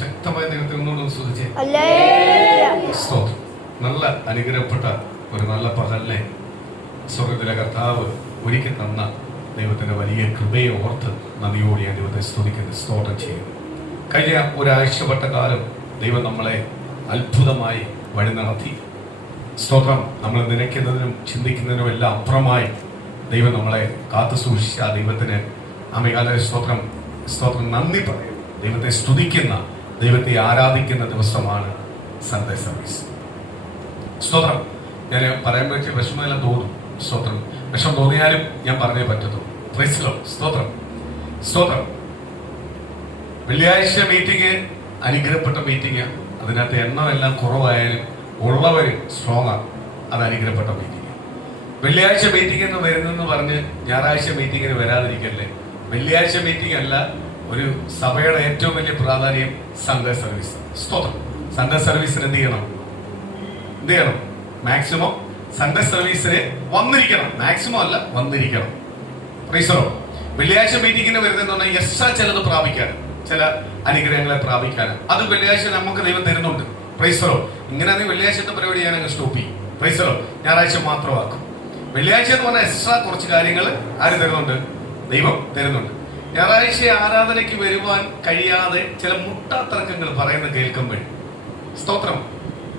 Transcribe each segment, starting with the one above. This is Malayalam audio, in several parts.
ശക്തമായ ദൈവത്തെ ഒന്നുകൂടെ സ്തുതിച്ചേ. സ്തോത്രം. നല്ല അനുഗ്രഹപ്പെട്ട ഒരു നല്ല പകലിനെ സ്വർഗത്തിലെ കർത്താവ് ഒരുക്കി തന്ന ദൈവത്തിന്റെ വലിയ കൃപയെ ഓർത്ത് നന്ദിയോടെ ഞാൻ ദൈവത്തെ സ്തുതിക്കുന്നു, സ്തോത്രം ചെയ്യുന്നു. കഴിഞ്ഞ ഒരാഴ്ചപ്പെട്ട കാലം ദൈവം നമ്മളെ അത്ഭുതമായി വഴി നടത്തി. സ്തോത്രം. നമ്മൾ നനയ്ക്കുന്നതിനും ചിന്തിക്കുന്നതിനും എല്ലാം അപ്പുറമായി ദൈവം നമ്മളെ കാത്തു സൂക്ഷിച്ച ദൈവത്തിന് അമികാല സ്തോത്രം. സ്തോത്രം. നന്ദി പറയും. ദൈവത്തെ സ്തുതിക്കുന്ന, ദൈവത്തെ ആരാധിക്കുന്ന ദിവസമാണ് സൺഡേ സർവീസ്. സ്തോത്രം. ഞാൻ പറയാൻ പറ്റിയ വിഷമമെല്ലാം തോന്നും. സ്തോത്രം. വിഷമം തോന്നിയാലും ഞാൻ പറഞ്ഞേ പറ്റത്തുള്ളൂ. Praise Lord. സ്തോത്രം. സ്തോത്രം. വെള്ളിയാഴ്ച മീറ്റിംഗ് അനുഗ്രഹപ്പെട്ട മീറ്റിംഗ്. അതിനകത്ത് എണ്ണമെല്ലാം കുറവായാലും ഉള്ളവർ സ്ട്രോങ് ആണ്. അത് അനുഗ്രഹപ്പെട്ട മീറ്റിംഗ്. വെള്ളിയാഴ്ച മീറ്റിംഗ് എന്ന് വരുന്നെന്ന് പറഞ്ഞ് ഞായറാഴ്ച മീറ്റിങ്ങിന് വരാതിരിക്കല്ലേ. വെള്ളിയാഴ്ച മീറ്റിംഗ് അല്ല, ഒരു സഭയുടെ ഏറ്റവും വലിയ പ്രാധാന്യം സൺഡേ സർവീസ്. സ്തോത്രം. സൺഡേ സർവീസിന് എന്ത് ചെയ്യണം? മാക്സിമം സൺഡേ സർവീസിന് വന്നിരിക്കണം. മാക്സിമം അല്ല, വന്നിരിക്കണം. Praise Lord. വെള്ളിയാഴ്ച മീറ്റിങ്ങിന് വരുന്നതെന്ന് പറഞ്ഞാൽ എക്സ്ട്രാ ചിലത് പ്രാപിക്കാൻ, ചില അനുഗ്രഹങ്ങളെ പ്രാപിക്കാൻ അത് വെള്ളിയാഴ്ച നമുക്ക് ദൈവം തരുന്നുണ്ട്. Praise Lord. ഇങ്ങനെ വെള്ളിയാഴ്ചത്തെ പരിപാടി ഞാൻ അങ്ങ് സ്റ്റോപ്പ് ചെയ്യും. Praise Lord. ഞായറാഴ്ച മാത്രമാക്കും. വെള്ളിയാഴ്ച എന്ന് പറഞ്ഞാൽ എക്സ്ട്രാ കുറച്ച് കാര്യങ്ങൾ ആര് തരുന്നുണ്ട്? ദൈവം തരുന്നുണ്ട്. ഞായറാഴ്ച ആരാധനയ്ക്ക് വരുവാൻ കഴിയാതെ ചില മുട്ടാത്തർക്കങ്ങൾ പറയുന്നത് കേൾക്കുമ്പോൾ സ്തോത്രം.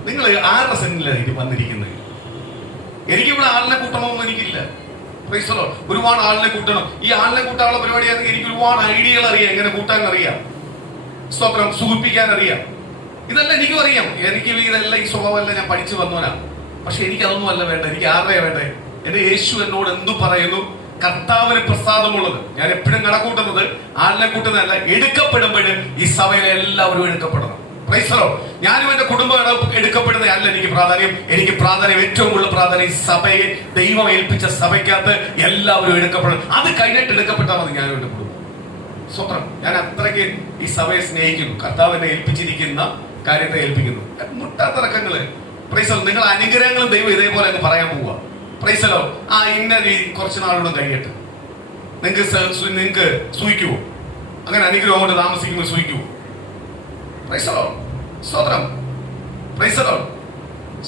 നിങ്ങൾ ആരുടെ സെന്റിലാണ് ഇത് വന്നിരിക്കുന്നത്? എനിക്കിവിടെ ആളിനെ കൂട്ടണമെന്നും എനിക്കില്ല. Praise Lord. ഒരുപാട് ആളിനെ കൂട്ടണം. ഈ ആളിനെ കൂട്ടാനുള്ള പരിപാടിയാണെങ്കിൽ എനിക്ക് ഒരുപാട് ഐഡിയകൾ അറിയാം, എങ്ങനെ കൂട്ടാൻ അറിയാം. സ്തോത്രം. സൂചിപ്പിക്കാൻ അറിയാം. ഇതെല്ലാം എനിക്കും അറിയാം. എനിക്ക് ഇതെല്ലാം ഈ സ്വഭാവമെല്ലാം ഞാൻ പഠിച്ചു വന്നവനാ. പക്ഷെ എനിക്ക് അതൊന്നും അല്ല വേണ്ട. എനിക്ക് ആരുടെയാ വേണ്ടേ? എന്റെ യേശു എന്നോട് എന്തു പറയുന്നു? കർത്താവിന് പ്രസാദമുള്ളത്. ഞാൻ എപ്പോഴും കണക്കൂട്ടുന്നത് ആളിനെ കൂട്ടുന്നതല്ല, എടുക്കപ്പെടുമ്പോൾ ഈ സഭയിലെ എല്ലാവരും എടുക്കപ്പെടണം. Praise Lord. ഞാനും എന്റെ കുടുംബം എടുക്കപ്പെടുന്നതല്ല എനിക്ക് പ്രാധാന്യം. എനിക്ക് പ്രാധാന്യം, ഏറ്റവും കൂടുതൽ പ്രാധാന്യം സഭയെ, ദൈവം ഏൽപ്പിച്ച സഭയ്ക്കകത്ത് എല്ലാവരും എടുക്കപ്പെടണം. അത് കഴിഞ്ഞിട്ട് എടുക്കപ്പെട്ടാൽ മതി ഞാനും എന്റെ കുടുംബം. സ്വത്രം. ഞാൻ അത്രയ്ക്ക് ഈ സഭയെ സ്നേഹിക്കുന്നു. കർത്താവിനെ ഏൽപ്പിച്ചിരിക്കുന്ന കാര്യത്തെ ഏൽപ്പിക്കുന്നു. മുട്ടാത്തറക്കങ്ങള്. Praise Lord. നിങ്ങൾ അനുഗ്രഹങ്ങളും ദൈവം ഇതേപോലെ അങ്ങ് പറയാൻ പോവുക. Praise Lord. ഇന്ന രീതി കുറച്ച് നാളോടെ കഴിയട്ടെ. നിങ്ങൾക്ക് സൂഹിക്കുവോ? അങ്ങനെ അനുഗ്രഹം കൊണ്ട് താമസിക്കുമ്പോൾ സൂഹിക്കുവോ? Praise Lord. സ്തോത്രം. Praise Lord.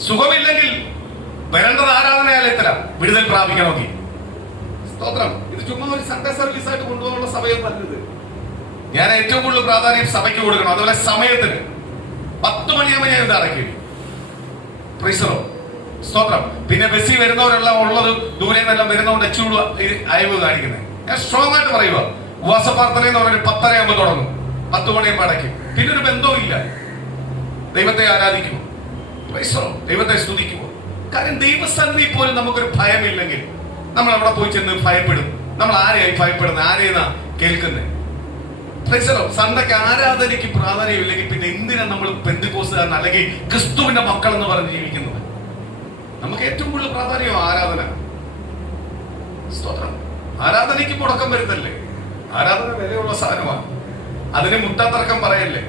സുഖമില്ലെങ്കിൽ വരേണ്ടത് ആരാധനാലയത്തിലാ വിടുതൽ പ്രാപിക്കണമെങ്കിൽ. സ്തോത്രം. ഇത് ചുമ്മാ ഒരു സൺഡേ സർവീസ് ആയിട്ട് കൊണ്ടുപോകാനുള്ള സമയം നല്ലത്. ഞാൻ ഏറ്റവും കൂടുതൽ പ്രാധാന്യം സഭയ്ക്ക് കൊടുക്കണം. അതുപോലെ സമയത്തിന് 10 മണിയാകുമ്പോൾ ഞാൻ ഇത് അടയ്ക്കും. Praise Lord. സ്തോത്രം. പിന്നെ ബസ്സിൽ വരുന്നവരെല്ലാം ഉള്ളത് ദൂരെ നിന്നെല്ലാം വരുന്നതുകൊണ്ട് എച്ചൂട് അയവ് കാണിക്കുന്നത്. ഞാൻ സ്ട്രോങ് ആയിട്ട് പറയുക. ഉപവാസ പ്രാർത്ഥന എന്ന് പറഞ്ഞാൽ 10:30 ആകുമ്പോൾ തുടങ്ങും, 10 മണിയാകുമ്പോൾ അടയ്ക്കും. പിന്നെ ഒരു ബന്ധവും ഇല്ല. ദൈവത്തെ ആരാധിക്കുമോ? ദൈവത്തെ സ്തുതിക്കുമോ? കാര്യം ദൈവസന്നിധി പോലും നമുക്കൊരു ഭയമില്ലെങ്കിൽ നമ്മൾ അവിടെ പോയി ചെന്ന് ഭയപ്പെടും. നമ്മൾ ആരെയായി ഭയപ്പെടുന്നത്? ആരെയെന്നാ കേൾക്കുന്നത്? സൺഡേക്ക് ആരാധനയ്ക്ക് പ്രാധാന്യം ഇല്ലെങ്കിൽ പിന്നെ എന്തിനാ നമ്മൾ പെന്തിക്കോസ്തുകാരൻ അല്ലെങ്കിൽ ക്രിസ്തുവിന്റെ മക്കൾ എന്ന് പറഞ്ഞ് ജീവിക്കുന്നത്? നമുക്ക് ഏറ്റവും കൂടുതൽ പ്രാധാന്യം ആരാധന. സ്തോത്രം. ആരാധനയ്ക്ക് മുടക്കം വരുന്നല്ലേ. ആരാധന വിലയുള്ള സാധനമാണ്. അതിന് മുട്ടാത്തർക്കം പറയല്ലേ.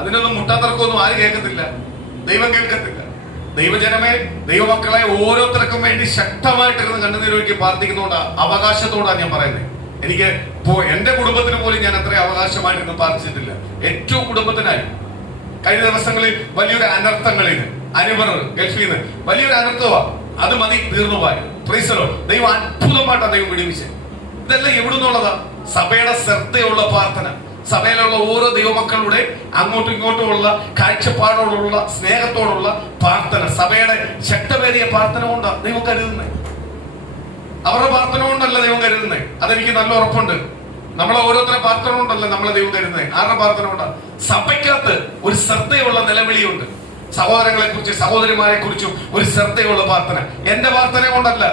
അതിനൊന്നും മുട്ടാത്തർക്കമൊന്നും ആര് കേൾക്കത്തില്ല? ദൈവം കേൾക്കത്തില്ല. ദൈവജനമേ, ദൈവമക്കളെ ഓരോരുത്തർക്കും വേണ്ടി ശക്തമായിട്ടിരുന്ന് കണ്ണുനീരൊഴുക്കി പ്രാർത്ഥിക്കുന്നതുകൊണ്ടാ, അവകാശത്തോടാണ് ഞാൻ പറയുന്നത്. എനിക്ക് എന്റെ കുടുംബത്തിന് പോലും ഞാൻ അത്ര അവകാശമായിട്ടൊന്നും പ്രാർത്ഥിച്ചിട്ടില്ല. ഏറ്റവും കുടുംബത്തിനായി കഴിഞ്ഞ ദിവസങ്ങളിൽ വലിയൊരു അനർത്ഥങ്ങളിൽ അനുവർ ഗൾഫിൽ നിന്ന് വലിയൊരു അനർത്ഥമാ. അത് മതി, തീർന്നു പോയി. Praise Lord. ദൈവം അത്ഭുതമായിട്ടാണ് ദൈവം വിടുവിച്ചത്. ഇതെല്ലാം എവിടുന്നുള്ളതാ? സഭയുടെ ശ്രദ്ധയുള്ള പ്രാർത്ഥന. സഭയിലുള്ള ഓരോ ദൈവമക്കളുടെ അങ്ങോട്ടും ഇങ്ങോട്ടുമുള്ള കാഴ്ചപ്പാടോടുള്ള സ്നേഹത്തോടുള്ള പ്രാർത്ഥന, സഭയുടെ ശക്തമേറിയ പ്രാർത്ഥന കൊണ്ടാണ് ദൈവം കരുതുന്നത്. അവരുടെ പ്രാർത്ഥന കൊണ്ടല്ല ദൈവം കരുതുന്നത്. അതെനിക്ക് നല്ല ഉറപ്പുണ്ട്. നമ്മളെ ഓരോരുത്തരുടെ പ്രാർത്ഥന കൊണ്ടല്ല നമ്മളെ ദൈവം കരുതുന്നത്. ആരുടെ പ്രാർത്ഥന കൊണ്ടാണ്? സഭയ്ക്കകത്ത് ഒരു ശ്രദ്ധയുള്ള നിലവിളിയുണ്ട്. സഹോദരങ്ങളെ കുറിച്ച്, സഹോദരിമാരെ കുറിച്ചും ഒരു ശ്രദ്ധയുള്ള പ്രാർത്ഥന. എന്റെ പ്രാർത്ഥന കൊണ്ടല്ല,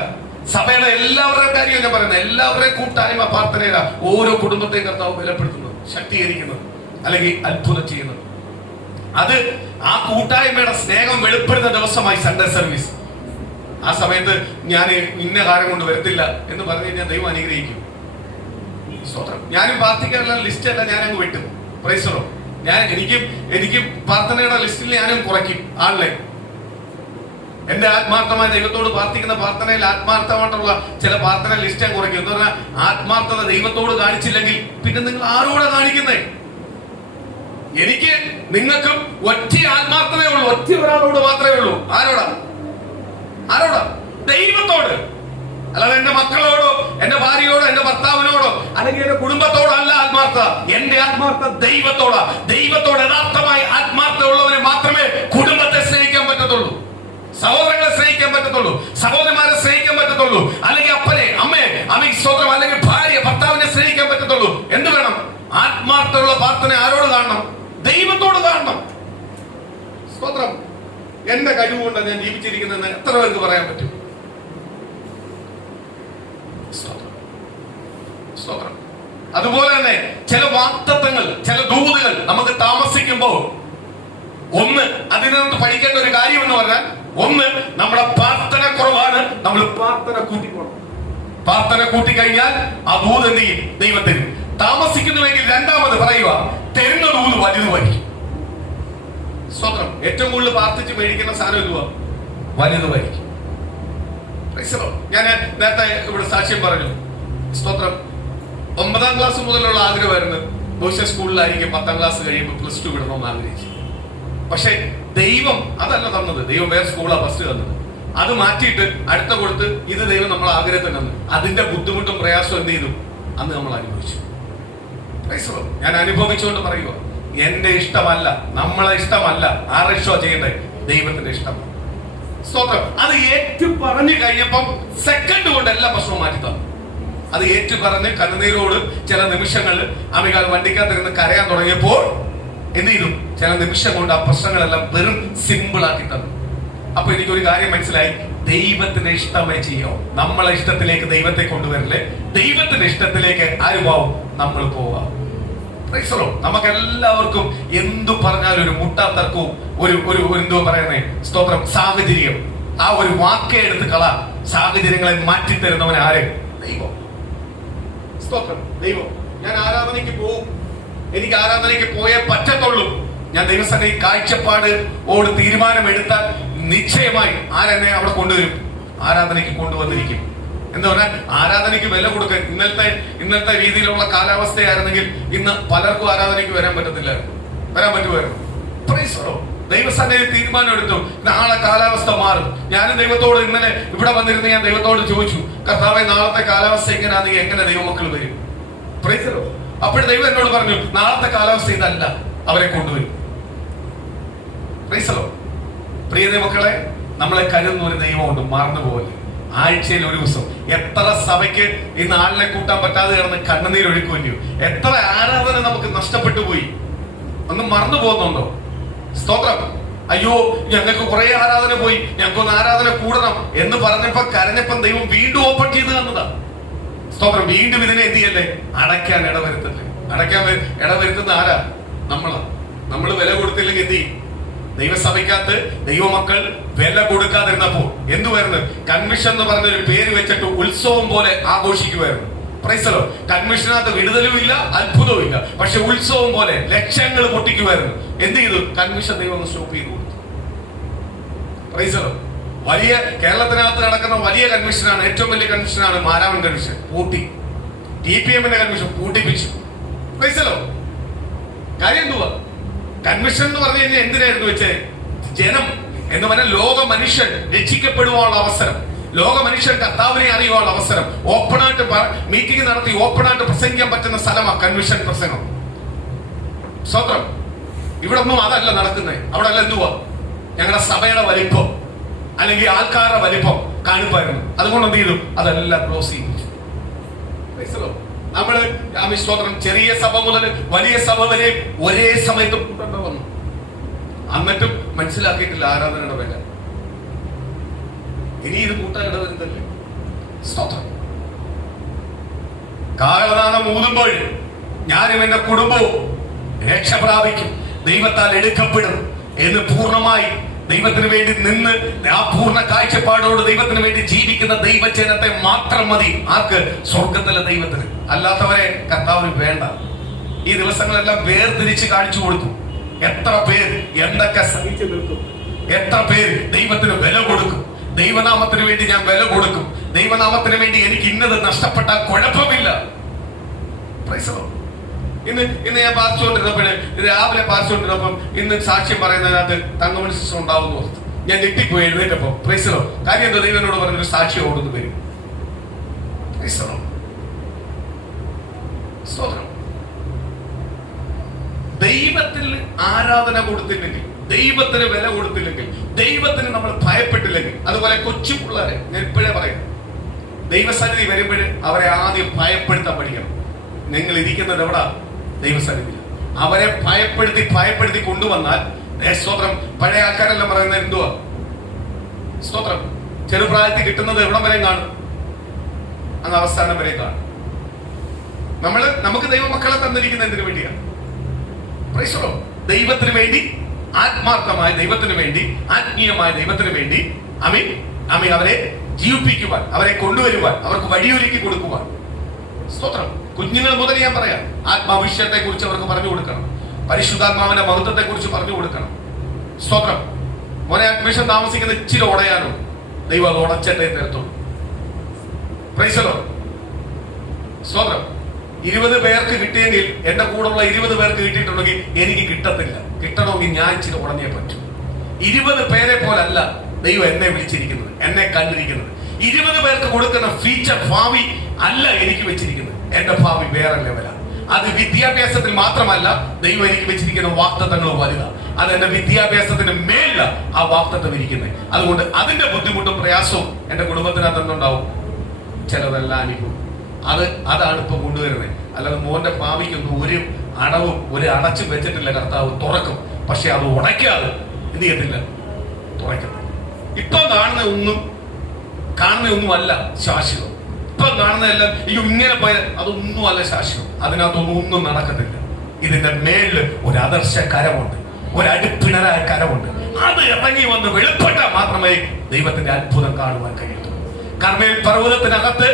സഭയുടെ എല്ലാവരുടെയും കാര്യം ഞാൻ പറയുന്നത്. എല്ലാവരുടെയും കൂട്ടായ്മ പ്രാർത്ഥനയില ഓരോ കുടുംബത്തെയും കർത്താവ് ബലപ്പെടുത്തുന്നത്, ശക്തീകരിക്കുന്നത്, അല്ലെങ്കിൽ അത്ഭുതം ചെയ്യുന്നത്. അത് ആ കൂട്ടായ്മയുടെ സ്നേഹം വെളിപ്പെടുന്ന ദിവസമായി സൺഡേ സർവീസ്. ആ സമയത്ത് ഞാൻ ഇന്ന കാര്യം കൊണ്ട് വരത്തില്ല എന്ന് പറഞ്ഞു കഴിഞ്ഞാൽ ദൈവം അനുഗ്രഹിക്കും. സ്തോത്രം. ഞാനും പ്രാർത്ഥിക്കാനുള്ള ലിസ്റ്റ് അല്ല ഞാൻ അങ്ങ് വിട്ടു. Praise Lord. എനിക്ക് പ്രാർത്ഥനയുടെ ലിസ്റ്റിൽ ഞാനും കുറയ്ക്കും ആളിനെ. എന്റെ ആത്മാർത്ഥമായ ദൈവത്തോട് പ്രാർത്ഥിക്കുന്ന പ്രാർത്ഥനയിൽ ആത്മാർത്ഥമായിട്ടുള്ള ചില പ്രാർത്ഥന ലിസ്റ്റ് ഞാൻ കുറയ്ക്കും. എന്ന് പറഞ്ഞാൽ ആത്മാർത്ഥത ദൈവത്തോട് കാണിച്ചില്ലെങ്കിൽ പിന്നെ നിങ്ങൾ ആരോടെ കാണിക്കുന്നേ? എനിക്ക് നിങ്ങൾക്കും ഒറ്റ ആത്മാർത്ഥതയേ ഉള്ളൂ, ഒറ്റ ഒരാളോട് മാത്രമേ ഉള്ളൂ. ആരോടാ? ദൈവത്തോട്. അല്ലാതെ എന്റെ മക്കളോടോ, എന്റെ ഭാര്യയോടോ, എന്റെ ഭർത്താവിനോടോ, അല്ലെങ്കിൽ എന്റെ കുടുംബത്തോടോ അല്ല ആത്മാർത്ഥത. എന്റെ ആത്മാർത്ഥത ദൈവത്തോടാ. ദൈവത്തോട് യഥാർത്ഥമായി ആത്മാർത്ഥത ഉള്ളവനെ മാത്രമേ കുടുംബത്തെ സ്നേഹിക്കാൻ പറ്റത്തുള്ളൂ, സഹോദരങ്ങളെ സ്നേഹിക്കാൻ പറ്റത്തുള്ളൂ, സഹോദരന്മാരെ സ്നേഹിക്കാൻ പറ്റത്തുള്ളൂ, അല്ലെങ്കിൽ അപ്പനെ അമ്മയെ അമ്മയ്ക്ക് സ്വന്തം, അല്ലെങ്കിൽ ഭാര്യ ഭർത്താവിനെ സ്നേഹിക്കാൻ പറ്റത്തുള്ളൂ. എന്ത് വേണം? ആത്മാർത്ഥമുള്ള പ്രാർത്ഥന ആരോട് കാണണം? ദൈവത്തോട് കാണണം. സ്തോത്രം. എന്റെ കഴിവുകൊണ്ട് ഞാൻ ജീവിച്ചിരിക്കുന്നതെന്ന് എത്ര പേർക്ക് പറയാൻ പറ്റും? സ്തോത്രം. അതുപോലെ തന്നെ ചില വാഗ്ദത്തങ്ങൾ, ചില ദൂതുകൾ നമുക്ക് താമസിക്കുമ്പോൾ ഒന്ന് അതിനകത്ത് പഠിക്കേണ്ട ഒരു കാര്യം എന്ന് പറഞ്ഞാൽ, ഒന്ന് നമ്മുടെ പ്രാർത്ഥന കുറവാണ്. നമ്മൾ പ്രാർത്ഥന കൂട്ടിക്കോണം. പ്രാർത്ഥന കൂട്ടിക്കഴിഞ്ഞാൽ ആ ദൂത് എന്ത് ചെയ്യും? ദൈവത്തിന് താമസിക്കുന്നുവെങ്കിൽ രണ്ടാമത് പറയുക, തരുന്ന ദൂത് വലുതുമായിരിക്കും. സ്തോത്രം. ഏറ്റവും കൂടുതൽ പ്രാർത്ഥിച്ച് മേടിക്കുന്ന സാധനം എന്തുവാ? വലുതുമായിരിക്കും. ഞാൻ നേരത്തെ ഇവിടെ സാക്ഷ്യം പറഞ്ഞു. സ്തോത്രം. 9ാം ക്ലാസ് മുതലുള്ള ആഗ്രഹമായിരുന്നു ബഹുശ സ്കൂളിലായിരിക്കും 10ാം ക്ലാസ് കഴിയുമ്പോൾ +2 വിടണമെന്ന് ആഗ്രഹിച്ചു. പക്ഷെ ദൈവം അതല്ല തന്നത്. ദൈവം വേറെ സ്കൂളാണ് ഫസ്റ്റ് തന്നത്. അത് മാറ്റിയിട്ട് അടുത്ത കൊടുത്ത് ഇത് ദൈവം നമ്മളെ ആഗ്രഹത്തിൽ തന്നു. അതിന്റെ ബുദ്ധിമുട്ടും പ്രയാസവും എന്ത് ചെയ്തു? അന്ന് നമ്മൾ അനുഭവിച്ചു. ഞാൻ അനുഭവിച്ചുകൊണ്ട് പറയുക, എന്റെ ഇഷ്ടമല്ല, നമ്മളെ ഇഷ്ടമല്ല, ആരുടെ ഇഷ്ടമാണ് ചെയ്യേണ്ടത്? ദൈവത്തിന്റെ ഇഷ്ടമാണ്. സ്തോത്രം. അത് ഏറ്റു പറഞ്ഞു കഴിഞ്ഞപ്പം സെക്കൻഡ് കൊണ്ട് എല്ലാ പ്രശ്നവും മാറ്റി തന്നു. അത് ഏറ്റു പറഞ്ഞ് കണ്ണുനീരോട് ചില നിമിഷങ്ങളിൽ അമികാൽ വണ്ടിക്കകത്തിരുന്ന് കരയാൻ തുടങ്ങിയപ്പോൾ എന്ത് ചെയ്തു? ചില നിമിഷം കൊണ്ട് ആ പ്രശ്നങ്ങളെല്ലാം വെറും സിമ്പിൾ ആക്കി തന്നു. അപ്പൊ എനിക്കൊരു കാര്യം മനസ്സിലായി, ദൈവത്തിന്റെ ഇഷ്ടമേ ചെയ്യോ. നമ്മളെ ഇഷ്ടത്തിലേക്ക് ദൈവത്തെ കൊണ്ടുവരില്ലേ, ദൈവത്തിന്റെ ഇഷ്ടത്തിലേക്ക് ആര് പോവും? നമ്മൾ പോവാം. നമുക്ക് എല്ലാവർക്കും എന്തു പറഞ്ഞാലും ഒരു മുട്ടാത്തർക്കവും ഒരു എന്തോ പറയുന്നേ, സ്തോത്രം, സാഹചര്യം. ആ ഒരു വാക്കേ എടുത്ത് കള. സാഹചര്യങ്ങളെ മാറ്റിത്തരുന്നവൻ ആര്? ദൈവം. സ്തോത്രം. ദൈവം. ഞാൻ ആരാധനയ്ക്ക് പോവും, എനിക്ക് ആരാധനയ്ക്ക് പോയേ പറ്റത്തുള്ളൂ. ഞാൻ ദൈവസന്നിധി കാഴ്ചപ്പാട് ഓട് തീരുമാനമെടുത്താൽ നിശ്ചയമായി ആരെന്നെ അവിടെ കൊണ്ടുവരും? ആരാധനയ്ക്ക് കൊണ്ടുവന്നിരിക്കും. എന്താ പറഞ്ഞാൽ ആരാധനയ്ക്ക് വില കൊടുക്കാൻ. ഇന്നത്തെ രീതിയിലുള്ള കാലാവസ്ഥയായിരുന്നെങ്കിൽ ഇന്ന് പലർക്കും ആരാധനയ്ക്ക് വരാൻ പറ്റത്തില്ലായിരുന്നു. വരാൻ പറ്റുമായിരുന്നു. ദൈവസന്നിധി തീരുമാനം എടുത്തു, നാളെ കാലാവസ്ഥ മാറും. ഞാനും ദൈവത്തോട് ഇന്നലെ ഇവിടെ വന്നിരുന്ന് ഞാൻ ദൈവത്തോട് ചോദിച്ചു, കർത്താവേ, നാളത്തെ കാലാവസ്ഥ എങ്ങനെയാണെങ്കിൽ എങ്ങനെ ദൈവമക്കൾ വരും? അപ്പോൾ ദൈവം എന്നോട് പറഞ്ഞു, നാളത്തെ കാലാവസ്ഥ ഇതല്ല, അവരെ കൊണ്ടുവരും. പ്രിയ ദൈവമക്കളെ, നമ്മളെ കരുതുന്ന ഒരു ദൈവമുണ്ട്, മറന്നുപോലെ. ആഴ്ചയിൽ ഒരു ദിവസം എത്ര സഭയ്ക്ക് ഇന്ന് ആളിനെ കൂട്ടാൻ പറ്റാതെ കിടന്ന് കണ്ണുനീരൊഴുക്കുമല്ലോ. എത്ര ആരാധന നമുക്ക് നഷ്ടപ്പെട്ടു പോയി. ഒന്നും മറന്നു പോകുന്നുണ്ടോ? സ്തോത്രം. അയ്യോ, ഞങ്ങൾക്ക് കുറെ ആരാധന പോയി, ഞങ്ങൾക്കൊന്ന് ആരാധന കൂടണം എന്ന് പറഞ്ഞപ്പോ കരഞ്ഞപ്പം ദൈവം വീണ്ടും ഓപ്പൺ ചെയ്ത് തന്നതാ. സ്തോത്രം. വീണ്ടും ഇതിനെ എന്ത് ചെയ്യല്ലേ? അടയ്ക്കാൻ ഇടവരുത്തല്ലേ. അടയ്ക്കാൻ ഇടവരുത്തുന്ന ആരാ? നമ്മളാ. നമ്മൾ വില കൊടുത്തില്ലെങ്കിൽ എന്ത് ചെയ്യും? ദൈവസഭയ്ക്കകത്ത് ദൈവമക്കൾ വില കൊടുക്കാതിരുന്നപ്പോ എന്തുവായിരുന്നു? കൺമിഷൻ എന്ന് പറഞ്ഞൊരു പേര് വെച്ചിട്ട് ഉത്സവം പോലെ ആഘോഷിക്കുമായിരുന്നു. പ്രൈസലോ. കൺമിഷനകത്ത് വിടുതലും ഇല്ല, അത്ഭുതവും ഇല്ല, പക്ഷെ ഉത്സവം പോലെ ലക്ഷങ്ങൾ പൊട്ടിക്കുമായിരുന്നു. എന്ത് ചെയ്തു? കൺമിഷൻ ദൈവം സ്റ്റോപ്പ് ചെയ്തു കൊടുത്തു. പ്രൈസലോ. വലിയ കേരളത്തിനകത്ത് നടക്കുന്ന വലിയ കൺമിഷനാണ്, ഏറ്റവും വലിയ കൺമിഷനാണ് മാരാമൻ കൺമിഷൻ. പൂട്ടി. TPM-ന്റെ കൺമിഷൻ പൂട്ടിപ്പിച്ചു. പ്രൈസലോ. കാര്യം എന്തുവാ? കൺമിഷൻ എന്ന് പറഞ്ഞു കഴിഞ്ഞാൽ എന്തിനായിരുന്നു വെച്ചേ? ജനം എന്ന് പറഞ്ഞാൽ ലോക മനുഷ്യൻ രക്ഷിക്കപ്പെടുവാനുള്ള അവസരം, ലോക മനുഷ്യൻ കർത്താവിനെ അറിയുവാനുള്ള അവസരം. ഓപ്പണായിട്ട് മീറ്റിംഗ് നടത്തി ഓപ്പണായിട്ട് പ്രസംഗിക്കാൻ പറ്റുന്ന സ്ഥലമാണ് കൺവെൻഷൻ പ്രസംഗം. സ്വത്രം. ഇവിടെ ഒന്നും അതല്ല നടക്കുന്നത്. അവിടെ അല്ല എന്തുവാ? ഞങ്ങളുടെ സഭയുടെ വലിപ്പം അല്ലെങ്കിൽ ആൾക്കാരുടെ വലിപ്പം കാണിപ്പായിരുന്നു. അതുകൊണ്ട് എന്ത് ചെയ്തു? അതെല്ലാം ക്ലോസ് ചെയ്തു. നമ്മള് സ്തോത്രം, ചെറിയ സഭ മുതൽ വലിയ സഭ വരെ ഒരേ സമയത്ത് കൂട്ടേണ്ട വന്നു. എന്നിട്ടും മനസ്സിലാക്കിയിട്ടില്ല ആരാധനയുടെ വില. ഇനി ഇത് കൂട്ടാൻ ഇടവരുന്നല്ലേ? സ്തോത്രം. കാഹളനാദം ഊതുമ്പോൾ ഞാനും എന്റെ കുടുംബവും രക്ഷ പ്രാപിക്കും, ദൈവത്താൽ എടുക്കപ്പെടും എന്ന് പൂർണ്ണമായി ദൈവത്തിന് വേണ്ടി നിന്ന് ആ പൂർണ്ണ കാഴ്ചപ്പാടോട് ദൈവത്തിന് വേണ്ടി ജീവിക്കുന്ന ദൈവജനത്തെ മാത്രം മതി. ആർക്ക്? സ്വർഗത്തിലെ ദൈവത്തിന്. അല്ലാത്തവരെ കർത്താവിന് വേണ്ട. ഈ ദിവസങ്ങളെല്ലാം വേർതിരിച്ച് കാണിച്ചു കൊടുത്തു. എത്ര പേര് എന്തൊക്കെ സഹിച്ചു നിൽക്കും, എത്ര പേര് ദൈവത്തിന് വില കൊടുക്കും. ദൈവനാമത്തിന് വേണ്ടി ഞാൻ വില കൊടുക്കും, ദൈവനാമത്തിന് വേണ്ടി എനിക്ക് ഇന്നത് നഷ്ടപ്പെട്ടാൽ കുഴപ്പമില്ല. ഇന്ന് ഞാൻ പാർച്ചുകൊണ്ടിരുന്നപ്പോഴേ, രാവിലെ പാർച്ചുകൊണ്ടിരുന്നപ്പം ഇന്ന് സാക്ഷ്യം പറയുന്നതിനകത്ത് തങ്കമണി സിസ്റ്റർ ഉണ്ടാവുമെന്ന് ഓർത്തു. ഞാൻ ഞെട്ടിപ്പോയി എഴുന്നേറ്റപ്പോ. പ്രൈസലോ. കാര്യം എന്താ? ദൈവം എന്നോട് പറഞ്ഞൊരു സാക്ഷ്യം ഓടുന്നു വരും. പ്രൈസലോ. സ്തോത്രം. ദൈവത്തിൽ ആരാധന കൊടുത്തില്ലെങ്കിൽ, ദൈവത്തിന് വില കൊടുത്തില്ലെങ്കിൽ, ദൈവത്തിന് നമ്മൾ ഭയപ്പെട്ടില്ലെങ്കിൽ, അതുപോലെ കൊച്ചു പിള്ളേരെ ഞാൻ ഇപ്പോഴേ പറയും, ദൈവസന്നിധി വരുമ്പോൾ അവരെ ആദ്യം ഭയപ്പെടുത്താൻ പഠിക്കണം. നിങ്ങൾ ഇരിക്കുന്നത് എവിടാ? ദൈവസന്നിധി. അവരെ ഭയപ്പെടുത്തി കൊണ്ടുവന്നാൽ, സ്തോത്രം, പഴയ ആൾക്കാരെല്ലാം പറയുന്നത് എന്തുവാ? സ്തോത്രം, ചെറുപ്രായത്തിൽ കിട്ടുന്നത് എവിടം വരെ കാണും? അങ്ങ് അവസാനം വരെ കാണും. നമുക്ക് ദൈവമക്കളെ തന്നിരിക്കുന്ന എന്തിനു വേണ്ടിയാണ്? പ്രൈസലോ. ദൈവത്തിന് വേണ്ടി, ആത്മാർത്ഥമായ ദൈവത്തിന് വേണ്ടി, ആത്മീയമായ ദൈവത്തിന് വേണ്ടി അമീൻ അവരെ ജീവിപ്പിക്കുവാൻ, അവരെ കൊണ്ടുവരുവാൻ, അവർക്ക് വഴിയൊരുക്കി കൊടുക്കുവാൻ. സ്തോത്രം. കുഞ്ഞുങ്ങൾ മുതൽ ഞാൻ പറയാം, ആത്മാവിഷയത്തെ കുറിച്ച് അവർക്ക് പറഞ്ഞു കൊടുക്കണം. പരിശുദ്ധാത്മാവിന്റെ മഹത്വത്തെ കുറിച്ച് പറഞ്ഞു കൊടുക്കണം. സ്തോത്രം. മോനെ അഡ്മിഷൻ താമസിക്കുന്ന ഇച്ചിരി ഉടയാനുണ്ട്. ദൈവം അത് ഉടച്ചട്ടേ തരത്തുള്ളൂ. പ്രൈസലോ. സ്തോത്രം. 20 പേർക്ക് കിട്ടിയെങ്കിൽ, എന്റെ കൂടെയുള്ള 20 പേർക്ക് കിട്ടിയിട്ടുണ്ടെങ്കിൽ എനിക്ക് കിട്ടത്തില്ല. കിട്ടണമെങ്കിൽ ഞാൻ ഇച്ചിരി ഉടഞ്ഞേ പറ്റൂ. 20 പേരെ പോലല്ല ദൈവം എന്നെ വിളിച്ചിരിക്കുന്നത്, എന്നെ കണ്ടിരിക്കുന്നത്. 20 പേർക്ക് കൊടുക്കുന്ന ഫീച്ചർ ഭാവി അല്ല എനിക്ക് വെച്ചിരിക്കുന്നത്. എന്റെ ഭാവി വേറെ ലെവലാണ്. അത് വിദ്യാഭ്യാസത്തിൽ മാത്രമല്ല, ദൈവം എനിക്ക് വെച്ചിരിക്കുന്ന വാഗ്ദത്തങ്ങൾ വലുതാണ്. അത് എന്റെ വിദ്യാഭ്യാസത്തിന് മേലില ആ വാഗ്ദത്തം ഇരിക്കുന്നത്. അതുകൊണ്ട് അതിന്റെ ബുദ്ധിമുട്ടും പ്രയാസവും എന്റെ കുടുംബത്തിനകത്ത് എന്തുണ്ടാവും? ചിലതെല്ലാം അനുഭവം. അതാണ് ഇപ്പൊ കൊണ്ടുവരുന്നത്. അല്ലാതെ മോന്റെ ഭാവിക്കൊന്നും ഒരു അടവും അടച്ചും വെച്ചിട്ടില്ല. കർത്താവ് തുറക്കും. പക്ഷെ അത് ഉടയ്ക്കാതെ എന്ത് ചെയ്യത്തില്ല? തുറക്കത്തില്ല. ഇപ്പൊ കാണുന്ന ഒന്നും അല്ല ശാശ്വതം. ഇപ്പൊ കാണുന്നതെല്ലാം ഇങ്ങനെ പോയ അതൊന്നും അല്ല ശാശ്വതം. അതിനകത്തൊന്നും നടക്കത്തില്ല. ഇതിന്റെ മേളില് ഒരു ആദർശ കരമുണ്ട്, ഒരു അടുപ്പിണരായ കരമുണ്ട്. അത് ഇറങ്ങി വന്ന് വെളിപ്പെട്ടാൽ മാത്രമേ ദൈവത്തിന്റെ അത്ഭുതം കാണുവാൻ കഴിയൂ. കർമ്മേൽ പർവ്വതത്തിനകത്ത്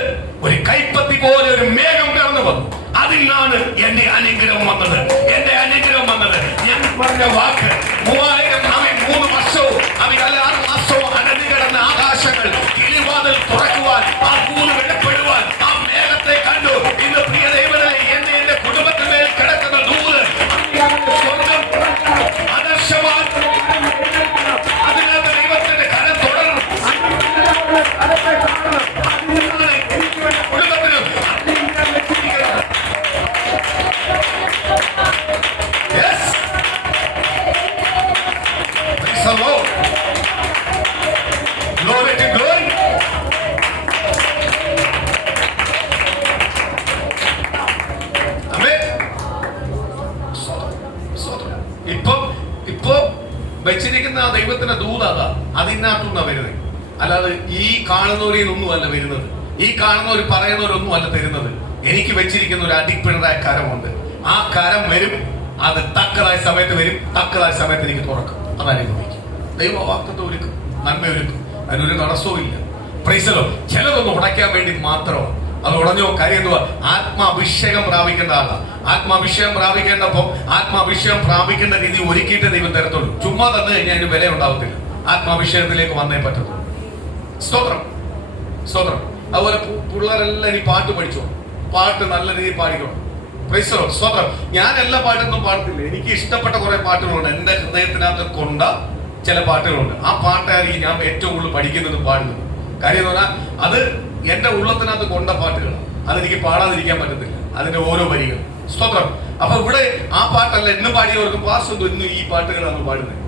ഒരു കൈപ്പത്തി പോലെ ഒരു മേഘം കടന്നു വന്നു. അതിനാണ് എന്റെ അനുഗ്രഹം വന്നത്. എന്റെ അനുഗ്രഹം വന്നത് ഞാൻ പറഞ്ഞ വാക്ക് 3 വർഷവും 6 മാസവും അടഞ്ഞു കിടന്ന ആകാശങ്ങൾ കിളിവാതിൽ തുറക്കുവാൻ, ആ കൂട് വെളിപ്പെടുവാൻ, ആ മേഘത്തെ കണ്ടു. ഇന്ന് പ്രിയ ദൈവമേ, എന്റെ കുടുംബത്തിന്മേൽ കിടക്കുന്ന ദൂത് ആദർശവാൻ, അതിനകത്ത് ദൈവത്തിന്റെ കരം തുടരണം. ഇപ്പൊ വെച്ചിരിക്കുന്ന ആ ദൈവത്തിന്റെ ദൂത് അതിനകത്തുനിന്നാ വരുന്നത്. അല്ലാതെ ഈ കാണുന്നവരിൽ അല്ല വരുന്നത്. ഈ കാണുന്നവർ പറയുന്നവരൊന്നും അല്ല തരുന്നത്. എനിക്ക് വെച്ചിരിക്കുന്ന ഒരു അടിപ്പിണറായ കരമുണ്ട്. ആ കരം വരും. അത് തക്കതായ സമയത്ത് വരും. തക്കതായ സമയത്ത് എനിക്ക് തുറക്കും. അത് അനുഭവിക്കും. ദൈവ വാഗ്ദത്തം ഒരുക്കും, നന്മ ഒരുക്കും. അതിനൊരു തടസ്സവും ഇല്ല. പ്രൈസലോ. ചിലതൊന്ന് ഉടയ്ക്കാൻ വേണ്ടി മാത്രമാണ്. അത് ഉടഞ്ഞോ? കാര്യം എന്തുവാ? ആത്മാഭിഷേകം പ്രാപിക്കേണ്ട ആളാണ്. ആത്മാഭിഷേകം പ്രാപിക്കേണ്ടപ്പോ ആത്മാഭിഷേകം പ്രാപിക്കേണ്ട രീതി ഒരുക്കിയിട്ട് ദൈവം തരത്തുള്ളൂ. ചുമ്മാ തന്നു കഴിഞ്ഞാൽ അതിന് വില ഉണ്ടാവത്തില്ല. ആത്മാഭിഷേകത്തിലേക്ക് വന്നേ പറ്റത്തുള്ളൂ. സ്തോത്രം. സ്തോത്രം. അതുപോലെ പിള്ളേരെല്ലാം ഇനി പാട്ട് പഠിച്ചോ. പാട്ട് നല്ല രീതിയിൽ പാടിക്കണം. പ്രൈസലോ. സ്തോത്രം. ഞാൻ എല്ലാ പാട്ടൊന്നും പാടത്തില്ല. എനിക്ക് ഇഷ്ടപ്പെട്ട കുറെ പാട്ടുകളുണ്ട്. എന്റെ ഹൃദയത്തിനകത്ത് കൊണ്ട ചില പാട്ടുകളുണ്ട്. ആ പാട്ടായിരിക്കും ഞാൻ ഏറ്റവും കൂടുതൽ പഠിക്കുന്നതും പാടുന്നതും. കാര്യം എന്ന് പറഞ്ഞാൽ അത് എന്റെ ഉള്ളത്തിനകത്ത് കൊണ്ട പാട്ടുകളാണ്. അതെനിക്ക് പാടാതിരിക്കാൻ പറ്റത്തില്ല. അതിന്റെ ഓരോ വരികൾ. സ്തോത്രം. അപ്പൊ ഇവിടെ ആ പാട്ടല്ല ഇന്ന് പാടിയവർക്കും പാസ്സൊന്നും ഇന്നും ഈ പാട്ടുകളാണ് പാടുന്നത്.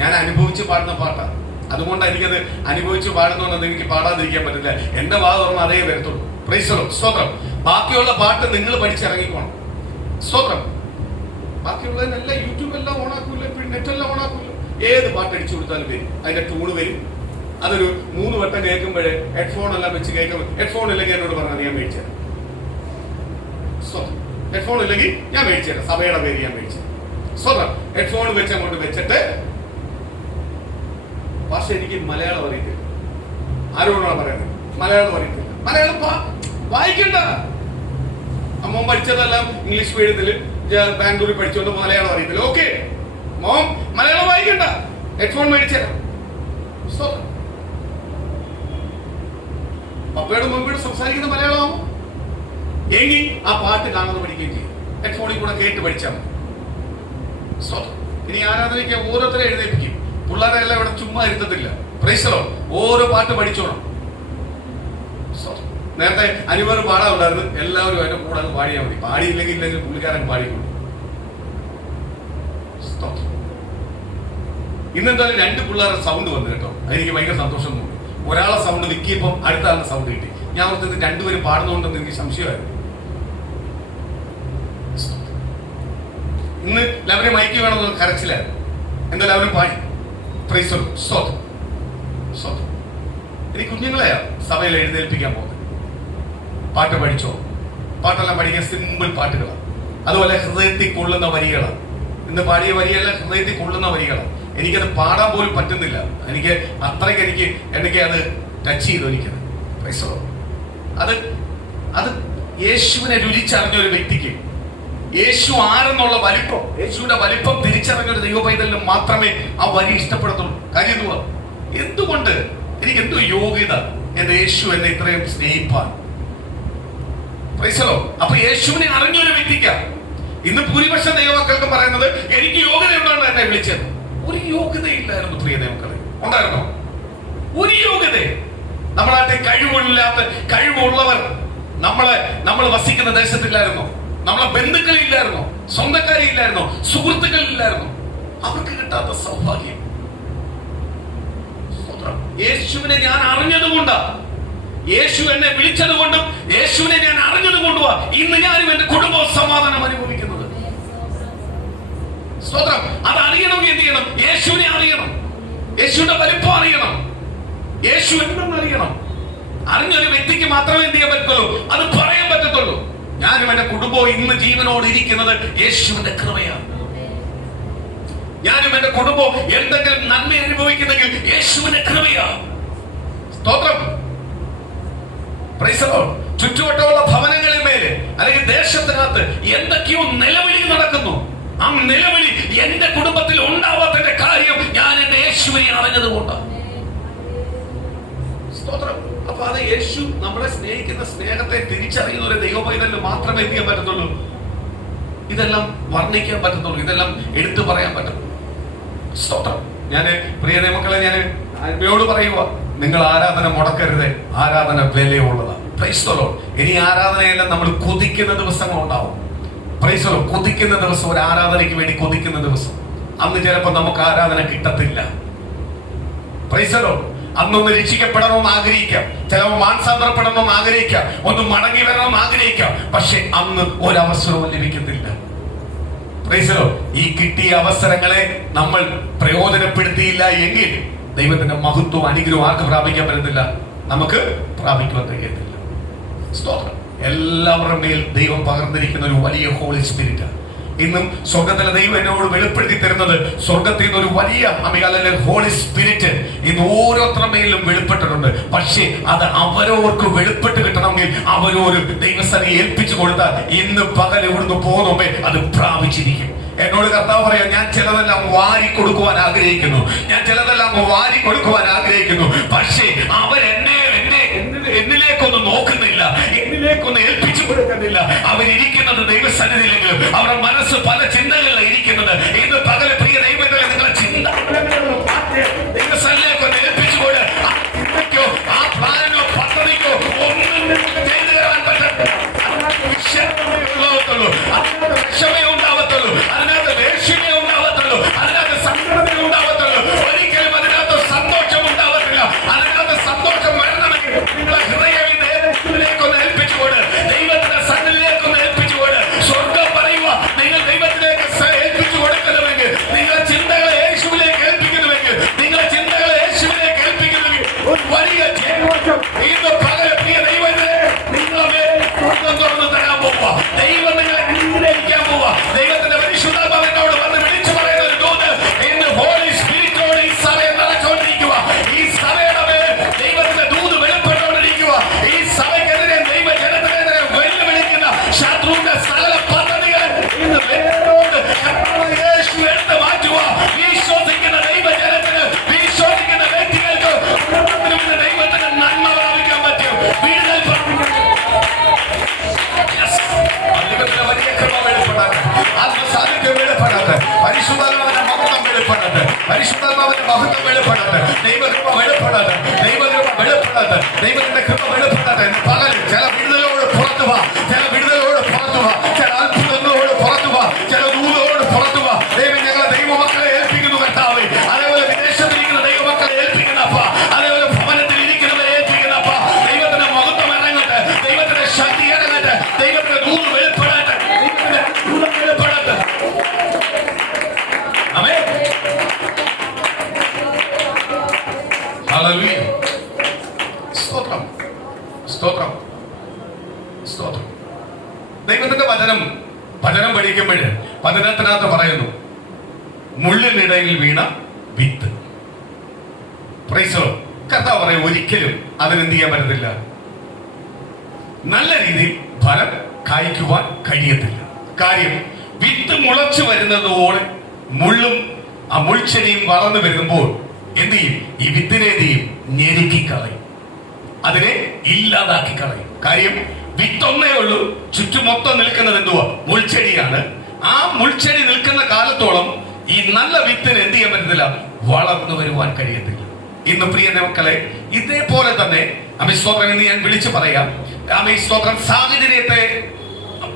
ഞാൻ അനുഭവിച്ച് പാടുന്ന പാട്ടാണ്. അതുകൊണ്ട് എനിക്കത് അനുഭവിച്ച് പാടുന്നതുകൊണ്ട് എനിക്ക് പാടാതിരിക്കാൻ പറ്റില്ല. എന്റെ വാ തുറന്ന് അതേ വരത്തുള്ളൂ. പ്രൈസലോ. സ്തോത്രം. ബാക്കിയുള്ള പാട്ട് നിങ്ങൾ പഠിച്ചിറങ്ങിക്കോണം. സ്തോത്രം. ബാക്കിയുള്ളതിനെല്ലാം യൂട്യൂബെല്ലാം ഓണാക്കൂല, നെറ്റെല്ലാം ഓണാക്കൂല. ഏത് പാട്ട് അടിച്ചു കൊടുത്താലും വരും. അതിന്റെ ട്യൂണ് വരും. അതൊരു 3 വട്ടം കേൾക്കുമ്പോഴേ ഹെഡ്ഫോൺ എല്ലാം വെച്ച് കേൾക്കുമ്പോൾ, ഹെഡ്ഫോൺ ഇല്ലെങ്കിൽ എന്നോട് പറഞ്ഞാൽ ഞാൻ മേടിച്ചുതരാം. ഹെഡ്ഫോൺ ഇല്ലെങ്കിൽ ഞാൻ മേടിച്ചുതരാം. സഭയുടെ പേര് ഞാൻ മേടിച്ചുതരാം. സ്വന്തം ഹെഡ്ഫോൺ വെച്ച് അങ്ങോട്ട് വെച്ചിട്ട്, പക്ഷെ എനിക്ക് മലയാളം അറിയത്തില്ല. ആരോടാണ് പറയുന്നത്? മലയാളം അറിയത്തില്ല. മലയാളം വായിക്കണ്ട. മോൻ പഠിച്ചതെല്ലാം ഇംഗ്ലീഷ് മീഡിയത്തിൽ ബാംഗ്ലൂരിൽ പഠിച്ചുകൊണ്ട് മലയാളം അറിയത്തില്ല. ഓക്കെ, മോൻ മലയാളം വായിക്കണ്ട. ഹെഡ്ഫോൺ മേടിച്ചുതരാം. പപ്പയുടെ മുമ്പിൽ സംസാരിക്കുന്ന മലയാളമാവും എങ്കിൽ ആ പാട്ട് കാണാതെ പഠിക്കുകയും ചെയ്യും. കേട്ട് പഠിച്ചാൽ മതി. ഇനി ആരാധനയ്ക്ക് ഓരോരുത്തരെ എഴുന്നേൽപ്പിക്കും. പിള്ളേരെ എല്ലാം ഇവിടെ ചുമ്മാ ഇരുത്തത്തില്ല. Price the Lord. ഓരോ പാട്ട് പഠിച്ചോണം. നേരത്തെ അനുവർ പാടാറുണ്ടായിരുന്നു. എല്ലാവരും അതിന്റെ കൂടെ അങ്ങ് പാടിയാൽ മതി. പാടിയില്ലെങ്കിൽ പുള്ളിക്കാരൻ പാടിക്കൊള്ളു. ഇന്നെന്തായാലും 2 പിള്ളേരുടെ സൗണ്ട് വന്നു കേട്ടോ. അതെനിക്ക് ഭയങ്കര സന്തോഷം തോന്നി. ഒരാളെ സൗണ്ട് നിൽക്കിയപ്പം അടുത്ത ആളുടെ സൗണ്ട് കിട്ടി. ഞാൻ ഓർത്തത് 2 പേരും പാടുന്നുണ്ടെന്ന് എനിക്ക് സംശയമായിരുന്നു. ഇന്ന് എല്ലാവരും മൈക്ക് വേണമെന്ന് കരച്ചിലായിരുന്നു. എന്തായാലും അവരും പാടി. Price the Lord. ഇനി കുഞ്ഞുങ്ങളെയാ സഭയിൽ എഴുന്നേൽപ്പിക്കാൻ പോകുന്നത്. പാട്ട് പഠിച്ചോ. പാട്ടെല്ലാം പഠിക്കാൻ സിമ്പിൾ പാട്ടുകളാണ്. അതുപോലെ ഹൃദയത്തിൽ കൊള്ളുന്ന വരികളാണ്. ഇന്ന് പാടിയ വരിയല്ല, ഹൃദയത്തിൽ കൊള്ളുന്ന വരികളാണ്. എനിക്കത് പാടാൻ പോലും പറ്റുന്നില്ല. അത്രയ്ക്ക് എനിക്ക് അത് ടച്ച് ചെയ്തു. എനിക്കത് പ്രൈസ് ദി ലോർഡ്. അത് യേശുവിനെ രുചിച്ചറിഞ്ഞ ഒരു വ്യക്തിക്ക്, യേശു ആരെന്നുള്ള വലിപ്പം, യേശുവിന്റെ വലിപ്പം തിരിച്ചറിഞ്ഞ ഒരു ദൈവപൈതലിന് മാത്രമേ ആ വരി ഇഷ്ടപ്പെടത്തുള്ളൂ. കാര്യം എന്തുകൊണ്ട് എനിക്ക് എന്തോ യോഗ്യത എന്റെ യേശു എന്നെ ഇത്രയും സ്നേഹിപ്പാൻ. Price the Lord. അപ്പൊ യേശുവിനെ അറിഞ്ഞൊരു വ്യക്തിക്ക ഇന്ന് ഭൂരിപക്ഷം ദൈവമക്കൾക്കും പറയുന്നത് എനിക്ക് യോഗ്യത ഉണ്ടെന്ന് എന്നെ വിളിച്ചത്. ഒരു യോഗ്യതയില്ലായിരുന്നു പ്രിയ ദൈവമക്കളെ. ഉണ്ടായിരുന്നോ? ഒരു യോഗ്യത. നമ്മുടെ നാട്ടിൽ കഴിവുള്ളവർ നമ്മൾ വസിക്കുന്ന ദേശത്തില്ലായിരുന്നോ? നമ്മളെ ബന്ധുക്കളില്ലായിരുന്നോ? സ്വന്തക്കാരില്ലായിരുന്നോ? സുഹൃത്തുക്കളില്ലായിരുന്നോ? അവർക്ക് കിട്ടാത്ത സൗഭാഗ്യം. യേശുവിനെ ഞാൻ അറിഞ്ഞതുകൊണ്ടാ, യേശു എന്നെ വിളിച്ചത് കൊണ്ടും യേശുവിനെ ഞാൻ അറിഞ്ഞത് കൊണ്ടുവാ ഇന്ന് ഞാനും എന്റെ കുടുംബവും സമാധാനം അനുഭവിക്കുന്നത്. സ്തോത്രം. അത് അറിയണമെങ്കിൽ എന്ത് ചെയ്യണം? യേശുവിനെ അറിയണം. യേശുവിന്റെ വലിപ്പം അറിയണം. യേശു എന്തെന്ന് അറിയണം. അറിഞ്ഞൊരു വ്യക്തിക്ക് മാത്രമേ എന്ത് ചെയ്യാൻ പറ്റത്തുള്ളൂ, അത് പറയാൻ പറ്റത്തുള്ളൂ. ഞാനും എന്റെ കുടുംബവും ഇന്ന് ജീവനോട് ഇരിക്കുന്നത് യേശുവിന്റെ കൃപയാണ്. ഞാനും എന്റെ കുടുംബവും എന്തെങ്കിലും നന്മ അനുഭവിക്കുന്നെങ്കിൽ യേശുവിന്റെ കൃപയാണ്. സ്തോത്രം. Price the Lord. ചുറ്റുവട്ടമുള്ള ഭവനങ്ങളിൽ മേലെ അല്ലെങ്കിൽ ദേശത്തിനകത്ത് എന്തൊക്കെയോ നിലവിളി നടക്കുന്നു. ആ നിലവിളി എന്റെ കുടുംബത്തിൽ ഉണ്ടാവാത്തതിന്റെ കാര്യം ഞാൻ എന്റെ യേശുവിനെ അറിഞ്ഞതുകൊണ്ടാണ്. സ്തോത്രം. അപ്പൊ അത് യേശു നമ്മളെ സ്നേഹിക്കുന്ന സ്നേഹത്തെ തിരിച്ചറിയുന്ന ഒരു ദൈവപൈതലിന് മാത്രമേ എന്ത് ചെയ്യാൻ പറ്റത്തുള്ളൂ, ഇതെല്ലാം വർണ്ണിക്കാൻ പറ്റത്തുള്ളൂ, ഇതെല്ലാം എടുത്തു പറയാൻ പറ്റും. സ്തോത്രം. ഞാൻ പ്രിയ ദൈവമക്കളെ, ഞാൻ അമ്മയോട് പറയുക, നിങ്ങൾ ആരാധന മുടക്കരുത്. ആരാധന വിലയുള്ളതാണ്. Price the Lord. ഇനി ആരാധനയെല്ലാം നമ്മൾ കൊതിക്കുന്ന ദിവസങ്ങൾ ഉണ്ടാവും. Price the Lord. കൊതിക്കുന്ന ദിവസം, ഒരു ആരാധനയ്ക്ക് വേണ്ടി കൊതിക്കുന്ന ദിവസം. അന്ന് ചിലപ്പോൾ നമുക്ക് ആരാധന കിട്ടത്തില്ല. Praise the Lord. അന്നൊന്ന് രക്ഷിക്കപ്പെടണമെന്ന് ആഗ്രഹിക്കാം, ചിലപ്പോൾ മാനസാന്തരപ്പെടണമെന്ന് ആഗ്രഹിക്കാം, ഒന്ന് മടങ്ങി വരണമെന്ന് ആഗ്രഹിക്കാം. പക്ഷെ അന്ന് ഒരവസരവും ലഭിക്കത്തില്ല. Praise the Lord. ഈ കിട്ടിയ അവസരങ്ങളെ നമ്മൾ പ്രയോജനപ്പെടുത്തിയില്ല എങ്കിൽ ദൈവത്തിന്റെ മഹത്വം അനുഗ്രഹം ആർക്ക് പ്രാപിക്കാൻ പറ്റത്തില്ല? നമുക്ക് പ്രാപിക്കുവാൻ കഴിയത്തില്ല. സ്തോത്രം. എല്ലാവരുടെ മേൽ ദൈവം പകർന്നിരിക്കുന്ന ഒരു വലിയ ഹോളി സ്പിരിറ്റ്. ഇന്നും സ്വർഗത്തിലെ ദൈവം എന്നോട് വെളിപ്പെടുത്തി തരുന്നത്, സ്വർഗത്തിൽ നിന്ന് ഒരു വലിയ ഹോളി സ്പിരിറ്റ് ഇന്ന് ഓരോരുത്തരുടെ മേലും വെളിപ്പെട്ടിട്ടുണ്ട്. പക്ഷേ അത് അവരവർക്ക് വെളിപ്പെട്ട് കിട്ടണമെങ്കിൽ അവരൊരു ദൈവസ്ഥനെ ഏൽപ്പിച്ചു കൊടുത്താൽ ഇന്ന് പകൽ ഇവിടുന്ന് പോകുമ്പേ അത് പ്രാപിച്ചിരിക്കും. എന്നോട് കർത്താവ് പറയാം, ഞാൻ ചിലതെല്ലാം വാരി കൊടുക്കുവാൻ ആഗ്രഹിക്കുന്നു, ഞാൻ ചിലതെല്ലാം വാരി കൊടുക്കുവാൻ ആഗ്രഹിക്കുന്നു. പക്ഷേ എന്നിലേക്കൊന്നും നോക്കുന്നില്ല, എന്നിലേക്കൊന്നും ഏൽപ്പിച്ചു കൊടുക്കുന്നില്ല. അവരിയ്ക്കുന്നത് ദൈവസന്നിധിയിലെങ്കിലും അവരുടെ മനസ്സ് പല ചിന്തകളിലാണ് ഇരിക്കുന്നത്. ഇന്ന് പകല് പ്രിയ ദൈവങ്ങളെ, നിങ്ങളുടെ ചിന്ത ദൈവസന്നിധിയിലേക്കൊന്ന് ഏൽപ്പിച്ചു കൊണ്ട് ആ പ്ലാനോ പദ്ധതിക്കോ ഒന്നും ചെയ്തു തരാൻ പറ്റത്തില്ല. വിഷമേ ഉണ്ടാവത്തുള്ളൂ, അതിനകത്ത് ദേഷ്യമേ ഉണ്ടാവത്തുള്ളൂ, അതിനകത്ത് സങ്കടമേ ഉണ്ടാവത്തുള്ളൂ. ഒരിക്കലും അതിനകത്ത് സന്തോഷം ഉണ്ടാവത്തില്ല. അതിനകത്ത് സന്തോഷം വരണമെങ്കിൽ നിങ്ങളെ ഹൃദയം ദൈവത്തിലേക്കൊന്ന് ഏൽപ്പിച്ചുകൊണ്ട്, ദൈവത്തിന്റെ സന്നിധിയിലേക്കൊന്ന് ഏൽപ്പിച്ചുകൊണ്ട്, സ്വർഗം പറയുക, നിങ്ങൾ ദൈവത്തിലേക്ക് ഏൽപ്പിച്ചു കൊടുക്കണമെങ്കിൽ പരിശുദ്ധാത്മാവിന്റെ മഹത്വം വെളിപ്പെടട്ടെ, ദൈവകൃപ വെളിപ്പെടട്ടെ, ദൈവകൃപ വെളിപ്പെടട്ടെ, ദൈവത്തിന്റെ കൃപ വെളിപ്പെടട്ടെ. പകൽ ചില വിടുതലോട് പുറത്തു വാ, ചില വിടുതലോട് പുറത്തു വാ, ചില അത്ഭുതങ്ങളോട് പുറത്തു വാ, ചില ദൂതങ്ങളോട് പുറത്തു വാ. ദൈവം ഞങ്ങളെ ദൈവമക്കളെ ഏൽപ്പിക്കുന്നു കർത്താവേ. അതേപോലെ വിദേശത്തിരിക്കുന്ന ദൈവമക്കളെ ഏൽപ്പിക്കുന്നപ്പ, അതേപോലെ ഭവനത്തിൽ ഇരിക്കുന്നവരെ ഏൽപ്പിക്കുന്നപ്പ. ദൈവത്തിന്റെ മഹത്വം ഇറങ്ങട്ടെ, ദൈവത്തിന്റെ ശക്തി ഇറങ്ങട്ടെ, ദൈവത്തിന്റെ ദൂത് വെളിപ്പെടട്ടെ, ദൈവത്തിന്റെ ദൂതം വെളിപ്പെടട്ടെ. ആമേൻ. ഹല്ലേലൂയ. സ്തോത്രം, സ്തോത്രം, സ്തോത്രം. ദൈവത്തിന്റെ വചനം പഠിക്കുമ്പോൾ വചനത്തിനകത്ത് പറയുന്നു, മുള്ളിനിടയിൽ വീണ വിത്ത്. Praise the Lord. കർത്താവ് പറയും, ഒരിക്കലും അതിനെന്ത് ചെയ്യാൻ പറ്റത്തില്ല, നല്ല രീതിയിൽ ഫലം കായ്ക്കുവാൻ കഴിയത്തില്ല. കാര്യം, വിത്ത് മുളച്ചു വരുന്നതോടെ മുള്ളും ആ മുൾച്ചെടിയും വളർന്നു വരുമ്പോൾ എന്ത് ചെയ്യും? ഈ വിത്തിനെ എന്ത് ചെയ്യും? ഞെരുക്കിക്കളയും, അതിനെ ഇല്ലാതാക്കി കളയും. കാര്യം, വിത്തൊന്നേ ഉള്ളൂ, ചുറ്റുമൊത്തം നിൽക്കുന്നത് എന്തുവാ? മുൾച്ചെടിയാണ്. ആ മുൾച്ചെടി നിൽക്കുന്ന കാലത്തോളം ഈ നല്ല വിത്തിന് എന്ത് ചെയ്യാൻ പറ്റത്തില്ല? വളർന്നു വരുവാൻ കഴിയത്തില്ല. ഇന്ന് പ്രിയ മക്കളെ, ഇതേപോലെ തന്നെ അമിസ്തോത്രം എന്ന് ഞാൻ വിളിച്ചു പറയാം. അമിസ്തോത്രം സാഹചര്യത്തെ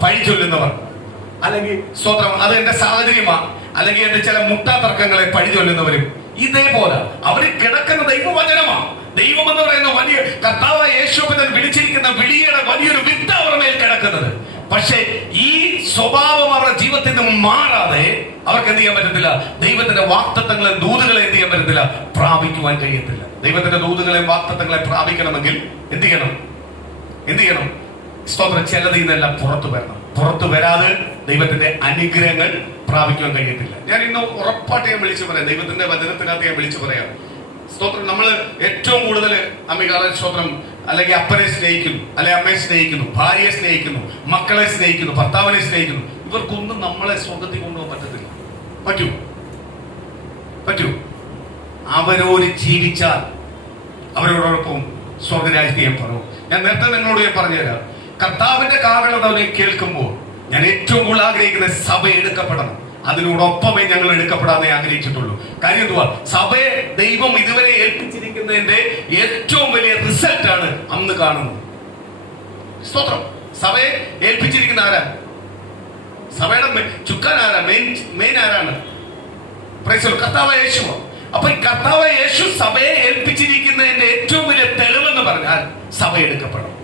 പഴിചൊല്ലുന്നവർ, അല്ലെങ്കിൽ സ്തോത്രം അത് എന്റെ സാഹചര്യമാണ്, അല്ലെങ്കിൽ എന്റെ ചില മുട്ടാതർക്കങ്ങളെ പഴിചൊല്ലുന്നവരും ഇതേപോലെ അവര് കിടക്കുന്ന ദൈവവചനമാണ്. ദൈവം എന്ന് പറയുന്ന വലിയ കർത്താവായ യേശുവിനെ വിളിച്ചിരിക്കുന്ന വിളിയുടെ വലിയൊരു വിത്ത് അവരുടെ മേൽ കിടക്കുന്നത്. പക്ഷേ ഈ സ്വഭാവം അവരുടെ ജീവിതത്തിൽ നിന്ന് മാറാതെ അവർക്ക് എന്ത് ചെയ്യാൻ പറ്റത്തില്ല? ദൈവത്തിന്റെ വാഗ്ദത്തങ്ങളെ ദൂതുകളെ എന്ത് ചെയ്യാൻ പറ്റത്തില്ല? പ്രാപിക്കുവാൻ കഴിയത്തില്ല. ദൈവത്തിന്റെ ദൂതുകളെ വാഗ്ദത്തങ്ങളെ പ്രാപിക്കണമെങ്കിൽ എന്ത് ചെയ്യണം? എന്ത് ചെയ്യണം? സ്തോത്രം, ചിലതിൽ നിന്നെല്ലാം പുറത്തു വരണം. പുറത്തു വരാതെ ദൈവത്തിന്റെ അനുഗ്രഹങ്ങൾ പ്രാപിക്കുവാൻ കഴിയത്തില്ല. ഞാൻ ഇന്ന് ഉറപ്പായിട്ട് ഞാൻ വിളിച്ചു പറയാം, ദൈവത്തിന്റെ വചനത്തിനകത്ത് ഞാൻ വിളിച്ചു പറയാം. സ്തോത്രം, നമ്മൾ ഏറ്റവും കൂടുതൽ അമ്മികാലൻ സ്തോത്രം അല്ലെങ്കിൽ അപ്പനെ സ്നേഹിക്കുന്നു, അല്ലെങ്കിൽ അമ്മയെ സ്നേഹിക്കുന്നു, ഭാര്യയെ സ്നേഹിക്കുന്നു, മക്കളെ സ്നേഹിക്കുന്നു, ഭർത്താവിനെ സ്നേഹിക്കുന്നു. ഇവർക്കൊന്നും നമ്മളെ സ്വർഗത്തിൽ കൊണ്ടുപോകാൻ പറ്റത്തില്ല. പറ്റൂ? അവരോട് ജീവിച്ചാൽ അവരോടൊപ്പം സ്വർഗരാജ്യത്തെ ഞാൻ പറയും. ഞാൻ നേരത്തെ നിങ്ങളോട് ഞാൻ പറഞ്ഞുതരാം, കർത്താവിന്റെ കാവലതവനെ കേൾക്കുമ്പോൾ ഞാൻ ഏറ്റവും കൂടുതൽ ആഗ്രഹിക്കുന്നത് സഭ എടുക്കപ്പെടണം. അതിനോടൊപ്പമേ ഞങ്ങൾ എടുക്കപ്പെടാതെ ആഗ്രഹിച്ചിട്ടുള്ളൂ. കാര്യം എന്തുവാ? സഭയെ ദൈവം ഇതുവരെ ഏൽപ്പിച്ചിരിക്കുന്നതിന്റെ ഏറ്റവും വലിയ റിസൾട്ടാണ് അന്ന് കാണുന്നത്. സ്തോത്രം. സഭയെ ഏൽപ്പിച്ചിരിക്കുന്ന ആരാ? സഭയുടെ ചുക്കാൻ ആരാ? മെയിൻ ആരാണ്? Price the Lord. കർത്താവായ യേശു. അപ്പൊ ഈ കർത്താവായ യേശു സഭയെ ഏൽപ്പിച്ചിരിക്കുന്നതിന്റെ ഏറ്റവും വലിയ തെളിവെന്ന് പറഞ്ഞാൽ സഭ എടുക്കപ്പെടണം.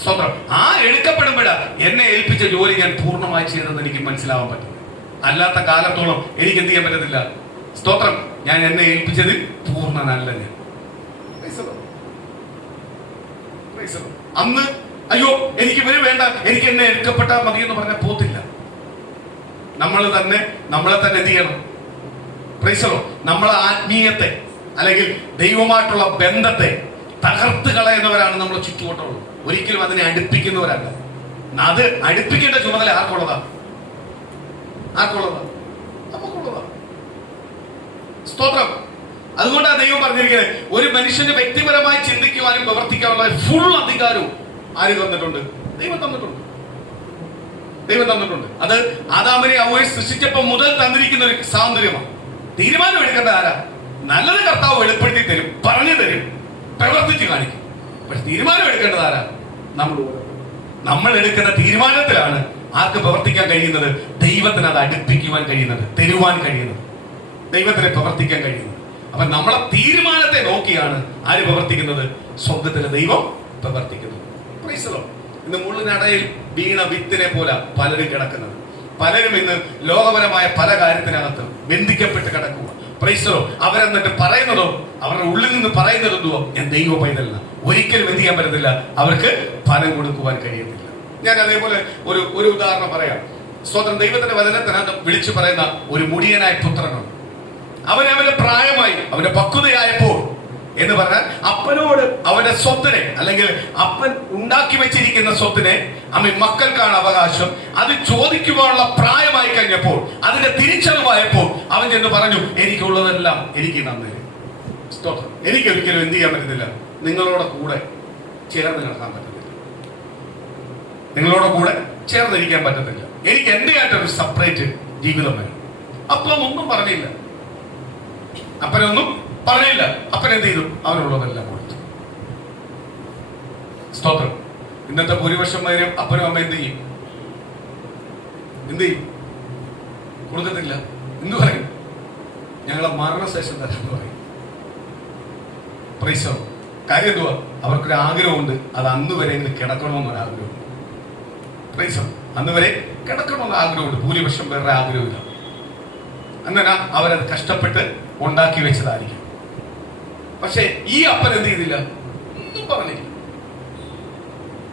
സ്തോത്രം. ആ എടുക്കപ്പെടുമ്പോഴാ എന്നെ ഏൽപ്പിച്ച ജോലി ഞാൻ പൂർണ്ണമായി ചെയ്തതെന്ന് എനിക്ക് മനസ്സിലാവാൻ പറ്റും. അല്ലാത്ത കാലത്തോളം എനിക്ക് എന്ത് ചെയ്യാൻ പറ്റത്തില്ല. സ്തോത്രം. ഞാൻ എന്നെ ഏൽപ്പിച്ചത് പൂർണ്ണനല്ല ഞാൻ. അന്ന് അയ്യോ എനിക്ക് ഇവര് വേണ്ട, എനിക്ക് എന്നെ എടുക്കപ്പെട്ടാൽ മതി എന്ന് പറഞ്ഞാൽ പോത്തില്ല. നമ്മളെ തന്നെ എന്ത് ചെയ്യണം? പ്രൈസലോ. നമ്മളെ ആത്മീയത്തെ അല്ലെങ്കിൽ ദൈവമായിട്ടുള്ള ബന്ധത്തെ തകർത്ത് കളയുന്നവരാണ് നമ്മൾ ചുറ്റുവട്ടമുള്ളത്. ഒരിക്കലും അതിനെ അടുപ്പിക്കുന്നവരല്ല. അത് അടുപ്പിക്കേണ്ട ചുമതല ആർക്കുള്ളതാ? നമുക്കുള്ളതാ. സ്തോത്രം. അതുകൊണ്ടാണ് ദൈവം പറഞ്ഞിരിക്കുന്നത്, ഒരു മനുഷ്യന് വ്യക്തിപരമായി ചിന്തിക്കുവാനും പ്രവർത്തിക്കാനുള്ള ഫുൾ അധികാരവും ആര് തന്നിട്ടുണ്ട്? ദൈവം തന്നിട്ടുണ്ട്. അത് ആദാമിനെ ഹവ്വയെ സൃഷ്ടിച്ചപ്പോൾ മുതൽ തന്നിരിക്കുന്ന ഒരു സ്വാതന്ത്ര്യമാണ്. തീരുമാനം എടുക്കേണ്ട ആരാ? നല്ലത് കർത്താവ് വെളിപ്പെടുത്തി തരും, പറഞ്ഞു തരും, പ്രവർത്തിച്ച് കാണിക്കും. പക്ഷെ തീരുമാനം എടുക്കേണ്ടത് ആരാ? നമ്മൾ എടുക്കുന്ന തീരുമാനത്തിലാണ് ആർക്ക് പ്രവർത്തിക്കാൻ കഴിയുന്നത്? ദൈവത്തിന് അത് അടുപ്പിക്കുവാൻ കഴിയുന്നത്, തരുവാൻ കഴിയുന്നത്, ദൈവത്തിന് പ്രവർത്തിക്കാൻ കഴിയുന്നത്. അപ്പൊ നമ്മളെ തീരുമാനത്തെ നോക്കിയാണ് ആര് പ്രവർത്തിക്കുന്നത്? സ്വർഗത്തിലെ ദൈവം പ്രവർത്തിക്കുന്നത്. Price the Lord. ഇന്ന് മുള്ളിനടയിൽ വീണ വിത്തിനെ പോലെ പലരും കിടക്കുന്നത്. പലരും ഇന്ന് ലോകപരമായ പല കാര്യത്തിനകത്ത് ബന്ധിക്കപ്പെട്ട് കിടക്കുക. Price the Lord. അവരെന്നിട്ട് പറയുന്നതോ, അവരുടെ ഉള്ളിൽ നിന്ന് പറയുന്നതെന്തോ, ഞാൻ ദൈവ പൈതലല്ല. ഒരിക്കലും എന്ത് ചെയ്യാൻ പറ്റത്തില്ല, അവർക്ക് ഫലം കൊടുക്കുവാൻ കഴിയത്തില്ല. ഞാൻ അതേപോലെ ഒരു ഉദാഹരണം പറയാം. സ്വന്തം ദൈവത്തിന്റെ വചനത്തിനകത്ത് വിളിച്ചു പറയുന്ന ഒരു മുടിയനായ പുത്രനുണ്ട്. അവന്റെ പ്രായമായി, അവന്റെ പക്വതയായപ്പോൾ എന്ന് പറഞ്ഞാൽ അപ്പനോട് അവന്റെ സ്വത്തിനെ, അല്ലെങ്കിൽ അപ്പൻ ഉണ്ടാക്കി വെച്ചിരിക്കുന്ന സ്വത്തിനെ മക്കൾക്കാണ് അവകാശം, അത് ചോദിക്കുവാനുള്ള പ്രായമായി കഴിഞ്ഞപ്പോൾ, അതിന്റെ തിരിച്ചറിവായപ്പോൾ അവൻ ചെന്ന് പറഞ്ഞു, എനിക്കുള്ളതെല്ലാം എനിക്ക് നന്ദി. എനിക്ക് ഒരിക്കലും എന്ത് ചെയ്യാൻ പറ്റത്തില്ല, നിങ്ങളോട് കൂടെ ചേർന്ന് കിടക്കാൻ പറ്റത്തില്ല, നിങ്ങളോട് കൂടെ ചേർന്നിരിക്കാൻ പറ്റത്തില്ല. എനിക്ക് എന്റെ ആയിട്ടൊരു സെപ്പറേറ്റ് ജീവിതം വേണം. അപ്പം ഒന്നും പറഞ്ഞില്ല. അപ്പനൊന്നും പറഞ്ഞില്ല. അപ്പൻ എന്ത് ചെയ്തു? അവനുള്ളതെല്ലാം കൊടുത്തു. സ്തോത്രം. ഇന്നത്തെ ഭൂരിപക്ഷം പേരും അപ്പനും അമ്മ എന്ത് ചെയ്യും? കൊടുക്കത്തില്ല. എന്ത് പറയും? ഞങ്ങളെ മരണശേഷം തരാന്ന് പറയും. പ്രൈസ്. കാര്യം എന്തുവാ? അവർക്കൊരു ആഗ്രഹമുണ്ട്, അത് അന്ന് വരെ ഇങ്ങനെ കിടക്കണമെന്നൊരു ആഗ്രഹമുണ്ട്. പ്രൈസ്. അന്ന് വരെ കിടക്കണമെന്ന് ആഗ്രഹമുണ്ട്. ഭൂരിപക്ഷം പേരുടെ ആഗ്രഹമില്ല. അങ്ങനെ അവരത് കഷ്ടപ്പെട്ട് ഉണ്ടാക്കി വെച്ചതായിരിക്കും. പക്ഷെ ഈ അപ്പൻ എന്ത് ചെയ്തില്ല? ഒന്നും പറഞ്ഞില്ല.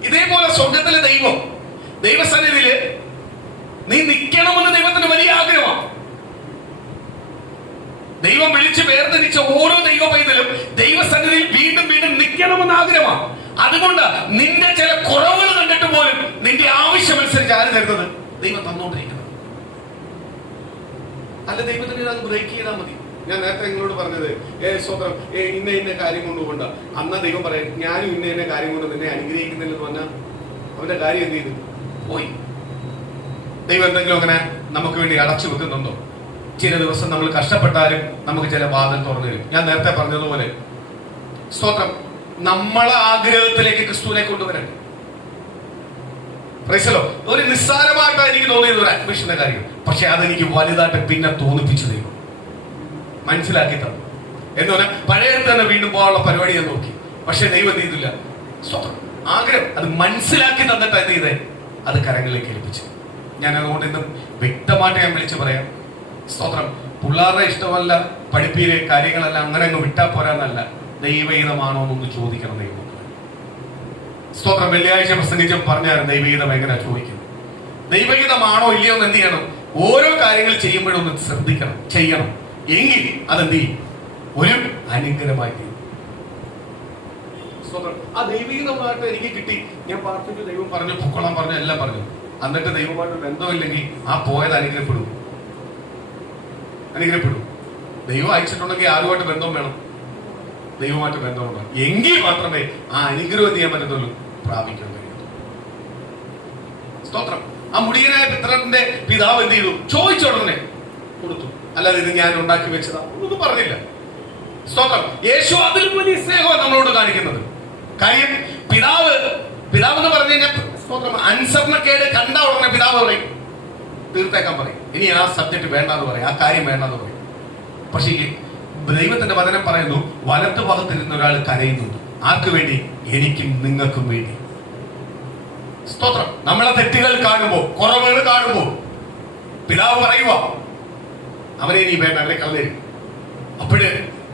ഇതേപോലെ സ്വർഗത്തിലെ ദൈവം, ദൈവസന്നിധിയില് നീ നിൽക്കണമെന്ന് ദൈവത്തിന് വലിയ ആഗ്രഹമാണ്. ദൈവം വിളിച്ച് വേർതിരിച്ച ഓരോ ദൈവ പൈതലും ദൈവസന്നിധിയിൽ വീണ്ടും വീണ്ടും നിൽക്കണമെന്ന് ആഗ്രഹമാണ്. അതുകൊണ്ട് നിന്റെ ചില കുറവുകൾ കണ്ടിട്ട് പോലും നിന്റെ ആവശ്യമനുസരിച്ച് ആര് തരുന്നത്? ദൈവം തന്നുകൊണ്ടിരിക്കുന്നത്. അല്ല, ദൈവത്തിന് അത് ബ്രേക്ക് ചെയ്താൽ മതി. ഞാൻ നേരത്തെ നിങ്ങളോട് പറഞ്ഞത് സ്വന്തം ഇന്ന കാര്യം കൊണ്ടുപോകണ്ട. അന്ന ദൈവം പറയാം, ഞാനും ഇന്ന കാര്യം കൊണ്ട് നിന്നെ അനുഗ്രഹിക്കുന്നില്ലെന്ന് പറഞ്ഞാൽ അവന്റെ കാര്യം എന്ത് ചെയ്തു? പോയി. ദൈവം എന്തെങ്കിലും അങ്ങനെ നമുക്ക് വേണ്ടി അടച്ചു വെക്കുന്നുണ്ടോ? ചില ദിവസം നമ്മൾ കഷ്ടപ്പെട്ടാലും നമുക്ക് ചില വാതിൽ തുറന്നു തരും. ഞാൻ നേരത്തെ പറഞ്ഞതുപോലെ സ്തോത്രം, നമ്മളെ ആഗ്രഹത്തിലേക്ക് ക്രിസ്തുവിനെ കൊണ്ടുവരട്ടെ. പ്രൈസലോ. ഒരു നിസ്സാരമായിട്ടാണ് എനിക്ക് തോന്നിയത് ഒരു അഡ്മിഷന്റെ കാര്യം. പക്ഷെ അതെനിക്ക് വലുതായിട്ട് പിന്നെ തോന്നിപ്പിച്ചു ദൈവം മനസ്സിലാക്കി തന്നു. എന്ന് പറഞ്ഞാൽ പഴയടുത്ത് തന്നെ വീണ്ടും പോകാനുള്ള പരിപാടി ഞാൻ നോക്കി. പക്ഷെ ദൈവം എന്ത് ചെയ്തില്ല? സ്വന്തം ആഗ്രഹം അത് മനസ്സിലാക്കി തന്നിട്ട് എന്ത് ചെയ്തേ? അത് കരങ്ങളിലേക്ക് ഏൽപ്പിച്ചു. ഞാൻ അതുകൊണ്ട് ഇന്നും വ്യക്തമായിട്ട് ഞാൻ വിളിച്ചു പറയാം, സ്തോത്രം, പിള്ളേരുടെ ഇഷ്ടമല്ല പഠിപ്പിയിലെ കാര്യങ്ങളെല്ലാം അങ്ങനെ അങ്ങ് വിട്ടാ പോരാന്നല്ല, ദൈവഹിതമാണോ എന്നൊന്ന് ചോദിക്കണം ദൈവം. സ്തോത്രം. വെള്ളിയാഴ്ച പ്രസംഗിച്ച് പറഞ്ഞായിരുന്നു ദൈവഹിതം എങ്ങനെ ചോദിക്കും. ദൈവഹിതമാണോ ഇല്ലയോ എന്ന് എന്ത് ചെയ്യണം? ഓരോ കാര്യങ്ങൾ ചെയ്യുമ്പോഴും ഒന്ന് ശ്രദ്ധിക്കണം, ചെയ്യണം. എങ്കിൽ അതെന്ത് ചെയ്യും? ഒരു അനുഗ്രഹമായി തീരും. ആ ദൈവീകമായിട്ട് എനിക്ക് കിട്ടി, ഞാൻ പ്രാർത്ഥിച്ചു, ദൈവം പറഞ്ഞു, പൊക്കോളാൻ പറഞ്ഞു, എല്ലാം പറഞ്ഞു. എന്നിട്ട് ദൈവമായിട്ട് ബന്ധമില്ലെങ്കിൽ ആ പോയത് അനുഗ്രഹപ്പെടും. ദൈവം അയച്ചിട്ടുണ്ടെങ്കിൽ ആരുമായിട്ട് ബന്ധവും വേണം, ദൈവമായിട്ട് ബന്ധവും വേണം. എങ്കിൽ മാത്രമേ ആ അനുഗ്രഹം ചെയ്യാൻ പറ്റത്തുള്ളൂ, പ്രാപിക്കാൻ കഴിയൂ. സ്തോത്രം. ആ മുടിയനായ പിതൃന്റെ പിതാവ് എന്ത് ചെയ്തു? ചോദിച്ച ഉടനെ കൊടുത്തു. അല്ലാതെ ഇത് ഞാൻ ഉണ്ടാക്കി വെച്ചതാ ഒന്നും പറഞ്ഞില്ല. സ്തോത്രം. യേശു അതിലും വലിയ സ്നേഹമാണ് നമ്മളോട് കാണിക്കുന്നത്. കാര്യം പിതാവ് എന്ന് പറഞ്ഞു കഴിഞ്ഞാൽ സ്തോത്രം, അനുസരണക്കേട് കണ്ട ഉടനെ പിതാവ് പറയും, തീർത്തേക്കാൻ പറയും. ഇനി ആ സബ്ജക്ട് വേണ്ടെന്ന് പറയും, ആ കാര്യം വേണ്ടെന്ന് പറയും. പക്ഷേ ദൈവത്തിന്റെ വചനം പറയുന്നു, വലത്ത് ഭാഗത്തിരുന്ന ഒരാൾ കരയുന്നുണ്ട്. ആർക്ക് വേണ്ടി? എനിക്കും നിങ്ങൾക്കും വേണ്ടി. സ്തോത്രം. നമ്മളെ തെറ്റുകൾ കാണുമ്പോ, കുറവുകൾ കാണുമ്പോ പിതാവ് പറയുക, അവനെ നീ വേണ്ട, അവരെ കളയരുത്. അപ്പോഴ്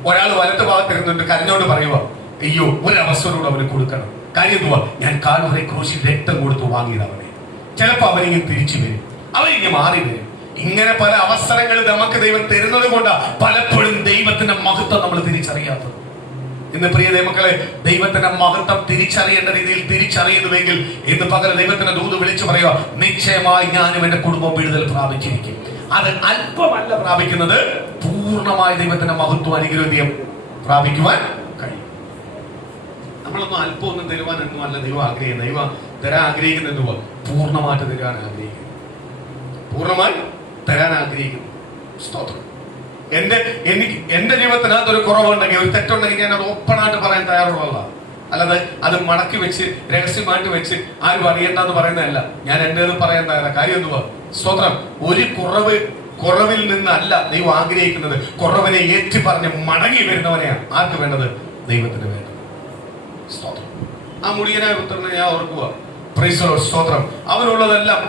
ഒരാൾ വലത്ത് ഭാഗത്തിരുന്നുണ്ട് കരഞ്ഞോണ്ട് പറയുക, അയ്യോ ഒരവസരത്തോട് അവന് കൊടുക്കണം. കാര്യം എന്തുവാ? ഞാൻ കാൽവരി ക്രൂശിൽ രക്തം കൊടുത്തു വാങ്ങിയത് അവനെ. ചിലപ്പോ അവനിങ്ങനെ തിരിച്ചു വരും, അവനിങ്ങനെ മാറി വരും. ഇങ്ങനെ പല അവസരങ്ങൾ നമുക്ക് ദൈവം തരുന്നത് കൊണ്ടാ പലപ്പോഴും ദൈവത്തിന്റെ മഹത്വം നമ്മൾ തിരിച്ചറിയാത്തത്. ഇന്ന് പ്രിയ ദൈവമക്കളെ, ദൈവത്തിന്റെ മഹത്വം തിരിച്ചറിയേണ്ട രീതിയിൽ തിരിച്ചറിയുന്നുവെങ്കിൽ ഇന്ന് പകരം ദൈവത്തിന്റെ ദൂത് വിളിച്ചു പറയുക, നിശ്ചയമായി ഞാനും എന്റെ കുടുംബം വിടുതൽ പ്രാപിച്ചിരിക്കും. അത് അല്പമല്ല പ്രാപിക്കുന്നത്, പൂർണ്ണമായ ദൈവത്തിന്റെ മഹത്വം അനുഗ്രഹീയം പ്രാപിക്കുവാൻ കഴിയും. നമ്മളൊന്നും അല്പം ഒന്നും തരുവാനൊന്നും അല്ല ദൈവം ആഗ്രഹിക്കുന്നത്. ദൈവം തരാൻ ആഗ്രഹിക്കുന്നത് എന്തുവാ? പൂർണ്ണമായിട്ട് തരാൻ ആഗ്രഹിക്കുന്നു, പൂർണ്ണമായി തരാൻ ആഗ്രഹിക്കുന്നു. സ്തോത്രം. എന്റെ ജീവിതത്തിനകത്ത് ഒരു കുറവുണ്ടെങ്കിൽ, ഒരു തെറ്റുണ്ടെങ്കിൽ ഞാൻ അത് ഓപ്പണായിട്ട് പറയാൻ തയ്യാറുള്ളതാണ്. അല്ലാതെ അത് മടക്കി വെച്ച് രഹസ്യമായിട്ട് വെച്ച് ആരും അറിയണ്ടെന്ന് പറയുന്നതല്ല. ഞാൻ എന്റേത് പറയാൻ തയ്യാറാണ്. കാര്യം എന്തുവാ? സ്തോത്രം. ഒരു കുറവിൽ നിന്നല്ല ദൈവം ആഗ്രഹിക്കുന്നത്, കുറവിനെ ഏറ്റു പറഞ്ഞ് മടങ്ങി വരുന്നവനെയാണ് ആർക്ക് വേണ്ടത്? ദൈവത്തിന് വേണ്ടത്. സ്തോത്രം. ആ മുടിയനായ പുത്രനെ ഞാൻ ഓർക്കുക. Price the Lord. സ്തോത്രം. അവനുള്ളതെല്ലാം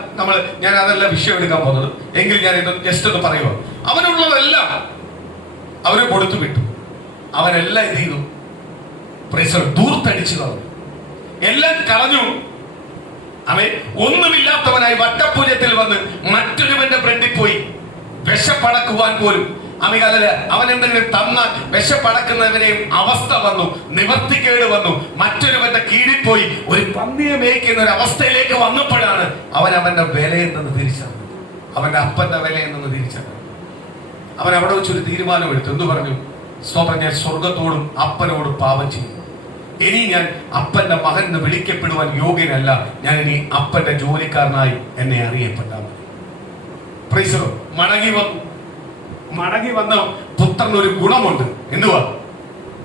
ഞാൻ അതല്ല വിഷയം എടുക്കാൻ പോകുന്നത്, എങ്കിൽ ഞാൻ ഇത് ജസ്റ്റ് ഒന്ന് പറയുക. അവനുള്ളതെല്ലാം അവന് കൊടുത്തു വിട്ടു. അവനെല്ലാം എന്ത് ചെയ്തു? Price the Lord. ദൂർത്തടിച്ചു കളഞ്ഞു, എല്ലാം കളഞ്ഞു. അവൻ ഒന്നുമില്ലാത്തവനായി വട്ടപ്പൂജത്തിൽ വന്ന് മറ്റൊരുവന്റെ ഫ്രണ്ടിൽ പോയി വിശപ്പടക്കുവാൻ പോലും അവൻ എന്തെങ്കിലും തന്നാൽ വിശപ്പടക്കുന്നവരെയും അവസ്ഥ വന്നു, നിവർത്തിക്കേട് വന്നു. മറ്റൊരുവന്റെ കീഴിൽ പോയി ഒരു പന്നിയെ മേയ്ക്കുന്ന ഒരു അവസ്ഥയിലേക്ക് വന്നപ്പോഴാണ് അവന്റെ വിലയെന്ന് തിരിച്ചറിഞ്ഞത്, അവന്റെ അപ്പന്റെ വിലയെന്ന് തിരിച്ചറിഞ്ഞത്. അവൻ അവിടെ വെച്ചൊരു തീരുമാനം എടുത്തു. എന്തു പറഞ്ഞു? സ്തോത്രം. ഞാൻ സ്വർഗത്തോടും അപ്പനോടും പാപം ചെയ്യും. ഇനി ഞാൻ അപ്പന്റെ മകൻ എന്ന് വിളിക്കപ്പെടുവാൻ യോഗ്യനല്ല. ഞാൻ ഇനി അപ്പന്റെ ജോലിക്കാരനായി എന്നെ അറിയപ്പെട്ടാൽ മതി. Price the Lord. മടങ്ങി വന്നു. മടങ്ങി വന്ന പുത്രന് ഒരു ഗുണമുണ്ട്. എന്തുവാ?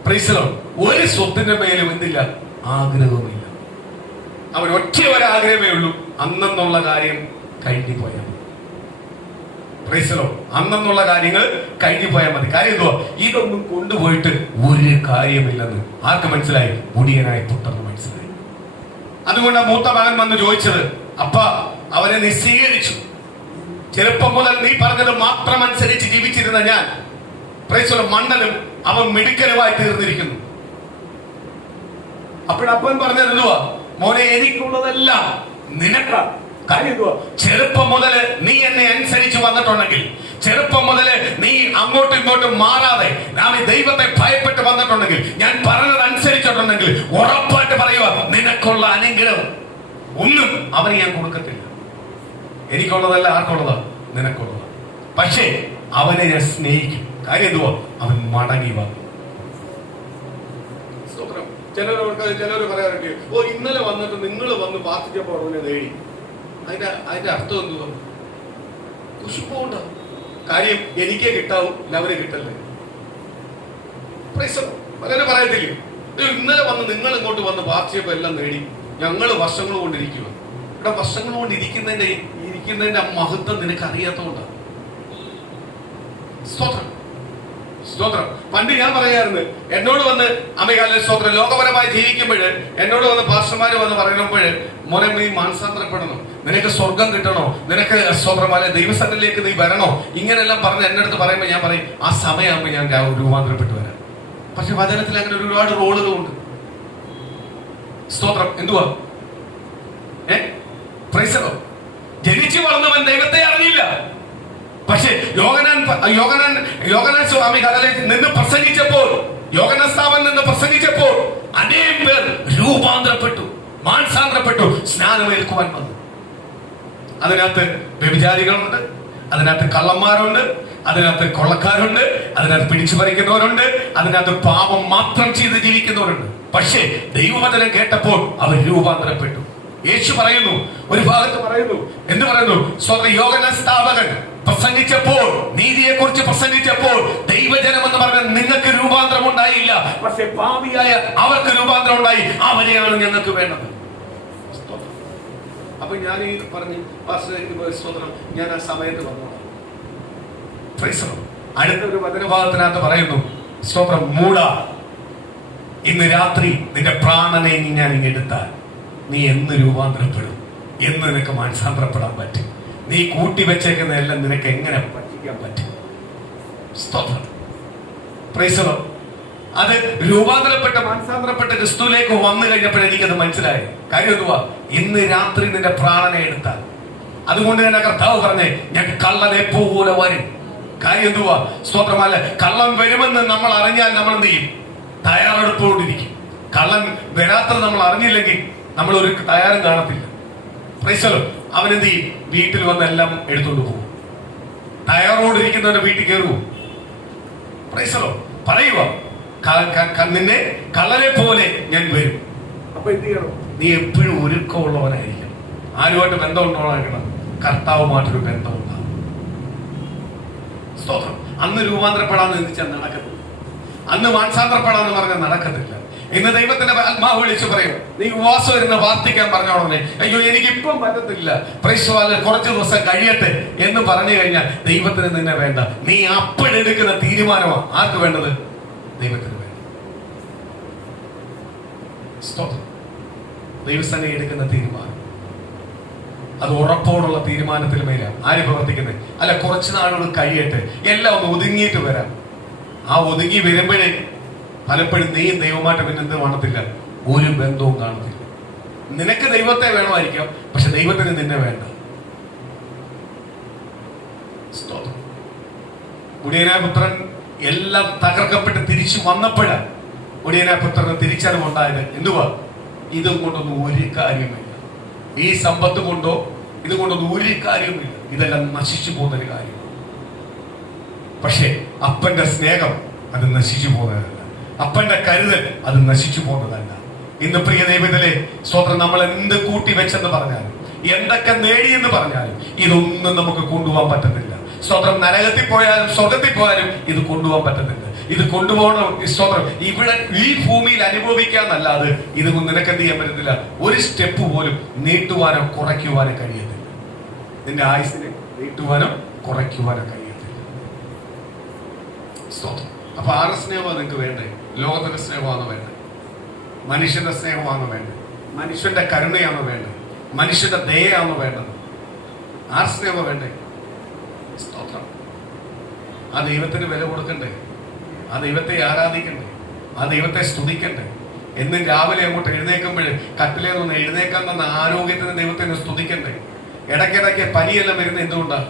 Price the Lord. ഒരു സ്വത്തിന്റെ മേലും എന്തില്ല? ആഗ്രഹവുമില്ല. അവൻ ഒറ്റ ഒരാഗ്രഹമേ ഉള്ളൂ, അന്നെന്നുള്ള കാര്യം കഴിഞ്ഞു പോയാൽ മതി. Price the Lord. അന്നെന്നുള്ള കാര്യങ്ങൾ കഴിഞ്ഞു പോയാൽ മതി. കാര്യം എന്തുവാ? ഇതൊന്നും കൊണ്ടുപോയിട്ട് ഒരു കാര്യമില്ലെന്ന് ആർക്ക് മനസ്സിലായി? മുടിയനായ പുത്രന് മനസ്സിലായി. അതുകൊണ്ട് മൂത്ത മകൻ വന്ന് ചോദിച്ചത്, അപ്പ അവനെ നീ സ്വീകരിച്ചു, ചെറുപ്പം മുതൽ നീ പറഞ്ഞത് മാത്രം അനുസരിച്ച് ജീവിച്ചിരുന്ന ഞാൻ പ്രൈസ് ദി ലോർഡ് മണ്ടനും അവൻ മിടുക്കനുമായി തീർന്നിരിക്കുന്നു. അപ്പോഴപ്പൻ പറഞ്ഞത് എന്തുവാ? മോനെ, എനിക്കുള്ളതെല്ലാം നിനക്ക്. കാര്യം എന്തുവാ? ചെറുപ്പം മുതല് നീ എന്നെ അനുസരിച്ച് വന്നിട്ടുണ്ടെങ്കിൽ, ചെറുപ്പം മുതല് നീ അങ്ങോട്ടും ഇങ്ങോട്ടും മാറാതെ നാം ഈ ദൈവത്തെ ഭയപ്പെട്ട് വന്നിട്ടുണ്ടെങ്കിൽ, ഞാൻ പറഞ്ഞത് അനുസരിച്ചിട്ടുണ്ടെങ്കിൽ, ഉറപ്പായിട്ട് പറയുക, നിനക്കുള്ള അനുഗ്രഹം ഒന്നും അവന് ഞാൻ കൊടുക്കത്തില്ല. എനിക്കുള്ളതല്ല ആർക്കുള്ളതാ? നിനക്കുള്ളതാ. പക്ഷേ അവനെ ഞാൻ സ്നേഹിക്കും. കാര്യം എന്തുവാ? അവൻ മടങ്ങി വന്നു. ചിലർ പറയാറുണ്ട്, ഓ ഇന്നലെ വന്നിട്ട് നിങ്ങൾ വന്ന് പ്രാർത്ഥിച്ചപ്പോ അവനെ നേടി. അതിന്റെ അർത്ഥം എന്തുവാ? കുശുമ്പുണ്ടോ? കാര്യം എനിക്കേ കിട്ടാവൂ, അവരെ കിട്ടല്ലേ? പലരും പറയത്തില്ലേ, ഇന്നലെ വന്ന് നിങ്ങൾ ഇങ്ങോട്ട് വന്ന് പ്രാർത്ഥിച്ചപ്പോ എല്ലാം നേടി, ഞങ്ങൾ വർഷങ്ങൾ കൊണ്ടിരിക്കുക. ഇവിടെ വർഷങ്ങൾ കൊണ്ട് ഇരിക്കുന്നതിന്റെ മഹത്വം നിനക്ക് അറിയാത്തതുകൊണ്ടാണ്. സ്തോത്രം, സ്തോത്രം. പണ്ട് ഞാൻ പറയാറുണ്ട്, എന്നോട് വന്ന് അമ്മകാല സ്തോത്രം ലോകപരമായി ജീവിക്കുമ്പോൾ എന്നോട് വന്ന് പാസ്റ്റർമാര് വന്ന് പറയുമ്പോൾ, മോനെ നീ മാനസാന്തരപ്പെടണം, നിനക്ക് സ്വർഗം കിട്ടണോ, നിനക്ക് സ്തോത്രമായ ദൈവസന്നിധിയിലേക്ക് നീ വരണോ, ഇങ്ങനെല്ലാം പറഞ്ഞ് എന്റെ അടുത്ത് പറയുമ്പോൾ ഞാൻ പറയും, ആ സമയമാകുമ്പോൾ ഞാൻ രൂപാന്തരപ്പെട്ട് വരാം. പക്ഷെ വചനത്തിൽ അങ്ങനെ ഒരുപാട് റോളുകളുണ്ട്. സ്തോത്രം. എന്തുവാ? ജനിച്ചു വളർന്നവൻ ദൈവത്തെ അറിയില്ല. പക്ഷെ യോഹന്നാൻ സ്വാമി കടലിൽ നിന്ന് പ്രസംഗിച്ചപ്പോൾ, യോഹന്നാൻ സ്ഥാപനം നിന്ന് പ്രസംഗിച്ചപ്പോൾ അനേകം പേർ രൂപാന്തരപ്പെട്ടു, മാനസാന്തരപ്പെട്ടു, സ്നാനമേൽക്കുവാൻ വന്നു. അതിനകത്ത് വ്യഭിചാരികളുണ്ട്, അതിനകത്ത് കള്ളന്മാരുണ്ട്, അതിനകത്ത് കൊള്ളക്കാരുണ്ട്, അതിനകത്ത് പിടിച്ചു പറിക്കുന്നവരുണ്ട്, അതിനകത്ത് പാപം മാത്രം ചെയ്ത് ജീവിക്കുന്നവരുണ്ട്. പക്ഷേ ദൈവവചനം കേട്ടപ്പോൾ അവർ രൂപാന്തരപ്പെട്ടു. യേശു പറയുന്നു, ഒരു ഭാഗത്ത് പറയുന്നു, എന്ത് പറയുന്നു? യോഹന്നാൻ സ്ഥാപകൻ പ്രസംഗിച്ചപ്പോൾ, നീതിയെ കുറിച്ച് പ്രസംഗിച്ചപ്പോൾ, ദൈവജനം എന്ന് പറഞ്ഞ നിങ്ങൾക്ക് രൂപാന്തരം ഉണ്ടായില്ല, പക്ഷെ പാപിയായ അവർക്ക് രൂപാന്തരം ഉണ്ടായി. അവരെയാണ് ഞങ്ങൾക്ക് വേണ്ടത്. അപ്പൊ ഞാൻ ഈ പറഞ്ഞു, സ്തോത്രം, ഞാൻ ആ സമയത്ത് വന്നോളാം. അടുത്ത ഒരു വചനഭാഗത്തിനകത്ത് പറയുന്നു, സ്തോത്രം, മൂട, ഇന്ന് രാത്രി നിന്റെ പ്രാണനെ ഞാൻ എടുത്താൽ നീ എന്ന് രൂപാന്തരപ്പെടും, എന്ന് നിനക്ക് മാനസാന്തരപ്പെടാൻ പറ്റും. നീ കൂട്ടിവെച്ചേക്കുന്ന എല്ലാം നിനക്ക് എങ്ങനെ പറ്റിക്കാൻ പറ്റും? സ്തോത്രം. Price the Lord. അത് രൂപാന്തരപ്പെട്ട മാനസാന്തരപ്പെട്ട ക്രിസ്തുവിലേക്ക് വന്നു കഴിഞ്ഞപ്പോൾ എനിക്കത് മനസ്സിലായി. കാര്യം എന്തുവാ? ഇന്ന് രാത്രി നിന്റെ പ്രാണനെ എടുത്താൽ. അതുകൊണ്ട് തന്നെ കർത്താവ് പറഞ്ഞേ, ഞാൻ കള്ളനെ പോലെ വരും. കാര്യം എന്തുവാ? സ്തോത്രമല്ല, കള്ളൻ വരുമെന്ന് നമ്മൾ അറിഞ്ഞാൽ നമ്മൾ എന്ത് ചെയ്യും? തയ്യാറെടുപ്പോണ്ടിരിക്കും. കള്ളൻ വരാത്തത് നമ്മൾ അറിഞ്ഞില്ലെങ്കിൽ നമ്മൾ ഒരു തയ്യാറും കാണത്തില്ല. Praise the Lord. അവനെന്ത് ചെയ്യും? വീട്ടിൽ വന്ന് എല്ലാം എടുത്തോണ്ട് പോകും. തയ്യാറോടിരിക്കുന്നവന്റെ വീട്ടിൽ കയറുമോ? Price the Lord. പറയുക, നിന്നെ കള്ളനെ പോലെ ഞാൻ വരും. അപ്പൊ എന്ത് ചെയ്യണം? നീ എപ്പോഴും ഒരുക്കമുള്ളവനായിരിക്കണം. ആരുമായിട്ട് ബന്ധമുള്ളവനായിരിക്കണം? കർത്താവുമായിട്ടൊരു ബന്ധമുണ്ടാകും. സ്തോത്രം. അന്ന് രൂപാന്തരപ്പെടാന്ന് ചിന്തിച്ചാൽ നടക്കത്തില്ല. അന്ന് മാനസാന്തരപ്പെടാന്ന് പറഞ്ഞാൽ നടക്കത്തില്ല. ഇന്ന് ദൈവത്തിന്റെ ആത്മാവ് വിളിച്ചു പറയും, നീ ഉപവാസം ഇരുന്ന് പ്രാർത്ഥിക്കാൻ പറഞ്ഞോളെ, അയ്യോ എനിക്കിപ്പം പറ്റത്തില്ല, കുറച്ച് ദിവസം കഴിയട്ടെ എന്ന് പറഞ്ഞു കഴിഞ്ഞാൽ ദൈവത്തിന് നിന്നെ വേണ്ട. നീ അപ്പോഴെടുക്കുന്ന തീരുമാനമാണ് ആർക്ക് വേണ്ടത്? ദൈവത്തിന് വേണ്ട. ദൈവസന്നെ എടുക്കുന്ന തീരുമാനം അത് ഉറപ്പോടുള്ള തീരുമാനത്തിന് മേലാണ് ആര് പ്രവർത്തിക്കുന്നത്? അല്ല, കുറച്ചു നാളുകൾ കഴിയട്ടെ, എല്ലാം ഒന്ന് ഒതുങ്ങിയിട്ട് വരാം. ആ ഒതുങ്ങി വരുമ്പോഴേ പലപ്പോഴും നീയും ദൈവമായിട്ട് പിന്നെ എന്ത് കാണത്തില്ല? ഒരു ബന്ധവും കാണത്തില്ല. നിനക്ക് ദൈവത്തെ വേണമായിരിക്കാം, പക്ഷെ ദൈവത്തിന് നിന്നെ വേണ്ട. മുടിയനായ പുത്രൻ എല്ലാം തകർക്കപ്പെട്ട് തിരിച്ചു വന്നപ്പോഴാണ് മുടിയനായ പുത്രന് തിരിച്ചറിവുണ്ടായത്. എന്തുവാ? ഇതും കൊണ്ടൊന്നും ഒരു കാര്യമില്ല, ഈ സമ്പത്ത് കൊണ്ടോ ഇത് കൊണ്ടൊന്നും ഒരു കാര്യമില്ല, ഇതെല്ലാം നശിച്ചു പോകുന്നൊരു കാര്യമാണ്. പക്ഷെ അപ്പന്റെ സ്നേഹം അത് നശിച്ചു പോകുന്നതല്ല, അപ്പന്റെ കരുതൽ അത് നശിച്ചു പോകുന്നതല്ല. ഇന്ന് പ്രിയ ദൈവത്തിലെ സ്തോത്രം, നമ്മൾ എന്ത് കൂട്ടി വെച്ചെന്ന് പറഞ്ഞാലും, എന്തൊക്കെ നേടിയെന്ന് പറഞ്ഞാലും, ഇതൊന്നും നമുക്ക് കൊണ്ടുപോകാൻ പറ്റത്തില്ല. സ്തോത്രം. നരകത്തിൽ പോയാലും സ്വർഗത്തിൽ പോയാലും ഇത് കൊണ്ടുപോകാൻ പറ്റത്തില്ല. ഇത് കൊണ്ടുപോകണം സ്തോത്രം ഇവിടെ ഈ ഭൂമിയിൽ അനുഭവിക്കാന്നല്ലാതെ ഇത് നിനക്ക് എന്ത് ചെയ്യാൻ പറ്റത്തില്ല. ഒരു സ്റ്റെപ്പ് പോലും നീട്ടുവാനോ കുറയ്ക്കുവാനോ കഴിയത്തില്ല. നിന്റെ ആയുസിനെ നീട്ടുവാനോ കുറയ്ക്കുവാനോ കഴിയത്തില്ല. സ്തോത്രം. അപ്പൊ ആരുടെ സ്നേഹമാണ് നിങ്ങൾക്ക് വേണ്ടേ? ലോകത്തിന്റെ സ്നേഹമാണോ വേണ്ടത്? മനുഷ്യന്റെ സ്നേഹമാണോ വേണ്ടത്? മനുഷ്യന്റെ കരുണയാണോ വേണ്ടത്? മനുഷ്യന്റെ ദയയാണോ വേണ്ടത്? ആർ സ്നേഹമാണ് വേണ്ടേ? സ്തോത്രം. ആ ദൈവത്തിന് വില കൊടുക്കണ്ടേ? ആ ദൈവത്തെ ആരാധിക്കണ്ടേ? ആ ദൈവത്തെ സ്തുതിക്കണ്ടേ? എന്നും രാവിലെ അങ്ങോട്ട് എഴുന്നേൽക്കുമ്പോൾ കട്ടിലേ നിന്ന് എഴുന്നേക്കാൻ തന്ന ആരോഗ്യത്തിന് ദൈവത്തെ സ്തുതിക്കണ്ടേ? ഇടയ്ക്കിടയ്ക്ക് പനിയെല്ലാം വരുന്നത് എന്തുകൊണ്ടാണ്?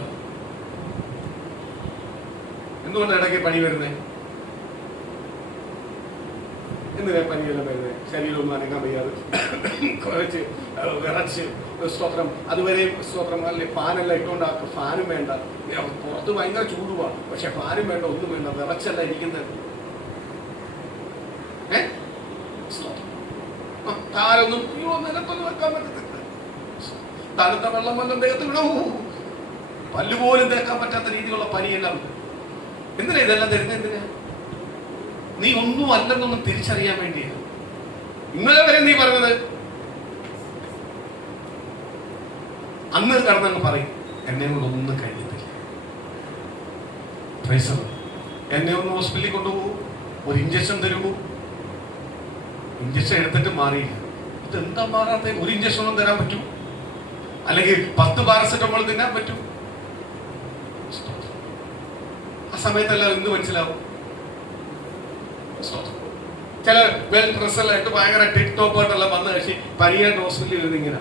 എന്തുകൊണ്ടാണ് ഇടയ്ക്ക് പനി വരുന്നത്? എന്തിനാ പനിയെല്ലാം വരുന്നത്? ശരീരമൊന്നും അനങ്ങാൻ വയ്യാതെ കുറച്ച് വിറച്ച് സ്തോത്രം. അതുവരെ സ്തോത്രം അല്ലെ ഫാനെല്ലാം ഇട്ടുകൊണ്ടാക്കും. ഫാനും വേണ്ട, പുറത്ത് ഭയങ്കര ചൂടുവാണ്, പക്ഷെ ഫാനും വേണ്ട, ഒന്നും വേണ്ട, വിറച്ചല്ല ഇരിക്കുന്നത്. താരൊന്നും നിലത്തൊന്നും വെക്കാൻ പറ്റത്തില്ല. തണുത്ത വെള്ളം വല്ലതും ദേഹത്ത് വിടൂ, പല്ലുപോലും തേക്കാൻ പറ്റാത്ത രീതിയിലുള്ള പനിയെല്ലാം ഉണ്ട്. എന്തിനാ ഇതെല്ലാം തരുന്നത്? എന്തിനാ? നീ ഒന്നും അല്ലെന്നൊന്നും തിരിച്ചറിയാൻ വേണ്ടിയാണ്. ഇന്നലെ വരെ നീ പറഞ്ഞത് അന്ന് കടന്നങ്ങ് പറയും എന്നെ കൊണ്ട് ഒന്നും കഴിയത്തില്ല. എന്നെ ഒന്ന് ഹോസ്പിറ്റലിൽ കൊണ്ടുപോകൂ, ഒരു ഇഞ്ചക്ഷൻ തരുമോ? ഇഞ്ചക്ഷൻ എടുത്തിട്ട് മാറിയില്ല. ഇതെന്താ മാറാത്ത? ഒരു ഇഞ്ചക്ഷൻ ഒന്നും തരാൻ പറ്റൂ? അല്ലെങ്കിൽ 10 പാരസെറ്റമോൾ തിന്നാൻ പറ്റൂ? ആ സമയത്തെല്ലാം എന്ത് മനസ്സിലാവും? ചില വെൽ ഡ്രസ്സെല്ലായിട്ട് ഭയങ്കര ടിക് ടോപ്പായിട്ടെല്ലാം വന്ന് കഴിച്ച് പനിയായിട്ട് ഹോസ്പിറ്റലിൽ ഇരുന്ന് ഇങ്ങനെ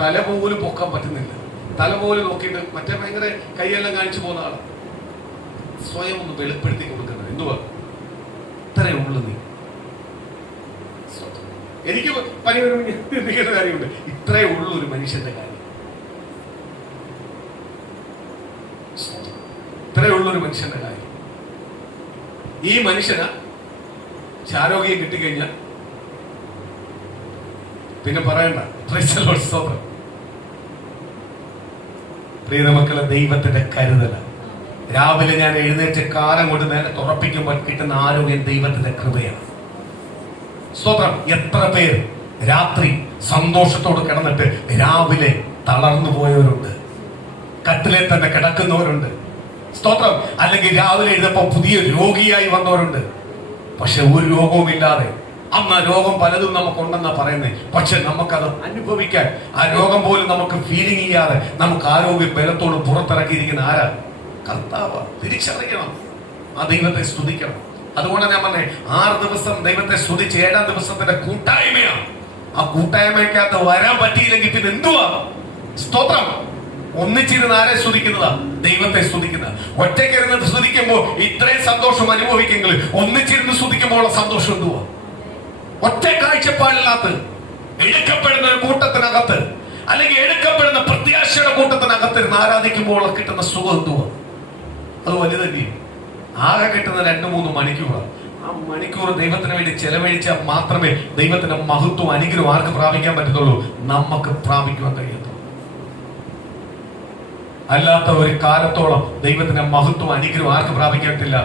തല പോലും പൊക്കാൻ പറ്റുന്നില്ല. തല പോലും നോക്കിയിട്ട് മറ്റേ ഭയങ്കര കൈയെല്ലാം കാണിച്ചു പോകുന്ന ആള് സ്വയം ഒന്ന് വെളിപ്പെടുത്തി കൊടുക്കുന്നത്. എന്തുവാ ഇത്രയേ ഉള്ളു നീ? എനിക്ക് പനി വരുമ്പോൾ എന്തെങ്കിലും കാര്യമുണ്ട്. ഇത്രയേ ഉള്ളൂ ഒരു മനുഷ്യന്റെ കാര്യം. ഇത്രയേ ഉള്ളൂ ഒരു മനുഷ്യന്റെ കാര്യം. ഈ മനുഷ്യന് ആരോഗ്യം കിട്ടിക്കഴിഞ്ഞാൽ പിന്നെ പറയണ്ട. പ്രിയ മക്കളെ, ദൈവത്തിന്റെ കരുതല. രാവിലെ ഞാൻ എഴുന്നേറ്റ് കാലം കൊണ്ട് നേരെ തുറപ്പിക്കുമ്പോൾ കിട്ടുന്ന ആരോഗ്യം ദൈവത്തിന്റെ കൃപയാണ്. സ്തോത്രം. എത്ര പേർ രാത്രി സന്തോഷത്തോട് കിടന്നിട്ട് രാവിലെ തളർന്നു പോയവരുണ്ട്, കട്ടിലെ തന്നെ കിടക്കുന്നവരുണ്ട്. സ്തോത്രം. അല്ലെങ്കിൽ രാവിലെ എഴുന്നപ്പോൾ പുതിയ രോഗിയായി വന്നവരുണ്ട്. പക്ഷെ ഒരു രോഗവുമില്ലാതെ അന്ന് ആ രോഗം പലതും നമുക്കുണ്ടെന്നാ പറയുന്നത്. പക്ഷെ നമുക്കത് അനുഭവിക്കാൻ, ആ രോഗം പോലും നമുക്ക് ഫീലിംഗ് ചെയ്യാതെ നമുക്ക് ആരോഗ്യ ബലത്തോട് പുറത്തിറക്കിയിരിക്കുന്ന ആരാ? കർത്താവ്. തിരിച്ചറിയണം, ആ ദൈവത്തെ സ്തുതിക്കണം. അതുകൊണ്ട് ഞാൻ പറഞ്ഞേ 6 ദിവസം ദൈവത്തെ സ്തുതിച്ച് 7-ാം ദിവസത്തിന്റെ കൂട്ടായ്മയാണ്. ആ കൂട്ടായ്മയ്ക്കകത്ത് വരാൻ പറ്റിയില്ലെങ്കിൽ പിന്നെ എന്തുവാ? സ്തോത്രം. ഒന്നിച്ചിരുന്ന് ആരെ സ്തുതിക്കുന്നതാ? ദൈവത്തെ സ്തുതിക്കുന്ന. ഒറ്റയ്ക്കിരുന്ന് സ്തുതിക്കുമ്പോൾ ഇത്രയും സന്തോഷം അനുഭവിക്കെങ്കിൽ ഒന്നിച്ചിരുന്ന് സ്തുതിക്കുമ്പോൾ സന്തോഷം എന്തുവാ? ഒറ്റ കാഴ്ചപ്പാടിനകത്ത് എടുക്കപ്പെടുന്ന ഒരു കൂട്ടത്തിനകത്ത്, അല്ലെങ്കിൽ എടുക്കപ്പെടുന്ന പ്രത്യാശയുടെ കൂട്ടത്തിനകത്തിരുന്ന് ആരാധിക്കുമ്പോൾ കിട്ടുന്ന സുഖം എന്തുവാ? അത് വലുതന്നെയും. ആകെ കിട്ടുന്ന 2-3 മണിക്കൂറാണ്. ആ മണിക്കൂർ ദൈവത്തിന് വേണ്ടി ചെലവഴിച്ചാൽ മാത്രമേ ദൈവത്തിന്റെ മഹത്വം അനുഗ്രഹം ആർക്ക് പ്രാപിക്കാൻ പറ്റത്തുള്ളൂ? നമുക്ക് പ്രാപിക്കുവാൻ കഴിയത്തുള്ളൂ. അല്ലാത്ത ഒരു കാലത്തോളം ദൈവത്തിന്റെ മഹത്വം അനുഗ്രഹം ആർക്ക് പ്രാപിക്കാൻ പറ്റില്ല?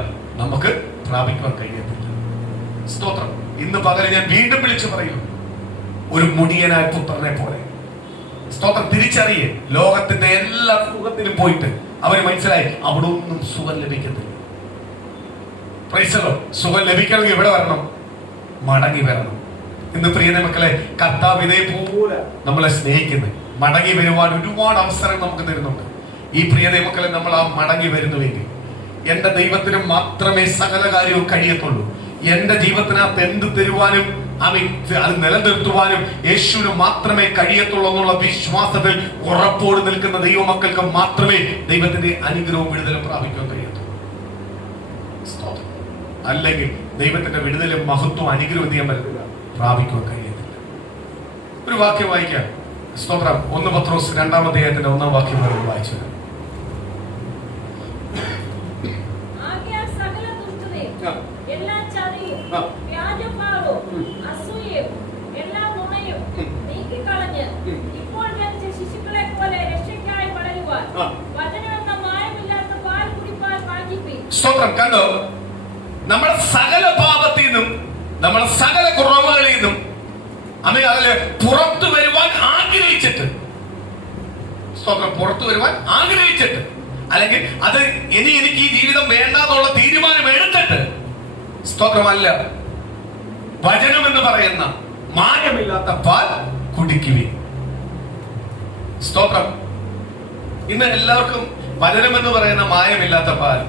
നമുക്ക് പ്രാപിക്കുവാൻ കഴിയത്തില്ല. സ്തോത്രം. ഇന്ന് പകരം ഞാൻ വീണ്ടും വിളിച്ചു പറയും, ഒരു മുടിയനായ പുത്രനെ പോലെ സ്തോത്രം തിരിച്ചറിയേ. ലോകത്തിന്റെ എല്ലാ സുഖത്തിനും പോയിട്ട് അവര് മനസ്സിലായി അവിടെ ഒന്നും സുഖം ലഭിക്കത്തില്ല. സുഖം ലഭിക്കണമെങ്കിൽ ഇവിടെ വരണം, മടങ്ങി വരണം. ഇന്ന് പ്രിയ മക്കളെ, കർത്താവ് ഇതേപോലെ നമ്മളെ സ്നേഹിക്കുന്നത്. മടങ്ങി വരുവാൻ ഒരുപാട് അവസരം നമുക്ക് തരുന്നുണ്ട്. ഈ പ്രിയ മക്കളെ, നമ്മൾ ആ മടങ്ങി വരുന്നുവെങ്കിൽ എന്റെ ദൈവത്തിന് മാത്രമേ സകല കാര്യവും കഴിയത്തുള്ളൂ. എന്റെ ജീവിതത്തിനകത്ത് എന്ത് തരുവാനും അത് നിലനിർത്തുവാനും യേശുവിന് മാത്രമേ കഴിയത്തുള്ളൂ എന്നുള്ള വിശ്വാസത്തിൽ ഉറപ്പോട് നിൽക്കുന്ന ദൈവമക്കൾക്ക് മാത്രമേ ദൈവത്തിന്റെ അനുഗ്രഹവും വിടുതലും പ്രാപിക്കാൻ കഴിയത്തുള്ളൂ. അല്ലെങ്കിൽ ദൈവത്തിന്റെ വിടുതലും മഹത്വം അനുഗ്രഹം ചെയ്യാൻ പറ്റത്തില്ല, പ്രാപിക്കുവാൻ കഴിയത്തില്ല. ഒരു വാക്യം വായിക്കാം. സ്തോത്രം. 1 പത്രോസ് 2-ാം അധ്യായത്തിന്റെ 1-ാം വാക്യം വായിച്ചു. ഇപ്പോൾ ജനിച്ച ശിശുക്കളെ പോലെ രക്ഷയ്ക്കായി വളരുവാൻ വചനമെന്ന മായമില്ലാത്ത പാൽ സ്തോത്രം. കണ്ടോ, നമ്മുടെ സകല പാപത്തിൽ നിന്നും നമ്മുടെ സകല കുറവുകളിൽ നിന്നും അതിലെ പുറത്തു വരുവാൻ ആഗ്രഹിച്ചിട്ട്, സ്തോത്രം, പുറത്തു വരുവാൻ ആഗ്രഹിച്ചിട്ട്, അല്ലെങ്കിൽ അത് ഇനി എനിക്ക് ഈ ജീവിതം വേണ്ടാന്നുള്ള തീരുമാനം എടുത്തിട്ട്, സ്തോത്രമല്ല, വചനം എന്ന് പറയുന്ന മായമില്ലാത്ത പാൽ കുടിക്കുവിൻ. സ്തോത്രം. ഇന്ന് എല്ലാവർക്കും വചനം എന്ന് പറയുന്ന മായമില്ലാത്ത പാൽ,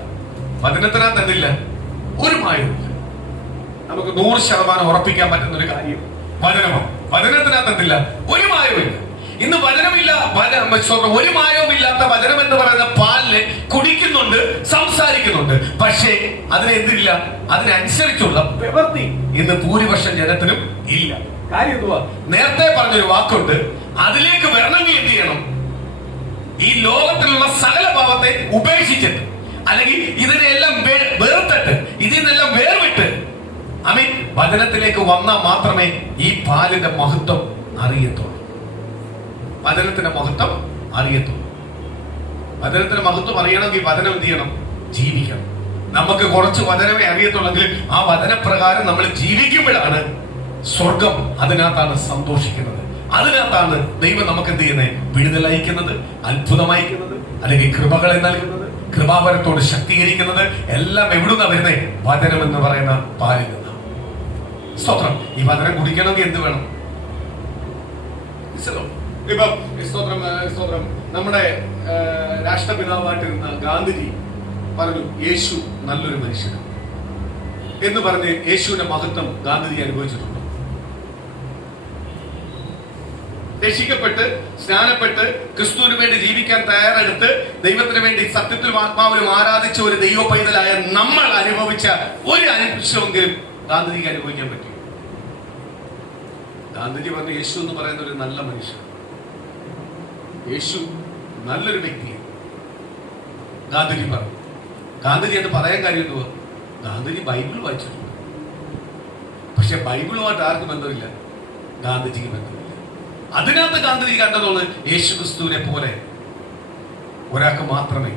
വചനത്തിനകത്ത് എന്തില്ല? ഒരു മായമില്ല. നമുക്ക് 100% ഉറപ്പിക്കാൻ പറ്റുന്ന ഒരു കാര്യം വചനമാണ്. വചനത്തിനകത്ത് എന്തില്ല? ഒരു മായമില്ല. ഇന്ന് വചനമില്ല, ഒരു മായവുമില്ലാത്ത വചനം എന്ന് പറയുന്ന പാലിനെ കുടിക്കുന്നുണ്ട്, സംസാരിക്കുന്നുണ്ട്. പക്ഷേ അതിനെന്തില്ല? അതിനനുസരിച്ചുള്ള പ്രവൃത്തി ഇന്ന് ഭൂരിപക്ഷം ജനത്തിനും ഇല്ല. കാര്യം എന്തുവാ? നേരത്തെ പറഞ്ഞൊരു വാക്കുണ്ട്, അതിലേക്ക് വരണമെങ്കിൽ എന്ത് ചെയ്യണം? ഈ ലോകത്തിലുള്ള സകല പാപത്തെ ഉപേക്ഷിച്ചിട്ട്, അല്ലെങ്കിൽ ഇതിനെല്ലാം വെറുത്തിട്ട്, ഇതിൽ നിന്നെല്ലാം വേർവിട്ട് വചനത്തിലേക്ക് വന്നാൽ മാത്രമേ ഈ പാലിന്റെ മഹത്വം അറിയത്തുള്ളൂ. വചനത്തിന്റെ മഹത്വം അറിയത്തുള്ളൂ. വചനത്തിന്റെ മഹത്വം അറിയണമെങ്കിൽ വചനം എന്ത് ചെയ്യണം? ജീവിക്കണം. നമുക്ക് കുറച്ച് വചനമേ അറിയത്തുള്ളെങ്കിൽ ആ വചനപ്രകാരം നമ്മൾ ജീവിക്കുമ്പോഴാണ് സ്വർഗം, അതിനകത്താണ് സന്തോഷിക്കുന്നത്. അതിനകത്താണ് ദൈവം നമുക്ക് എന്ത് ചെയ്യുന്നത്? വിടുതലയക്കുന്നത്, അത്ഭുതമയക്കുന്നത്, അല്ലെങ്കിൽ കൃപകളെ നൽകുന്നത്, കൃപാവരത്തോട് ശക്തീകരിക്കുന്നത്. എല്ലാം എവിടുന്ന വരുന്നേ? വചനം എന്ന് പറയുന്ന പാലിൽ നിന്ന്. സ്തോത്രം. ഈ വചനം കുടിക്കണമെങ്കിൽ എന്ത് വേണം? ഇപ്പം സ്തോത്രം, നമ്മുടെ രാഷ്ട്രപിതാവായിട്ടിരുന്ന ഗാന്ധിജി പറഞ്ഞു, യേശു നല്ലൊരു മനുഷ്യനാണ് എന്ന് പറഞ്ഞ് യേശുവിന്റെ മഹത്വം ഗാന്ധിജി അനുഭവിച്ചിട്ടുണ്ട്. രക്ഷിക്കപ്പെട്ട്, സ്നാനപ്പെട്ട്, ക്രിസ്തുവിന് വേണ്ടി ജീവിക്കാൻ തയ്യാറെടുത്ത്, ദൈവത്തിന് വേണ്ടി സത്യത്തിലും ആത്മാവിലും ആരാധിച്ച ഒരു ദൈവ പൈതലായ നമ്മൾ അനുഭവിച്ച ഒരു അനുഭവമെങ്കിലും ഗാന്ധിജിക്ക് അനുഭവിക്കാൻ പറ്റി. ഗാന്ധിജി പറഞ്ഞു, യേശു എന്ന് പറയുന്ന ഒരു നല്ല മനുഷ്യൻ, യേശു നല്ലൊരു വ്യക്തിയാണ്. ഗാന്ധിജി പറഞ്ഞു. ഗാന്ധിജി എന്ന് പറയാൻ കാര്യം എന്തുവാ? ഗാന്ധിജി ബൈബിൾ വായിച്ചിട്ടുണ്ട്. പക്ഷെ ബൈബിളുമായിട്ട് ആർക്കും ബന്ധമില്ല, ഗാന്ധിജിക്ക് ബന്ധമില്ല. അതിനകത്ത് ഗാന്ധിജി കണ്ടതുകൊണ്ട് യേശു ക്രിസ്തുവിനെ പോലെ ഒരാൾക്ക് മാത്രമേ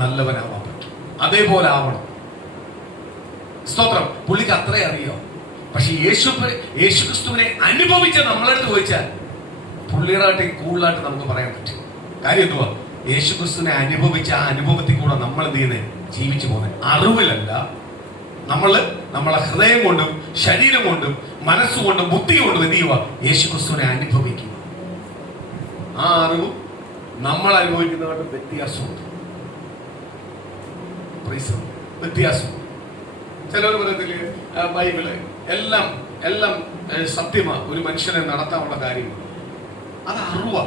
നല്ലവനാവാൻ പറ്റൂ. അതേപോലെ ആവണം. സ്തോത്രം. പുള്ളിക്ക് അത്രേ അറിയാം. പക്ഷെ യേശു ക്രിസ്തുവിനെ അനുഭവിച്ച നമ്മളെടുത്ത് ചോദിച്ചാൽ പുള്ളിയായിട്ട് കൂടുതലായിട്ട് നമുക്ക് പറയാൻ പറ്റും. കാര്യം എന്തുവാ? യേശു ക്രിസ്തുവിനെ അനുഭവിച്ച ആ അനുഭവത്തിൽ കൂടെ നമ്മൾ എന്ത് ചെയ്യുന്നത്? ജീവിച്ചു പോകുന്നത്. അറിവിലല്ല, നമ്മളെ ഹൃദയം കൊണ്ടും ശരീരം കൊണ്ടും മനസ്സുകൊണ്ടും ബുദ്ധി കൊണ്ടും എന്ത് ചെയ്യുക? യേശു ക്രിസ്തുവിനെ അനുഭവിക്കുക. ആ അറിവും നമ്മൾ അനുഭവിക്കുന്നവരുടെ വ്യത്യാസമുണ്ട്. വ്യത്യാസം. ചിലർ പറയത്തില് ബൈബിള് എല്ലാം സത്യമാണ്, ഒരു മനുഷ്യനെ നടത്താനുള്ള കാര്യമാണ്. അത് അറിവാ.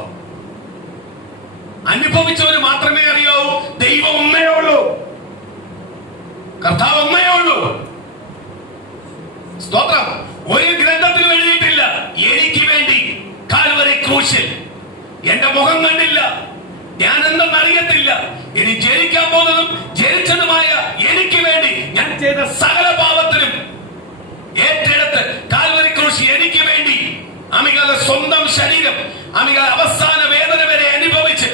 അനുഭവിച്ചവന് മാത്രമേ അറിയാവൂ. ദൈവം ഒന്നേ ഉള്ളൂ, കർത്താവ് ഒന്നേ ഉള്ളൂ. സ്തോത്രം. ഒരു ഗ്രന്ഥത്തിലും എഴുതിയിട്ടില്ല, എനിക്ക് വേണ്ടി കാൽവരി ക്രൂശിൽ എന്റെ മുഖം കണ്ടില്ല, ഞാൻ എന്തെന്ന് അറിയത്തില്ല, ഇനി ജനിക്കാൻ പോകുന്നതും ജനിച്ചതുമായ എനിക്ക് വേണ്ടി ഞാൻ ചെയ്ത സകല പാപത്തിനും ഏറ്റെടുത്ത് കാൽവരി ക്രൂശ് എനിക്ക് വേണ്ടി സ്വന്തം ശരീരം അവസാന വേദന വരെ അനുഭവിച്ച്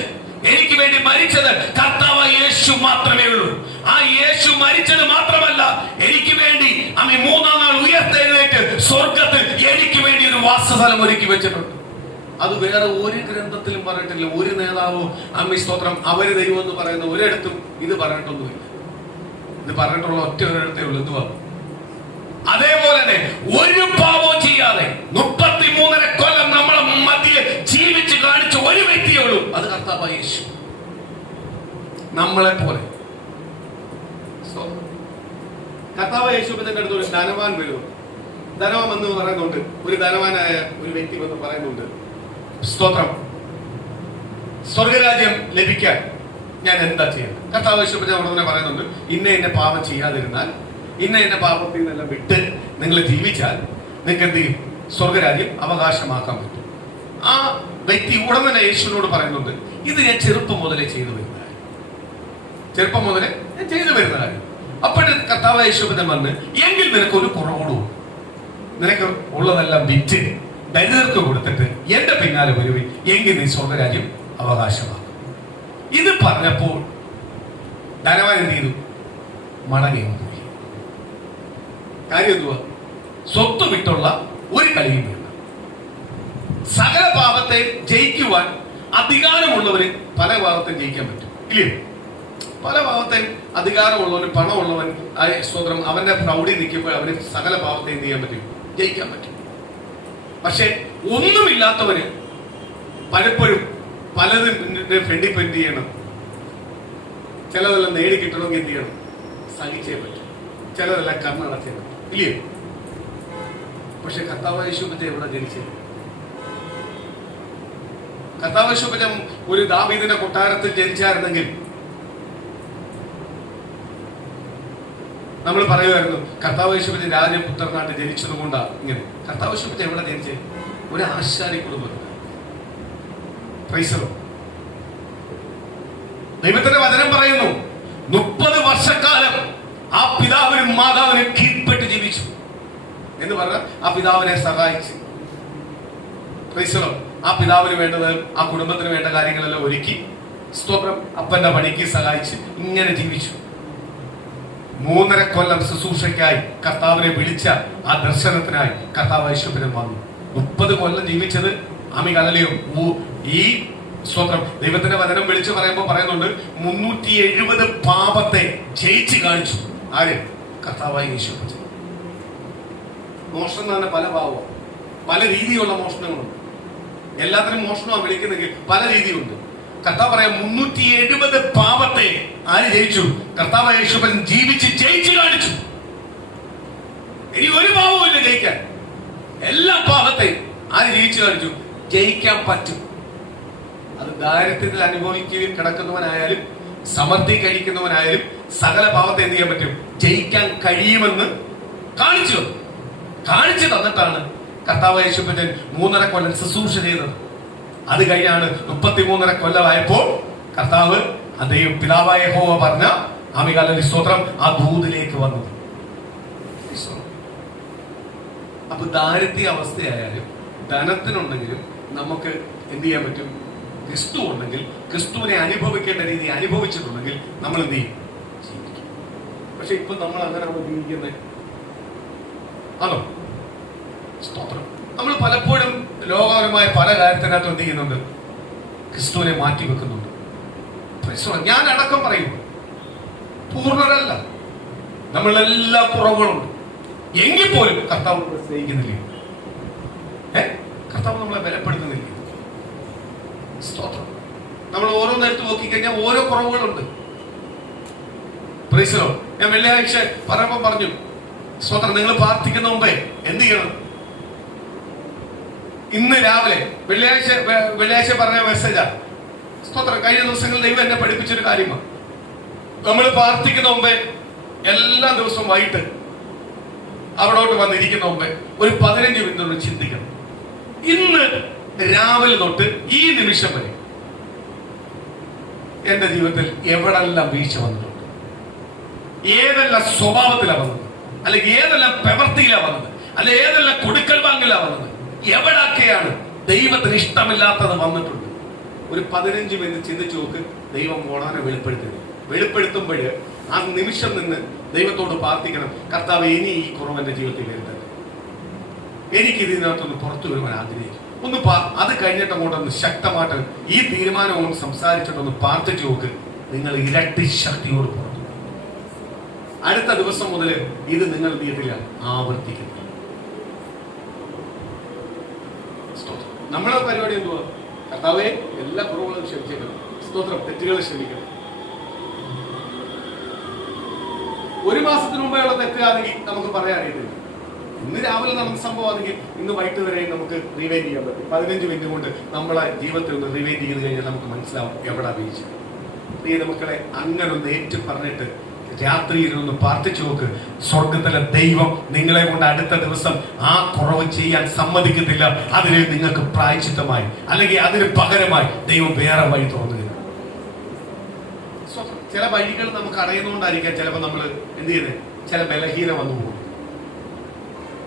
എനിക്ക് വേണ്ടി മരിച്ചത് കർത്താവ് യേശു മാത്രമേ ഉള്ളൂ. ആ യേശു മരിച്ചത് മാത്രമല്ല, എനിക്ക് വേണ്ടി 3-ാം നാൾ ഉയർത്തെഴുന്നേറ്റ് സ്വർഗത്തിൽ എനിക്ക് വേണ്ടി ഒരു വാസസ്ഥലം ഒരുക്കി വെച്ചിട്ടുണ്ട്. അത് വേറെ ഒരു ഗ്രന്ഥത്തിലും പറഞ്ഞിട്ടില്ല. ഒരു നേതാവോ സ്തോത്രം അവര് ദൈവം എന്ന് പറയുന്ന ഒരിടത്തും ഇത് പറഞ്ഞിട്ടൊന്നുമില്ല. ഇത് പറഞ്ഞിട്ടുള്ള ഒറ്റ ഒരിടത്തേ ഉള്ളൂ. എന്തുവാ? അതേപോലെ തന്നെ ഒരു പാപവും ചെയ്യാതെ 33.5 കൊല്ലം നമ്മളെ മധ്യേ ജീവിച്ച് കാണിച്ച ഒരു വ്യക്തിയേ ഉള്ളൂ, അത് കർത്താവായ യേശു. നമ്മളെ പോലെ കർത്താവായ യേശുവിന്റെ അടുത്ത് ഒരു ധനവാൻ വരും. ധനവാൻ എന്ന് പറയുന്നുണ്ട്, ഒരു ധനവാനായ ഒരു വ്യക്തി എന്ന് പറയുന്നുണ്ട്, സ്തോത്രം, സ്വർഗരാജ്യം ലഭിക്കാൻ ഞാൻ എന്താ ചെയ്യുന്നത്? കർത്താവ് യേശുവിനെ ഉടനെ പറയുന്നുണ്ട്, ഇന്ന പാപം ചെയ്യാതിരുന്നാൽ, ഇന്ന പാപത്തിൽ നിന്നെല്ലാം വിട്ട് നിങ്ങൾ ജീവിച്ചാൽ നിങ്ങൾക്ക് എന്ത് ചെയ്യും? സ്വർഗരാജ്യം അവകാശമാക്കാൻ പറ്റും. ആ വ്യക്തി ഉടൻ തന്നെ യേശുവിനോട് പറയുന്നുണ്ട്, ഇത് ഞാൻ ചെറുപ്പം മുതലേ ചെയ്തു വരുന്ന കാര്യം, ചെറുപ്പം മുതലേ ഞാൻ ചെയ്തു വരുന്ന കാര്യം. അപ്പോഴേ കർത്താവ് യേശുവിനെ വന്ന്, എങ്കിൽ നിനക്ക് ഒരു കുറവുള്ളൂ, നിനക്ക് ഉള്ളതെല്ലാം വിറ്റ് ദരിദ്രർക്ക് കൊടുത്തിട്ട് എന്റെ പിന്നാലെ വരുവേ, എങ്കിൽ നീ സ്വർഗരാജ്യം അവകാശമാക്കും. ഇത് പറഞ്ഞപ്പോൾ ധനവാൻ എന്ത് ചെയ്തു? മടങ്ങി പോയി. കാര്യം എന്തുവാ? സ്വത്ത് വിട്ടുള്ള ഒരു കളിയും വേണ്ട. സകല പാപത്തെ ജയിക്കുവാൻ അധികാരമുള്ളവന് പല പാപത്തെയും ജയിക്കാൻ പറ്റും, ഇല്ലേ? പല പാപത്തെയും അധികാരമുള്ളവന്, പണമുള്ളവൻ, സ്വതന്ത്രം, അവന്റെ പ്രൗഢി നിൽക്കുമ്പോൾ അവന് സകല പാപത്തെ എന്ത് ചെയ്യാൻ പറ്റും? ജയിക്കാൻ പറ്റും. പക്ഷെ ഒന്നുമില്ലാത്തവന് പലപ്പോഴും പലതും ഫ്രണ്ടിൽ എന്ത് ചെയ്യണം? ചിലതെല്ലാം നേടി കിട്ടണമെങ്കിൽ എന്ത് ചെയ്യണം? സഹിച്ചേ പറ്റും. ചിലതെല്ലാം കണ്ണടച്ചേ പറ്റും, ഇല്ലയോ? പക്ഷെ കർത്താവായ യേശുവിനെ എവിടെ ജനിച്ചത്? കർത്താവായ യേശുവിനെ ഒരു ദാവീദിന്റെ കൊട്ടാരത്തിൽ ജനിച്ചായിരുന്നെങ്കിൽ നമ്മൾ പറയുമായിരുന്നു കർത്താവ് യേശുവിന്റെ രാജപുത്രനായിട്ട് ജനിച്ചത് കൊണ്ടാ ഇങ്ങനെ. കർത്താവ് യേശുവിനെ എവിടെ ജനിച്ചത്? ഒരു ആശാരി കുടുംബത്തിൽ. ദൈവത്തിന്റെ വചനം പറയുന്നു 30 വർഷക്കാലം ആ പിതാവിനും മാതാവിനും കീഴ്പ്പെട്ട് ജീവിച്ചു എന്ന് പറഞ്ഞാൽ ആ പിതാവിനെ സഹായിച്ചു. ആ പിതാവിന് വേണ്ടത്, ആ കുടുംബത്തിന് വേണ്ട കാര്യങ്ങളെല്ലാം ഒരുക്കി, സ്തോത്രം, അപ്പന്റെ പണിക്ക് സഹായിച്ച് ഇങ്ങനെ ജീവിച്ചു. 3.5 കൊല്ലം ശുശ്രൂഷയ്ക്കായി കർത്താവിനെ വിളിച്ച ആ ദർശനത്തിനായി കർത്താവ് യേശുവിനെ വന്നു. 30 കൊല്ലം ജീവിച്ചത് ആമികലയോ ഈ സ്തോത്രം ദൈവത്തിന്റെ വചനം വിളിച്ചു പറയുമ്പോൾ പറയുന്നുണ്ട് 370 പാപത്തെ ജയിച്ചു കാണിച്ചു. ആര്? കർത്താവായ യേശു. മോഷണം എന്ന് പറഞ്ഞാൽ പല പാവം, പല രീതിയിലുള്ള മോഷണങ്ങളുണ്ട്. എല്ലാത്തിനും മോഷണമാണ് വിളിക്കുന്നെങ്കിൽ പല രീതിയുണ്ട്. കർത്താവ് പറയാം 370 പാപത്തെ ആര് ജയിച്ചു? കർത്താവ് യേശുവൻ ജീവിച്ച് ജയിച്ചു കാണിച്ചു. ഇനി ഒരു പാവവും ഇല്ല ജയിക്കാൻ. എല്ലാ പാപത്തെയും ആര് ജയിച്ചു കാണിച്ചു? ജയിക്കാൻ പറ്റും. അത് ദാരിദ്ര്യത്തിൽ അനുഭവിക്കുകയും കിടക്കുന്നവനായാലും സമൃദ്ധി കഴിക്കുന്നവനായാലും സകല പാപത്തെ എന്ത് ചെയ്യാൻ പറ്റും? ജയിക്കാൻ കഴിയുമെന്ന് കാണിച്ചു തന്നിട്ടാണ് കർത്താവ് യേശുവിനെ 3.5 കൊല്ലം ശുശ്രൂഷ ചെയ്തത്. അത് കഴിഞ്ഞാണ് 33.5 കൊല്ലമായപ്പോൾ കർത്താവ് അദ്ദേഹം പിതാവായ യഹോവ പറഞ്ഞ ആമികാല സ്തോത്രം ആ ദൂതിലേക്ക് വന്നത്. അപ്പൊ ദാരിദ്ര്യ അവസ്ഥയായാലും ധനത്തിനുണ്ടെങ്കിലും നമുക്ക് എന്ത് ചെയ്യാൻ പറ്റും? ക്രിസ്തു ഉണ്ടെങ്കിൽ, ക്രിസ്തുവിനെ അനുഭവിക്കേണ്ട രീതി അനുഭവിച്ചിട്ടുണ്ടെങ്കിൽ നമ്മൾ എന്ത് ചെയ്യും? ജീവിക്കും. പക്ഷെ ഇപ്പൊ നമ്മൾ അങ്ങനെയാണോ ജീവിക്കുന്നത്? ആണോ? സ്തോത്രം. നമ്മൾ പലപ്പോഴും ലോകപരമായ പല കാര്യത്തിനകത്തും എന്ത് ചെയ്യുന്നുണ്ട്? ക്രിസ്തുവിനെ മാറ്റി വെക്കുന്നുണ്ട്. ഞാൻ അടക്കം പറയും, പൂർണ്ണരല്ല, നമ്മളെല്ലാ കുറവുകളുണ്ട്. എങ്കിൽ പോലും കർത്താവ് നമ്മളെ സ്നേഹിക്കുന്നില്ലേ? കർത്താവ് നമ്മളെ ബലപ്പെടുത്തുന്നില്ലേ? സ്തോത്രം. നമ്മൾ ഓരോന്നെടുത്ത് നോക്കിക്കഴിഞ്ഞാൽ ഓരോ കുറവുകളുണ്ട്. ഞാൻ വെള്ളിയാഴ്ച പറയുമ്പോൾ പറഞ്ഞു, സ്തോത്രം, നിങ്ങൾ പ്രാർത്ഥിക്കുന്ന മുമ്പേ എന്ത് ചെയ്യണം? ഇന്ന് രാവിലെ വെള്ളിയാഴ്ച പറഞ്ഞ മെസ്സേജാ. സ്തോത്രം. കഴിഞ്ഞ ദിവസങ്ങളിൽ ദൈവം എന്നെ പഠിപ്പിച്ചൊരു കാര്യമാണ്. നമ്മൾ പ്രാർത്ഥിക്കുന്ന മുമ്പേ എല്ലാ ദിവസവും വൈകിട്ട് അവിടോട്ട് വന്നിരിക്കുന്ന മുമ്പേ ഒരു 15 മിനിറ്റ് ചിന്തിക്കണം. ഇന്ന് രാവിലെ തൊട്ട് ഈ നിമിഷം വരെ എന്റെ ജീവിതത്തിൽ എവിടെല്ലാം വീഴ്ച വന്നിട്ടുണ്ട്, ഏതെല്ലാം സ്വഭാവത്തിലാണ് വന്നത്, അല്ലെങ്കിൽ ഏതെല്ലാം പ്രവൃത്തിയിലാണ് വന്നത്, അല്ലെ ഏതെല്ലാം കൊടുക്കൽ വാങ്ങലാണ് വന്നത്, എവിടൊക്കെയാണ് ദൈവത്തിന് ഇഷ്ടമില്ലാത്തത് വന്നിട്ടുണ്ട്. ഒരു 15 മിനിറ്റ് ചിന്തിച്ചു നോക്ക്. ദൈവം ഓടാനെ വെളിപ്പെടുത്തുമ്പോൾ ആ നിമിഷം നിന്ന് ദൈവത്തോട് പ്രാർത്ഥിക്കണം, കർത്താവ്, ഇനി ഈ കുറവ് എന്റെ ജീവിതത്തിൽ വരുന്നത്, എനിക്ക് ഇതിനകത്തൊന്ന് പുറത്തു വരുവാൻ ആഗ്രഹിക്കും. ഒന്ന് അത് കഴിഞ്ഞിട്ട് അങ്ങോട്ടൊന്ന് ശക്തമായിട്ട് ഈ തീരുമാനം സംസാരിച്ചിട്ടൊന്ന് പ്രാർത്ഥിച്ചു നോക്ക്. നിങ്ങൾ ഇരട്ടി ശക്തിയോട് പുറത്തു. അടുത്ത ദിവസം മുതൽ ഇത് നിങ്ങൾ വീട്ടിലാണ് ആവർത്തിക്കുന്നത്. നമ്മളെ പരിപാടി എന്തുവാ? കർത്താവേ, എല്ലാ കുറവുകളും ക്ഷമിച്ചേക്കണം, സ്തോത്രം, തെറ്റുകൾ ക്ഷമിക്കണം. 1 മാസത്തിന് മുമ്പേയുള്ള തെറ്റാണെങ്കിൽ നമുക്ക് പറയാൻ അറിയത്തില്ല. ഇന്ന് രാവിലെ നമുക്ക് സംഭവമാണെങ്കിൽ ഇന്ന് വൈകിട്ട് വരെ നമുക്ക് റിവൈൻഡ് ചെയ്യാൻ പറ്റും. 15 മിനിറ്റ് കൊണ്ട് നമ്മളെ ജീവിതത്തിൽ ഒന്ന് റിവൈൻഡ് ചെയ്ത് കഴിഞ്ഞാൽ നമുക്ക് മനസ്സിലാവും എവിടെ വീഴ്ച. ഈ മക്കളെ അങ്ങനെ ഒന്ന് ഏറ്റു പറഞ്ഞിട്ട് രാത്രിയിലൊന്ന് പ്രാർത്ഥിച്ചു നോക്ക്. സ്വർഗത്തിലെ ദൈവം നിങ്ങളെ കൊണ്ട് അടുത്ത ദിവസം ആ കുറവ് ചെയ്യാൻ സമ്മതിക്കത്തില്ല. അതിന് നിങ്ങൾക്ക് പ്രായശ്ചിത്തമായി അല്ലെങ്കിൽ അതിന് പകരമായി ദൈവം വേറെ വഴി തുറന്നു. ചില വഴികൾ നമുക്ക് അറിയുന്നതുകൊണ്ടായിരിക്കാം ചിലപ്പോൾ നമ്മൾ എന്ത് ചെയ്യുന്നത്, ചില ബലഹീന വന്നു പോകും.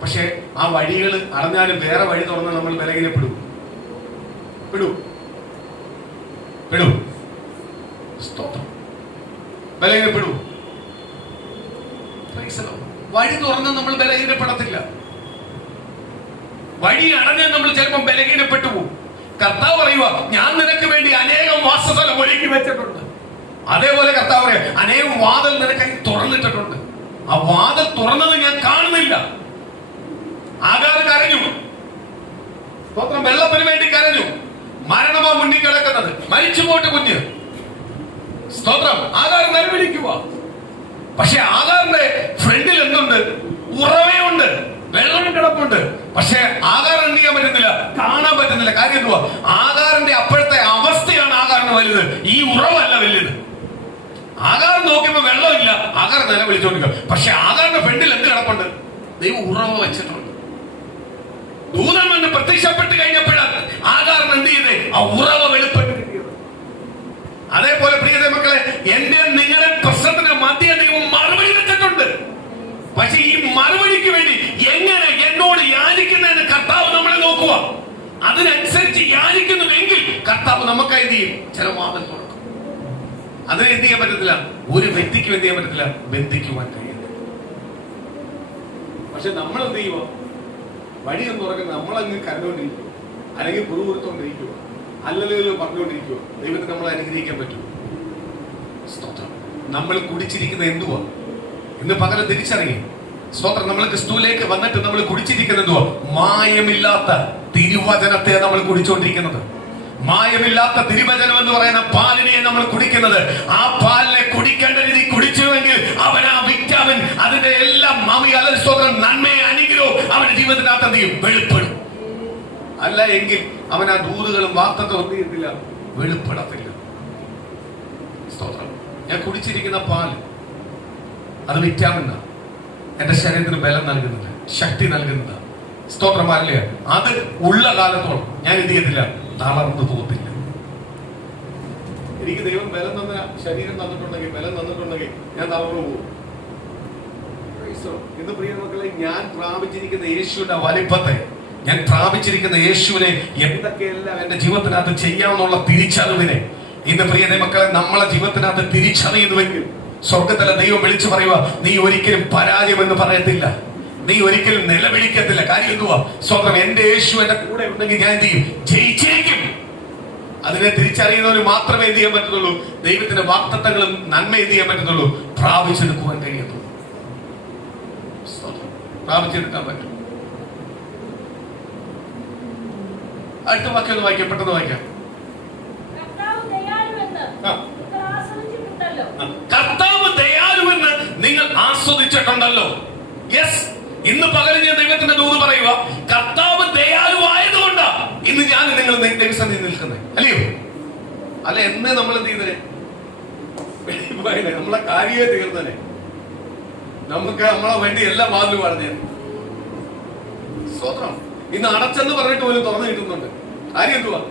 പക്ഷെ ആ വഴികൾ അറിഞ്ഞാലും വേറെ വഴി തുറന്നാൽ നമ്മൾ ബലഹീനപ്പെടും. സ്തോത്രം. ബലഹീനപ്പെടും. വഴി തുറന്ന് നമ്മൾ ബലഹീനപ്പെടത്തില്ല. വഴി അടഞ്ഞ് നമ്മൾ ചിലപ്പോൾ ബലഹീനപ്പെട്ടു പോകും. കർത്താവ് പറയുക, ഞാൻ നിനക്ക് വേണ്ടി അനേകം വാസസ്ഥലം ഒരുക്കി വെച്ചിട്ടുണ്ട്. അതേപോലെ കർത്താവ് പറയാം, അനേകം വാതിൽ നിനക്കായി തുറന്നിട്ടിട്ടുണ്ട്. ആ വാതിൽ തുറന്നത് ഞാൻ കാണുന്നില്ല. ആഗാർ കരഞ്ഞു, സ്തോത്രം, വെള്ളത്തിന് വേണ്ടി കരഞ്ഞു. മരണമാ മുന്നിൽ കിടക്കുന്നത്, മരിച്ചു പോട്ട് കുഞ്ഞ്. സ്തോത്രം, ആഗാർ നിലവിളിക്കുക. പക്ഷെ ആഗാറിന്റെ ഫ്രണ്ടിൽ എന്തുണ്ട്? ഉറവയുണ്ട്, വെള്ളം കിടപ്പുണ്ട്. പക്ഷെ ആഗാർ എന്ത് ചെയ്യാൻ പറ്റുന്നില്ല, കാണാൻ പറ്റുന്നില്ല. കാര്യം എന്തുവാ? ആഗാറിന്റെ അപ്പോഴത്തെ അവസ്ഥയാണ് ആഗാറിന് വലുത്, ഈ ഉറവല്ല വലുത്. ആഗാർ നോക്കിയപ്പോ വെള്ളമില്ല, ആഗാർ നിലവിളിച്ചോണ്ടിരിക്കുക. പക്ഷെ ആഗാറിന്റെ ഫ്രണ്ടിൽ എന്ത് കിടപ്പുണ്ട്? ദൈവം ഉറവ വെച്ചിട്ടുണ്ട്. ദൂതൻ വന്ന് പ്രത്യക്ഷപ്പെട്ട് കഴിഞ്ഞപ്പോഴാണ് ആഗാറിന് എന്ത് ചെയ്തേ? ആ ഉറവ വെളിപ്പെട്ട് കിട്ടിയത്. അതേപോലെ പ്രിയതേ മക്കളെ, എന്റെ നിങ്ങളുടെ പ്രശ്നത്തിന് മധ്യ ദൈവം മറുപടി വെച്ചിട്ടുണ്ട്. പക്ഷെ ഈ മറുപടിക്ക് വേണ്ടി എങ്ങനെ എന്നോട് യാചിക്കുന്നതിന് കർത്താവ് നമ്മളെ നോക്കുക. അതിനനുസരിച്ച് യാചിക്കുന്നുവെങ്കിൽ കർത്താവ് നമുക്കായി എന്ത് ചെയ്യും? ചില വാതിൽ തുറക്കും. അതിന് എന്ത് ചെയ്യാൻ പറ്റത്തില്ല, ഒരു വ്യക്തിക്കും എന്ത് ചെയ്യാൻ പറ്റത്തില്ല, ബന്ധിക്കുവാൻ കഴിയില്ല. പക്ഷെ നമ്മൾ എന്ത് ചെയ്യുക? വഴിയൊന്നും തുറക്കുന്നത് നമ്മളങ്ങ് കരഞ്ഞുകൊണ്ടിരിക്കുക, അല്ലെങ്കിൽ പുറകുറുത്തോണ്ടിരിക്കുക, അല്ലല്ലോ പറഞ്ഞുകൊണ്ടിരിക്കുക. ദൈവത്തിന് നമ്മളെ അനുഗ്രഹിക്കാൻ പറ്റുമോ? സ്തോത്രം. നമ്മൾ കുടിച്ചിരിക്കുന്ന എന്തുവാ? ഇന്ന് പകരം തിരിച്ചറിയും. സ്തോത്രം. നമ്മൾ ക്രിസ്തുവിലേക്ക് വന്നിട്ട് നമ്മൾ കുടിച്ചിരിക്കുന്നത് എന്തുവാ? മായമില്ലാത്ത തിരുവചനത്തെ നമ്മൾ കുടിച്ചുകൊണ്ടിരിക്കുന്നത്. മായമില്ലാത്ത തിരുവചനം എന്ന് പറയുന്ന പാലിനെ നമ്മൾ കുടിക്കുന്നത്. ആ പാലിനെ കുടിക്കേണ്ട രീതി കുടിച്ചുവെങ്കിൽ അവൻ ആ വിറ്റാമിൻ, അതിന്റെ എല്ലാം സ്തോത്രം, നന്മയെ അനുഗ്രഹവും അവന്റെ ജീവിതത്തിനകത്ത് എന്ത് ചെയ്യും? വെളിപ്പെടും. അല്ല എങ്കിൽ അവൻ ആ ദൂതുകളും വാർത്തകളും എന്ത് ചെയ്യത്തില്ല? വെളിപ്പെടത്തില്ല. സ്തോത്രം. ഞാൻ കുടിച്ചിരിക്കുന്ന പാല് അത് വിറ്റാമിന, എന്റെ ശരീരത്തിന് ബലം നൽകുന്നില്ല, ശക്തി നൽകുന്നില്ല. സ്തോത്രമാരില്ല. അത് ഉള്ള കാലത്തോളം ഞാൻ എന്ത് ചെയ്യത്തില്ല? തളർന്നു പോകത്തില്ല. എനിക്ക് ദൈവം ബലം തന്ന ശരീരം തന്നിട്ടുണ്ടെങ്കിൽ, ബലം തന്നിട്ടുണ്ടെങ്കിൽ ഞാൻ തളർന്നു പോകും. ഇന്ന് പ്രിയ മക്കളെ, ഞാൻ പ്രാപിച്ചിരിക്കുന്ന യേശുവിന്റെ വലിപ്പത്തെ, ഞാൻ പ്രാപിച്ചിരിക്കുന്ന യേശുവിനെ എന്തൊക്കെയെല്ലാം എന്റെ ജീവിതത്തിനകത്ത് ചെയ്യാമെന്നുള്ള തിരിച്ചറിവിനെ ഇന്ന് പ്രിയതേ മക്കളെ നമ്മളെ ജീവിതത്തിനകത്ത് തിരിച്ചറിയുന്നുവെങ്കിൽ സ്വർഗത്തിലെ ദൈവം വിളിച്ചു പറയുക, നീ ഒരിക്കലും പരാജയം എന്ന് പറയത്തില്ല, നീ ഒരിക്കലും നിലവിളിക്കത്തില്ല. കാര്യം എന്തുവാ? സ്വന്തം എന്റെ യേശു എന്റെ കൂടെ ഉണ്ടെങ്കിൽ ഞാൻ എന്ത് ചെയ്യും? ജയിച്ചേക്കും. അതിനെ തിരിച്ചറിയുന്നവർ മാത്രമേ എന്ത് ചെയ്യാൻ പറ്റത്തുള്ളൂ? ദൈവത്തിന്റെ വാഗ്ദത്തങ്ങളും നന്മ എന്ത് ചെയ്യാൻ പറ്റത്തുള്ളൂ? പ്രാപിച്ചെടുക്കുവാൻ കഴിയത്തുള്ളൂ. പ്രാപിച്ചെടുക്കാൻ പറ്റും. അടുത്ത വാക്യം ഒന്ന് വായിക്കാം, പെട്ടെന്ന് വായിക്കാം. കർത്താവ് ദയാലുവെന്ന് നിങ്ങൾ ആസ്വദിച്ചിട്ടുണ്ടല്ലോ. യെസ്, ഇന്ന് പകരം ഞാൻ ദൈവത്തിന്റെ ദൂത് പറയുക, കർത്താവ് ദയാലുവായതുകൊണ്ടാ ഇന്ന് ഞാൻ നിങ്ങൾ ദൈവസന്നിധിയിൽ നിൽക്കുന്നത്, അല്ലയോ? അല്ല, എന്ന് നമ്മൾ എന്ത് ചെയ്തേ? നമ്മളെ കാര്യമേ തീർന്നനെ. നമുക്ക് നമ്മളെ വേണ്ടി എല്ലാ വാതിലും പറഞ്ഞേ. സ്തോത്രം. ഇന്ന് അടച്ചെന്ന് പറഞ്ഞിട്ട് പോലും തുറന്നു കിട്ടുന്നുണ്ട്. കാര്യം എന്തുവാ?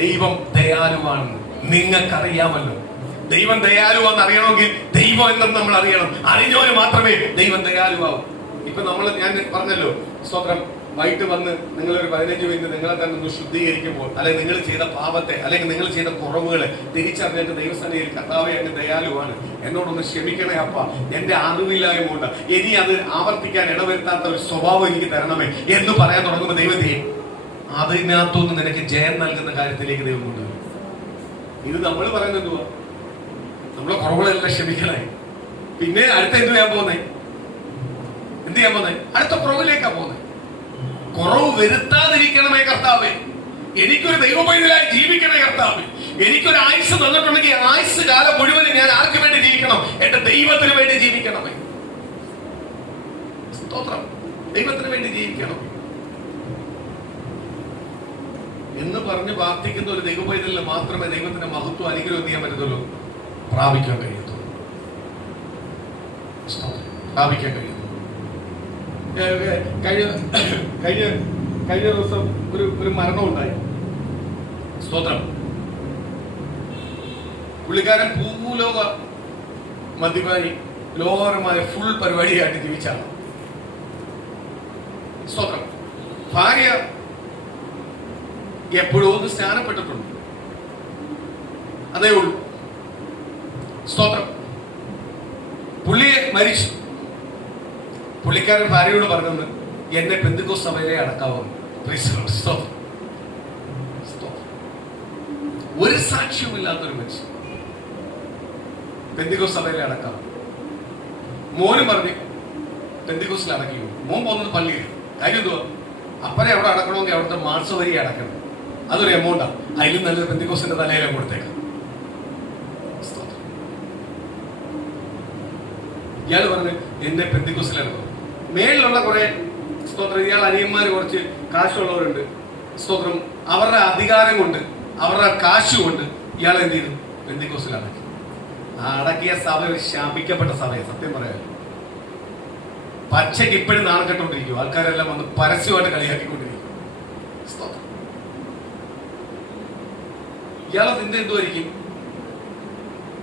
ദൈവം ദയാലുവാണെന്ന് നിങ്ങൾക്കറിയാമല്ലോ. ദൈവം ദയാലുവാന്ന് അറിയണമെങ്കിൽ ദൈവം എന്തെന്ന് നമ്മൾ അറിയണം. അറിഞ്ഞവന് മാത്രമേ ദൈവം ദയാലുവാകും. ഇപ്പൊ ഞാൻ പറഞ്ഞല്ലോ, സ്തോത്രം, വൈകിട്ട് വന്ന് നിങ്ങളൊരു 15 മിനിറ്റ് നിങ്ങളെ തന്നെ ഒന്ന് ശുദ്ധീകരിക്കുമ്പോൾ, അല്ലെങ്കിൽ നിങ്ങൾ ചെയ്ത പാപത്തെ, അല്ലെങ്കിൽ നിങ്ങൾ ചെയ്ത കുറവുകളെ തിരിച്ചറിഞ്ഞിട്ട് ദൈവസന്നിധിയിൽ, കർത്താവേ അങ്ങ് ദയാലുവാണ്, എന്നോടൊന്ന് ക്ഷമിക്കണേ അപ്പ, എന്റെ അറിവില്ലായ്മ കൊണ്ട് ഇനി അത് ആവർത്തിക്കാൻ ഇടവരുത്താത്ത ഒരു സ്വഭാവം എനിക്ക് തരണമേ എന്ന് പറയാൻ തുടങ്ങുമ്പോൾ ദൈവത്തെ അതിനകത്തൊന്ന് നിനക്ക് ജയം നൽകുന്ന കാര്യത്തിലേക്ക് ദൈവം കൊണ്ടുവരും. ഇത് നമ്മൾ പറയുന്നത് എന്തുവാ? നമ്മളെ കുറവുകളെല്ലാം ക്ഷമിക്കണേ. പിന്നെ അടുത്ത എന്ത് ചെയ്യാൻ പോകുന്നേ? എന്ത് ചെയ്യാൻ പോകുന്നേ? അടുത്ത കുറവിലേക്കാ പോകുന്നേ. കുറവ് വരുത്താതിരിക്കണമേ കർത്താവേ. എനിക്കൊരു ദൈവപൈതലായി ജീവിക്കണേ കർത്താവേ. എനിക്കൊരു ആയുസ് തന്നിട്ടുണ്ടെങ്കിൽ ആയുസ് കാലം മുഴുവനും ഞാൻ ആർക്ക് വേണ്ടി ജീവിക്കണം? എന്റെ ദൈവത്തിന് വേണ്ടി ജീവിക്കണമേ. സ്തോത്രം. ദൈവത്തിന് വേണ്ടി ജീവിക്കണം എന്ന് പറഞ്ഞ് പ്രാർത്ഥിക്കുന്ന ഒരു ദൈവപൈതലിന് മാത്രമേ ദൈവത്തിന്റെ മഹത്വം, അനുഗ്രഹം ചെയ്യാൻ പറ്റത്തുള്ളൂ, പ്രാപിക്കാൻ കഴിയത്തുള്ളൂ. പ്രാപിക്കാൻ കഴിയുന്നു. കഴിഞ്ഞ ദിവസം ഒരു മരണം ഉണ്ടായി. സ്തോത്രം. പുള്ളിക്കാരൻ ഭൂലോക മദ്യപാനി, ലോകപരമായ ഫുൾ പരിപാടിയായിട്ട് ജീവിച്ചാണ്. സ്തോത്രം. ഭാര്യ എപ്പോഴും ഒന്ന് സ്നാനപ്പെട്ടിട്ടുണ്ട്, അതേ ഉള്ളൂ. സ്തോത്രം. പുള്ളിയെ മരിച്ചു. പുള്ളിക്കാരൻ ഭാര്യയോട് പറഞ്ഞത്, എന്നെ പെന്തിക്കോസ്ത് സഭയിലെ അടക്കാവോ. ഒരു സാക്ഷ്യവുമില്ലാത്തൊരു മനുഷ്യൻ പെന്തിക്കോസ്ത് സഭയിലെ അടക്കാം. മോനും പറഞ്ഞു പെന്തിക്കോസ്തിൽ അടക്കി. മോൻ പോകുന്നത് പള്ളിയിൽ. കാര്യം എന്തുവാ? അപ്പനെ അവിടെ അടക്കണമെങ്കിൽ അവിടുത്തെ മാസവരി അടക്കണം. അതൊരു എമൗണ്ടാണ്. അതിലും നല്ലത് പെന്തിക്കോസ്തിന്റെ തലയിലും കൊടുത്തേക്കാം. ഇയാൾ പറഞ്ഞു എന്നെ പെന്തിക്കോസ്തിലാണ്. മേളിലുള്ള കുറെ സ്തോത്രം ഇയാൾ അനിയന്മാര് കുറച്ച് കാശുള്ളവരുണ്ട്. സ്തോത്രം അവരുടെ അധികാരം കൊണ്ട് അവരുടെ കാശ് കൊണ്ട് ഇയാൾ എന്ത് ചെയ്തു? പെന്തിക്കോസ്തിലാണ്. അടക്കിയ സഭ ഒരു ശാപിക്കപ്പെട്ട സഭയെ. സത്യം പറയാം, പച്ചയ്ക്ക് ഇപ്പോഴും നാണക്കെട്ടോണ്ടിരിക്കും. ആൾക്കാരെല്ലാം വന്ന് പരസ്യമായിട്ട് കളിയാക്കിക്കൊണ്ടിരിക്കും. ഇയാളെ നിന്റെ എന്തുമായിരിക്കും?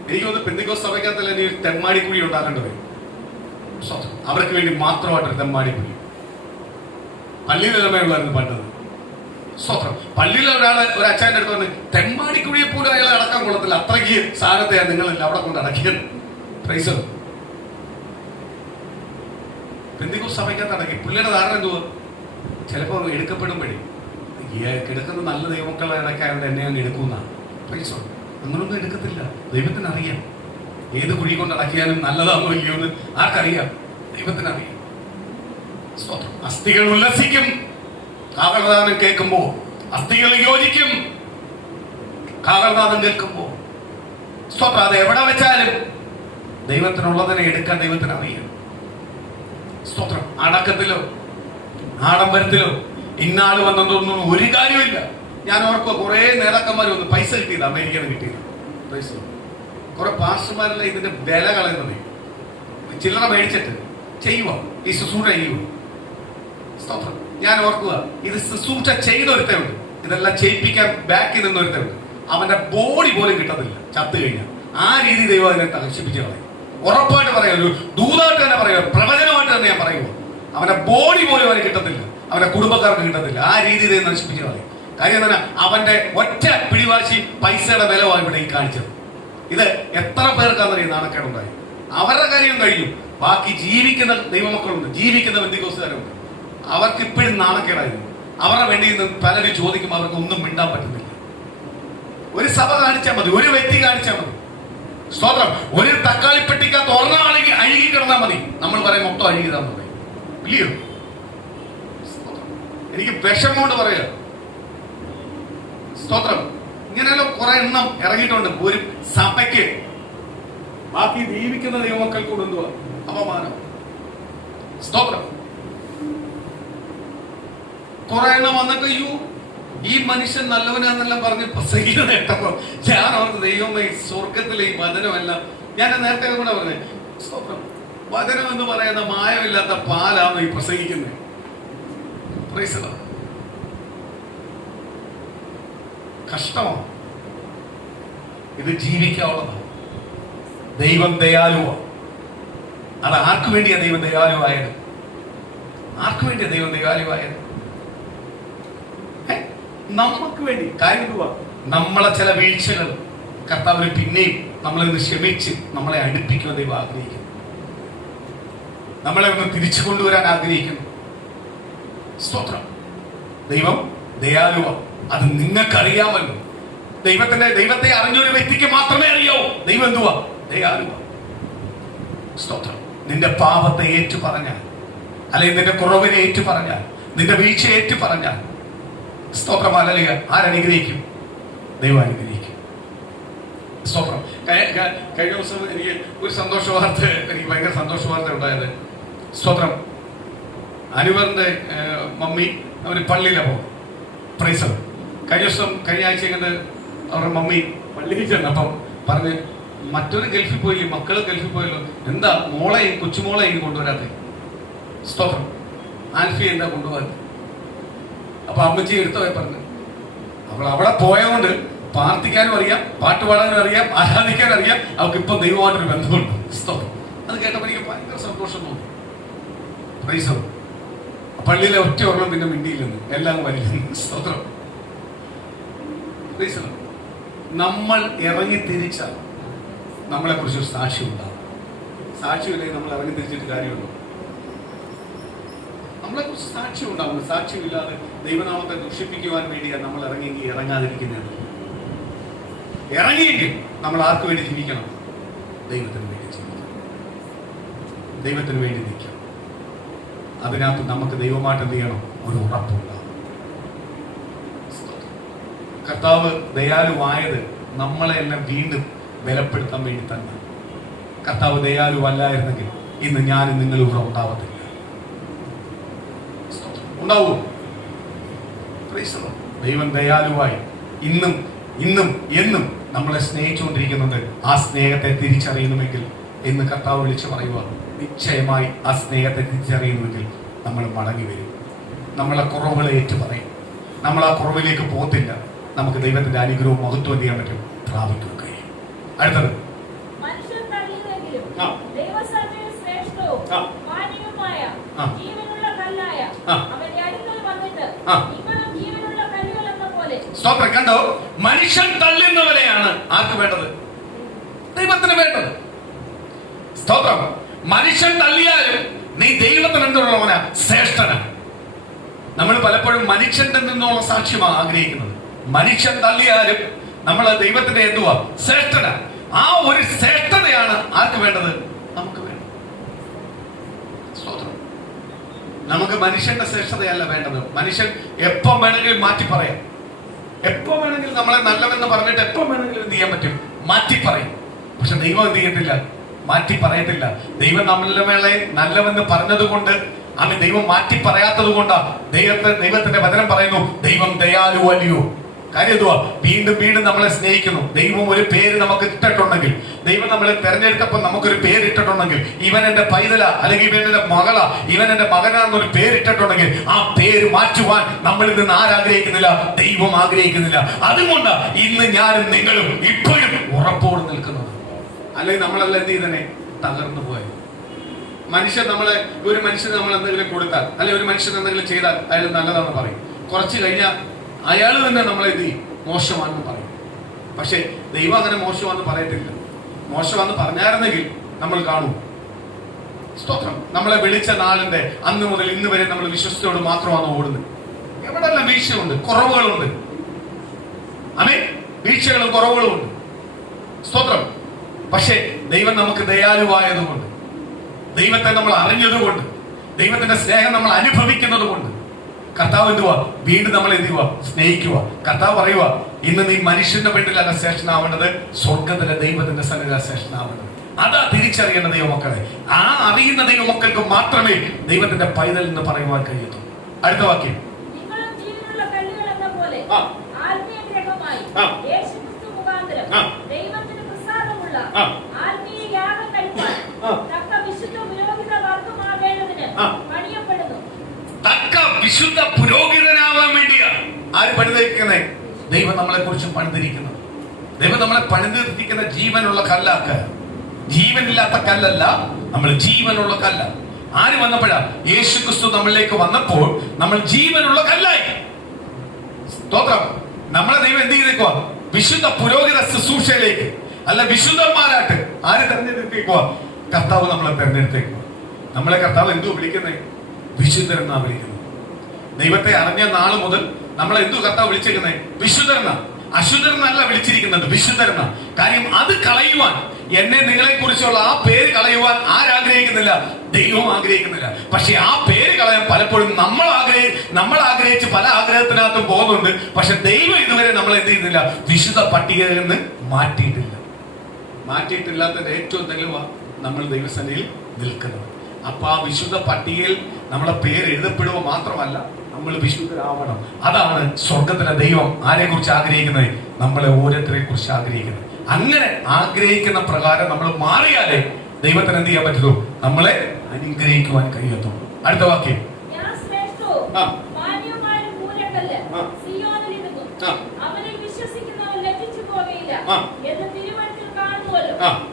എനിക്ക് തോന്നുന്നു പെന്തിക്കോസ്ത് സഭയ്ക്കകത്തല്ല നീ തെമ്മാടിക്കുഴി ഉണ്ടാക്കേണ്ടി വരും. അവർക്ക് വേണ്ടി മാത്രമായിട്ടൊരു തെമ്മാടിക്കുഴി. പള്ളിയിലുള്ളമായിരുന്നു പണ്ടത്. സ്വത്രം പള്ളിയിൽ ഒരു അച്ഛൻ്റെ അടുത്ത് വന്ന് തെമ്മാടിക്കുഴിയെ പോലും അയാളെ അടക്കാൻ കൊള്ളത്തില്ല. അത്രയ്ക്ക് സാധനത്തെയാണ് നിങ്ങളല്ല അവിടെ കൊണ്ട് അടക്കിയത്. പ്രൈസ്. പെന്തിക്കോസ്ത് സഭയ്ക്കകത്ത് അടക്കി. പുള്ളിയുടെ ധാരണ എന്തുവാ? ചിലപ്പോൾ എടുക്കപ്പെടുമ്പോഴേ എടുക്കുന്ന നല്ല ദൈവമക്കളെ ഇടയ്ക്കായതുകൊണ്ട് എന്നെ അങ്ങ് എടുക്കുന്നതാണ്. പ്രൈസ്. അങ്ങനൊന്നും എടുക്കത്തില്ല. ദൈവത്തിനറിയാം ഏത് കുഴി കൊണ്ട് അടക്കിയാലും നല്ലതാണോ ഇല്ലയോ എന്ന് ആർക്കറിയാം? ദൈവത്തിനറിയാം. അസ്ഥികൾ ഉല്ലസിക്കും കാഹളനാദം കേൾക്കുമ്പോ. അസ്ഥികൾ യോജിക്കും കാഹളനാദം കേൾക്കുമ്പോ. സ്വത്രം അത് എവിടെ വെച്ചാലും ദൈവത്തിനുള്ളതിനെ എടുക്കാൻ ദൈവത്തിന് അറിയാം. സ്തോത്രം. അടക്കത്തിലോ ആഡംബരത്തിലോ ഇന്നാള് വന്നതൊന്നും ഒരു കാര്യമില്ല. ഞാൻ ഓർക്കുക കുറെ നേതാക്കന്മാർ വന്ന് പൈസ കിട്ടിയത് അമേരിക്കയിൽ കിട്ടിയത്. കുറെ പാസ്റ്റർമാരെല്ലാം ഇതിന്റെ വില കളയുന്നത് ചില്ലറ മേടിച്ചിട്ട് ചെയ്യുക, ഈ ശുശ്രൂഷ ചെയ്യുക. സ്തോത്രം. ഞാൻ ഓർക്കുക ഇത് ശുശ്രൂഷ ചെയ്തൊരുത്തയുണ്ട്, ഇതെല്ലാം ചെയ്യിപ്പിക്കാൻ ബാക്കിൽ നിന്നൊരുത്തയുണ്ട്. അവന്റെ ബോഡി പോലും കിട്ടത്തില്ല ചത്തു കഴിഞ്ഞാൽ. ആ രീതി ദൈവം അതിനെ നശിപ്പിച്ച് കളയും. ഉറപ്പായിട്ട് പറയാം, ഒരു ദൂതായിട്ട് തന്നെ പറയുക, പ്രവചനമായിട്ട് തന്നെ ഞാൻ പറയുക. അവന്റെ ബോഡി പോലും അവന് കിട്ടത്തില്ല, അവന്റെ കുടുംബക്കാർക്ക് കിട്ടത്തില്ല. ആ രീതി ദൈവം നശിപ്പിച്ച് കളയും. കാര്യം തന്നെ അവന്റെ ഒറ്റ പിടിവാശി പൈസയുടെ വിലവാണ് ഇവിടെ ഈ കാണിച്ചത്. ഇത് എത്ര പേർക്കാണെന്നറിയാം നാണക്കേടുണ്ടായി. അവരുടെ കാര്യം കഴിഞ്ഞു. ബാക്കി ജീവിക്കുന്ന ദൈവമക്കളുണ്ട്, ജീവിക്കുന്ന ബന്ധുക്കോസുകാരുണ്ട്. അവർക്ക് ഇപ്പോഴും നാണക്കേടായിരുന്നു. അവരുടെ വേണ്ടി പലരും ചോദിക്കുമ്പോൾ അവർക്ക് ഒന്നും മിണ്ടാൻ പറ്റുന്നില്ല. ഒരു സഭ കാണിച്ചാൽ മതി, ഒരു വ്യക്തി കാണിച്ചാൽ മതി. സ്തോത്രം. ഒരു തക്കാളിപ്പെട്ടിക്കകത്ത് ഒരെണ്ണാണെങ്കിൽ അഴുകി കിടന്നാൽ മതി. നമ്മൾ പറയും മൊത്തം അഴുകിതാന്ന് പറയും. ഇല്ലയോ? എനിക്ക് വിഷമം കൊണ്ട് പറയുക. സ്തോത്രം. ഇങ്ങനെയല്ലോ കുറെ എണ്ണം ഇറങ്ങിയിട്ടുണ്ട്. ഒരു സഭയ്ക്ക് ബാക്കി ജീവിക്കുന്ന ദൈവമക്കൾക്ക് കൊടുക്കുക അപമാനം. സ്തോത്രം. കുറെ എണ്ണം വന്നിട്ട് ഈ മനുഷ്യൻ നല്ലവനാന്നെല്ലാം പറഞ്ഞ് പ്രസംഗിക്കുന്ന കേട്ടപ്പോ ഞാൻ ഓർത്ത് ദൈവമേ സ്വർഗത്തിലെ ഈ വചനമെല്ലാം ഞാൻ നേരത്തെ കൂടെ പറഞ്ഞേ. സ്തോത്രം. വചനം എന്ന് പറയുന്ന മായമില്ലാത്ത പാലാണ് ഈ പ്രസംഗിക്കുന്നത്. കഷ്ടമാണ്. ഇത് ജീവിക്കാനുള്ളതാണ്. ദൈവം ദയാലുവാണ്. അത് ആർക്കു വേണ്ടിയാ ദൈവം ദയാലുവായത്? ആർക്കു വേണ്ടിയാ ദൈവം ദയാലുവായത്? നമുക്ക് വേണ്ടി. കാര്യം നമ്മളെ ചില വീഴ്ചകൾ കർത്താവിന് പിന്നെയും നമ്മളെ ഒന്ന് ക്ഷമിച്ച് നമ്മളെ അടുപ്പിക്കുന്ന ദൈവം ആഗ്രഹിക്കുന്നു. നമ്മളെ ഒന്ന് തിരിച്ചു കൊണ്ടുവരാൻ ആഗ്രഹിക്കുന്നു. സ്തോത്രം. ദൈവം ദയാലുവാണ്. അത് നിങ്ങൾക്കറിയാമല്ലോ. ദൈവത്തെ അറിഞ്ഞൊരു വ്യക്തിക്ക് മാത്രമേ അറിയാവൂ ദൈവം എന്തുവാ? ദയാലുവാ. സ്തോത്രം. നിന്റെ പാപത്തെ ഏറ്റു പറഞ്ഞാൽ, അല്ലെങ്കിൽ നിന്റെ കുറവിനെ ഏറ്റു പറഞ്ഞാൽ, നിന്റെ വീഴ്ച ഏറ്റു പറഞ്ഞാൽ, സ്തോത്രം. ഹല്ലേലൂയ. ആരനുഗ്രഹിക്കും? ദൈവം അനുഗ്രഹിക്കും. സ്തോത്രം. കഴിഞ്ഞ ദിവസം എനിക്ക് ഒരു സന്തോഷ വാർത്ത, എനിക്ക് ഭയങ്കര സന്തോഷ വാർത്ത ഉണ്ടായത്. സ്തോത്രം. അനുവറിന്റെ മമ്മി അവർ പള്ളിയിലാണ് പോകും. പ്രൈസ്. കഴിഞ്ഞ ആഴ്ച കണ്ട് അവരുടെ മമ്മി പള്ളിയിൽ ചെന്നപ്പം പറഞ്ഞ് മറ്റൊരു ഗൾഫിൽ പോയില്ലേ, മക്കള് ഗൾഫിൽ പോയല്ലോ, എന്താ മോളെയും കൊച്ചുമോളെയും കൊണ്ടുവരാതെ? സ്തോത്രം. ആൽഫിയെ എന്താ കൊണ്ടുപോകാൻ? അപ്പൊ അമ്മച്ചി എടുത്തവരെ പറഞ്ഞു, അവൾ അവിടെ പോയതുകൊണ്ട് പ്രാർത്ഥിക്കാനും അറിയാം, പാട്ട് പാടാനും അറിയാം, ആരാധിക്കാനും അറിയാം, അവൾക്ക് ഇപ്പം ദൈവമായിട്ടൊരു ബന്ധമുണ്ട്. സ്തോത്രം. അത് കേട്ടപ്പോൾ എനിക്ക് ഭയങ്കര സന്തോഷം തോന്നി. പ്രൈസ്. പള്ളിയിലെ ഒറ്റ ഓർമ്മ പിന്നെ മിണ്ടിയില്ലെന്ന്, എല്ലാം വലിയ. സ്തോത്രം. നമ്മൾ ഇറങ്ങി തിരിച്ചാൽ നമ്മളെ കുറിച്ച് ഒരു സാക്ഷ്യം ഉണ്ടാവും. സാക്ഷ്യമില്ലെങ്കിൽ നമ്മൾ ഇറങ്ങി തിരിച്ചിട്ട് കാര്യമുണ്ടോ? നമ്മളെ കുറിച്ച് സാക്ഷ്യം ഉണ്ടാവുന്നു. സാക്ഷ്യമില്ലാതെ ദൈവനാമത്തെ ദുഷിപ്പിക്കുവാൻ വേണ്ടിയാണ് നമ്മൾ ഇറങ്ങിയെങ്കിൽ ഇറങ്ങാതിരിക്കുന്നത്. ഇറങ്ങിയെങ്കിൽ നമ്മൾ ആർക്ക് വേണ്ടി ജീവിക്കണം? ദൈവത്തിന് വേണ്ടി ജീവിക്കണം, ദൈവത്തിന് വേണ്ടി നിൽക്കണം. അതിനകത്ത് നമുക്ക് ദൈവമായിട്ട് എന്ത് ചെയ്യണം? ഒരു ഉറപ്പുണ്ടാവും. കർത്താവ് ദയാലുവായത് നമ്മളെ എല്ലാം വീണ്ടും ബലപ്പെടുത്താൻ വേണ്ടി തന്നെ. കർത്താവ് ദയാലുവല്ലായിരുന്നെങ്കിൽ ഇന്ന് ഞാനും നിങ്ങളും ഇവിടെ ഉണ്ടാവത്തില്ല. ഉണ്ടാവൂ? ദൈവം ദയാലുവായി ഇന്നും ഇന്നും എന്നും നമ്മളെ സ്നേഹിച്ചുകൊണ്ടിരിക്കുന്നുണ്ട്. ആ സ്നേഹത്തെ തിരിച്ചറിയുന്നുവെങ്കിൽ ഇന്ന് കർത്താവ് വിളിച്ചു പറയുക, നിശ്ചയമായി ആ സ്നേഹത്തെ തിരിച്ചറിയുന്നുവെങ്കിൽ നമ്മൾ മടങ്ങി വരും. നമ്മളെ കുറവുകളെ ഏറ്റു പറയും. നമ്മൾ ആ കുറവിലേക്ക് പോകത്തില്ല. നമുക്ക് ദൈവത്തിന്റെ അനുഗ്രഹവും മഹത്വം ചെയ്യാൻ പറ്റും, പ്രാപിക്കുകയും. അടുത്തത് സ്തോത്രം. കണ്ടോ? മനുഷ്യൻ തള്ളുന്നവരെയാണ് ആർക്ക് വേണ്ടത്? ദൈവത്തിന് വേണ്ടത്. സ്തോത്രം. മനുഷ്യൻ തള്ളിയാലും നീ ദൈവത്തിന് എന്തുള്ളവനാ? ശ്രേഷ്ഠനാണ്. നമ്മൾ പലപ്പോഴും മനുഷ്യന്റെ നിന്നുള്ള സാക്ഷ്യമാണ് ആഗ്രഹിക്കുന്നത്. മനുഷ്യൻ തള്ളിയാലും നമ്മൾ ദൈവത്തിന്റെ എന്തുവാ? ശ്രേഷ്ഠന. ആ ഒരു ശ്രേഷ്ഠതയാണ് ആർക്ക് വേണ്ടത്? നമുക്ക് വേണ്ടത്. സ്തോത്രം. നമുക്ക് മനുഷ്യന്റെ ശ്രേഷ്ഠതയല്ല വേണ്ടത്. മനുഷ്യൻ എപ്പം വേണമെങ്കിലും മാറ്റി പറയാം. എപ്പം വേണമെങ്കിലും നമ്മളെ നല്ലവെന്ന് പറഞ്ഞിട്ട് എപ്പം വേണമെങ്കിലും എന്ത് ചെയ്യാൻ പറ്റും? മാറ്റി പറയും. പക്ഷെ ദൈവം എന്ത് ചെയ്യത്തില്ല? മാറ്റി പറയത്തില്ല. ദൈവം നമ്മളെ നല്ലവെന്ന് പറഞ്ഞത് കൊണ്ട്, അങ്ങനെ ദൈവം മാറ്റി പറയാത്തത് കൊണ്ടാ ദൈവത്തിന്റെ വചനം പറയുന്നു, ദൈവം ദയാലുവല്ലയോ. കാര്യം എന്തുവാ? വീണ്ടും വീണ്ടും നമ്മളെ സ്നേഹിക്കുന്നു. ദൈവം ഒരു പേര് നമുക്ക് ഇട്ടിട്ടുണ്ടെങ്കിൽ, ദൈവം നമ്മളെ തെരഞ്ഞെടുത്തപ്പോൾ നമുക്കൊരു പേരിട്ടിട്ടുണ്ടെങ്കിൽ, ഇവൻ എന്റെ പൈതല, അല്ലെങ്കിൽ ഇവൻ എന്റെ മകള, ഇവൻ എന്റെ മകനാണെന്നൊരു പേരിട്ടിട്ടുണ്ടെങ്കിൽ, ആ പേര് മാറ്റുവാൻ നമ്മളിൽ നിന്ന് ആരാഗ്രഹിക്കുന്നില്ല? ദൈവം ആഗ്രഹിക്കുന്നില്ല. അതുകൊണ്ട് ഇന്ന് ഞാനും നിങ്ങളും ഇപ്പോഴും ഉറപ്പോട് നിൽക്കുന്നത്. അല്ലെങ്കിൽ നമ്മളെല്ലാം എന്ത് ചെയ്തന്നെ? തകർന്നു പോയത്. മനുഷ്യൻ ഒരു മനുഷ്യന് നമ്മൾ എന്തെങ്കിലും കൊടുത്താൽ, അല്ലെങ്കിൽ ഒരു മനുഷ്യൻ എന്തെങ്കിലും ചെയ്താൽ അയാൾ നല്ലതാണെന്ന് പറയും. കുറച്ച് കഴിഞ്ഞാൽ അയാൾ തന്നെ നമ്മളെ എന്ത് ചെയ്യും? മോശമാണെന്ന് പറയും. പക്ഷെ ദൈവം അങ്ങനെ മോശമാണെന്ന് പറയത്തില്ല. മോശമാണെന്ന് പറഞ്ഞായിരുന്നെങ്കിൽ നമ്മൾ കാണും. സ്തോത്രം. നമ്മളെ വിളിച്ച നാളിന്റെ അന്ന് മുതൽ ഇന്ന് വരെ നമ്മൾ വിശ്വസ്തയോട് മാത്രമാണ് ഓടുന്നത്. എവിടെല്ലാം വീഴ്ചയുണ്ട്, കുറവുകളുണ്ട്. അമേ, വീഴ്ചകളും കുറവുകളും ഉണ്ട്. സ്തോത്രം. പക്ഷെ ദൈവം നമുക്ക് ദയാലുവായതുകൊണ്ട്, ദൈവത്തെ നമ്മൾ അറിഞ്ഞതുകൊണ്ട്, ദൈവത്തിന്റെ സ്നേഹം നമ്മൾ അനുഭവിക്കുന്നത് കൊണ്ട് കർത്താവ് എന്തുവാ? വീണ്ടും നമ്മൾ എന്തുവാ? സ്നേഹിക്കുക. കർത്താവ് പറയുക, ഇന്ന് നീ മനുഷ്യന്റെ പെണ്ണിലല്ല ശ്രേഷ്ഠനാവേണ്ടത്, സ്വർഗത്തിലെ ദൈവത്തിന്റെ സന്നിധിയില ശ്രേഷ്ഠനാവേണ്ടത്. അതാ തിരിച്ചറിയേണ്ട ദൈവമക്കളെ. ആ അറിയുന്ന ദൈവമക്കൾക്ക് മാത്രമേ ദൈവത്തിന്റെ പൈതൽ എന്ന് പറയുവാൻ കഴിയൂ. അടുത്ത വാക്യം. തക്ക വിശുദ്ധ പുരോഹിതനാവാൻ വേണ്ടിയാ ആര് പണിതിരിക്കുന്നത്? ദൈവം നമ്മളെ കുറിച്ച് പണിതിരിക്കുന്നത്. ദൈവം നമ്മളെ പണിതിരിക്കുന്ന ജീവനുള്ള കല്ലാക്ക. ജീവനില്ലാത്ത കല്ലല്ല, നമ്മൾ ജീവനുള്ള കല്ല. ആര് വന്നപ്പോഴാ? യേശു ക്രിസ്തു നമ്മളിലേക്ക് വന്നപ്പോൾ നമ്മൾ ജീവനുള്ള കല്ലായി. സ്തോത്രം. നമ്മളെ ദൈവം എന്ത് ചെയ്തേക്കുവാ? വിശുദ്ധ പുരോഹിത ശുശ്രൂഷയിലേക്ക്, അല്ല വിശുദ്ധന്മാരായിട്ട് ആര് തെരഞ്ഞെടുത്തേക്കുവാ? കർത്താവ് നമ്മളെ തെരഞ്ഞെടുത്തേക്കുവാ. നമ്മളെ കർത്താവ് എന്തോ വിളിക്കുന്നേ? വിശുദ്ധരെന്നാ വിളിക്കുന്നത്. ദൈവത്തെ അറിഞ്ഞ നാള് മുതൽ നമ്മളെ എന്തു കർത്താവ് വിളിച്ചേക്കുന്നേ? വിശുദ്ധരെന്ന. അശുദ്ധരെന്നല്ല വിളിച്ചിരിക്കുന്നത്, വിശുദ്ധരെന്ന. കാര്യം അത് കളയുവാൻ, എന്നെ നിങ്ങളെ കുറിച്ചുള്ള ആ പേര് കളയുവാൻ ആരാഗ്രഹിക്കുന്നില്ല? ദൈവം ആഗ്രഹിക്കുന്നില്ല. പക്ഷെ ആ പേര് കളയാൻ പലപ്പോഴും നമ്മൾ ആഗ്രഹിച്ച് പല ആഗ്രഹത്തിനകത്തും പോകുന്നുണ്ട്. പക്ഷെ ദൈവം ഇതുവരെ നമ്മൾ എന്ത് ചെയ്യുന്നില്ല? വിശുദ്ധ പട്ടികയിൽ നിന്ന് മാറ്റിയിട്ടില്ലാത്തതിന്റെ ഏറ്റവും തെളിവാണ് നമ്മൾ ദൈവസന്നിധിയിൽ നിൽക്കുന്നത്. അപ്പൊ ആ വിശുദ്ധ പട്ടികയിൽ നമ്മളെ പേര് എഴുതപ്പെടുക മാത്രമല്ല, നമ്മൾ വിശുദ്ധരാവണം. അതാണ് സ്വർഗത്തിലെ ദൈവം ആരെ കുറിച്ച് ആഗ്രഹിക്കുന്നത്? നമ്മളെ ഓരോരുത്തരെ കുറിച്ച് ആഗ്രഹിക്കുന്നത്. അങ്ങനെ ആഗ്രഹിക്കുന്ന പ്രകാരം നമ്മൾ മാറിയാലേ ദൈവത്തിന് എന്ത് ചെയ്യാൻ പറ്റുള്ളൂ? നമ്മളെ അനുഗ്രഹിക്കുവാൻ കഴിയത്തുള്ളൂ. അടുത്ത വാക്യം.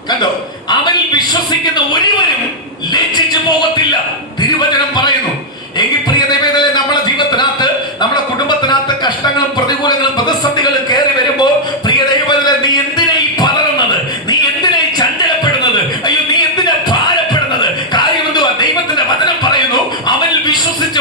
കണ്ടോ? അവൻ വിശ്വസിക്കുന്ന ഒരുവരും ലജ്ജിച്ചു പോകത്തില്ല. തിരുവചനം പറയുന്നു. എങ്കിൽ പ്രിയ ദൈവമേ, നമ്മുടെ ജീവിതത്തിനകത്ത്, നമ്മുടെ കുടുംബത്തിനകത്ത് കഷ്ടങ്ങളും പ്രതികൂലങ്ങളും പ്രതിസന്ധികളും കയറി വരുമ്പോൾ, പ്രിയ ദൈവമേ, നീ എന്തിനാ ഈ പതറുന്നത്? നീ എന്തിനാ ഈ ചഞ്ചലപ്പെടുന്നത്? അയ്യോ, നീ എന്തിനാ ഭാരപ്പെടുന്നത്? കാര്യം എന്തുവാ? ദൈവത്തിന്റെ വചനം പറയുന്നു, അവൻ വിശ്വസിച്ച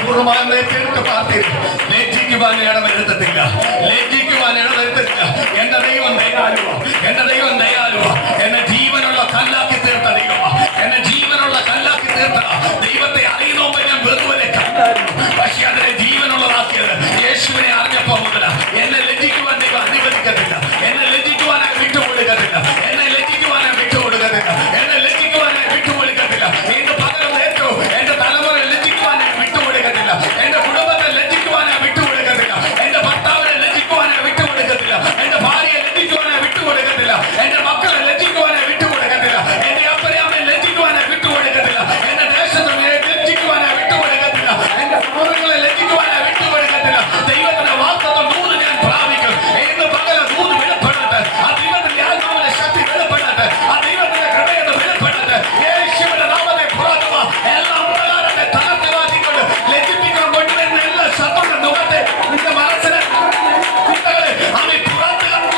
പൂർണ്ണമായും ഏറ്റെടുത്ത് പ്രാർത്ഥിക്കും. ലജ്ജിക്കുവാൻ ഇടവരുത്തത്തില്ല, ലജ്ജിക്കുവാൻ ഇടവരുത്തത്തില്ല. എന്റെ ദൈവം ദയാലുവാ, എന്റെ ദൈവം ദയാലുവാ. എന്നെ ജീവനുള്ള കല്ലാക്കി തീർത്ത ദൈവമാ, എന്നെ ജീവനുള്ള കല്ലാക്കി തീർത്ത ദൈവത്തെ അറിയുന്നോമ്പോ ഞാൻ വെറുതെ കണ്ടായിരുന്നു. പക്ഷെ അതിനെ ജീവനുള്ളതാക്കിയത് യേശുവിനെ അറിഞ്ഞപ്പോ മുതല. എന്നെ ലജ്ജിക്കുവാൻ ദൈവം അനുവദിക്കത്തില്ല, എന്നെ ലജ്ജിക്കുവാനായി വിട്ടുകൊടുക്കത്തില്ല, എന്നെ ലജ്ജിക്കുവാനായി വിട്ടുകൊടുക്കത്തില്ല, എന്നെ വിട്ടുകൊടുക്കത്തില്ല. ഇന്ന് പകരം ഏറ്റു എന്റെ തലമുറ ലജ്ജിക്കുവാനായി വിട്ടുകൊടുക്കത്തില്ല, എന്റെ കുടുംബത്തെ ലജ്ജിക്കുവാനായി വിട്ടുകൊടുക്കത്തില്ല, എന്റെ ഭർത്താവിനെ ലജ്ജിക്കുവാനായി വിട്ടുകൊടുക്കത്തില്ല, എന്റെ ഭാര്യയെ ലജ്ജിക്കുവാനായി വിട്ടുകൊടുക്കത്തില്ല, എന്റെ മക്കളെ ലജ്ജിക്കുവാനായി വിട്ടുകൊടുക്കത്തില്ല, എന്റെ അപ്പനെ അമ്മയെ ലജ്ജിക്കുവാനായി വിട്ടുകൊടുക്കത്തില്ല, എന്റെ ദേശത്തെ ലജ്ജിക്കുവാനായി വിട്ടുകൊടുക്കത്തില്ല, എന്റെ സഹോദരങ്ങളെ ലജ്ജിക്കുവാനായി വിട്ടുകൊടുക്കത്തില്ല. ദൈവത്തിന്റെ വാഗ്ദത്തം ദൂത് ഞാൻ പ്രാപിക്കും. ഇന്ന് പകരം ദൂത് വെളിപ്പെടട്ടെ, ആ ദൈവത്തിന്റെ ആത്മാവിന്റെ ശക്തി വെളിപ്പെടട്ടെ, ആ ദൈവത്തിന്റെ ഹൃദയത്തെ വെളിപ്പെടട്ടെ. യേശുവിന്റെ നാമത്തെ പുറത്തുവാ എല്ലാ പ്രകാരത്തെ തലത്തെ വാദിക്കൊണ്ട് ലജ്ജിപ്പിക്കാൻ കൊണ്ടുവരുന്ന എല്ലാ ശത്രുക്കളുടെ മുഖത്തെ നിന്റെ മനസ്സിനെ അവൻ പുറത്ത് കണ്ടു.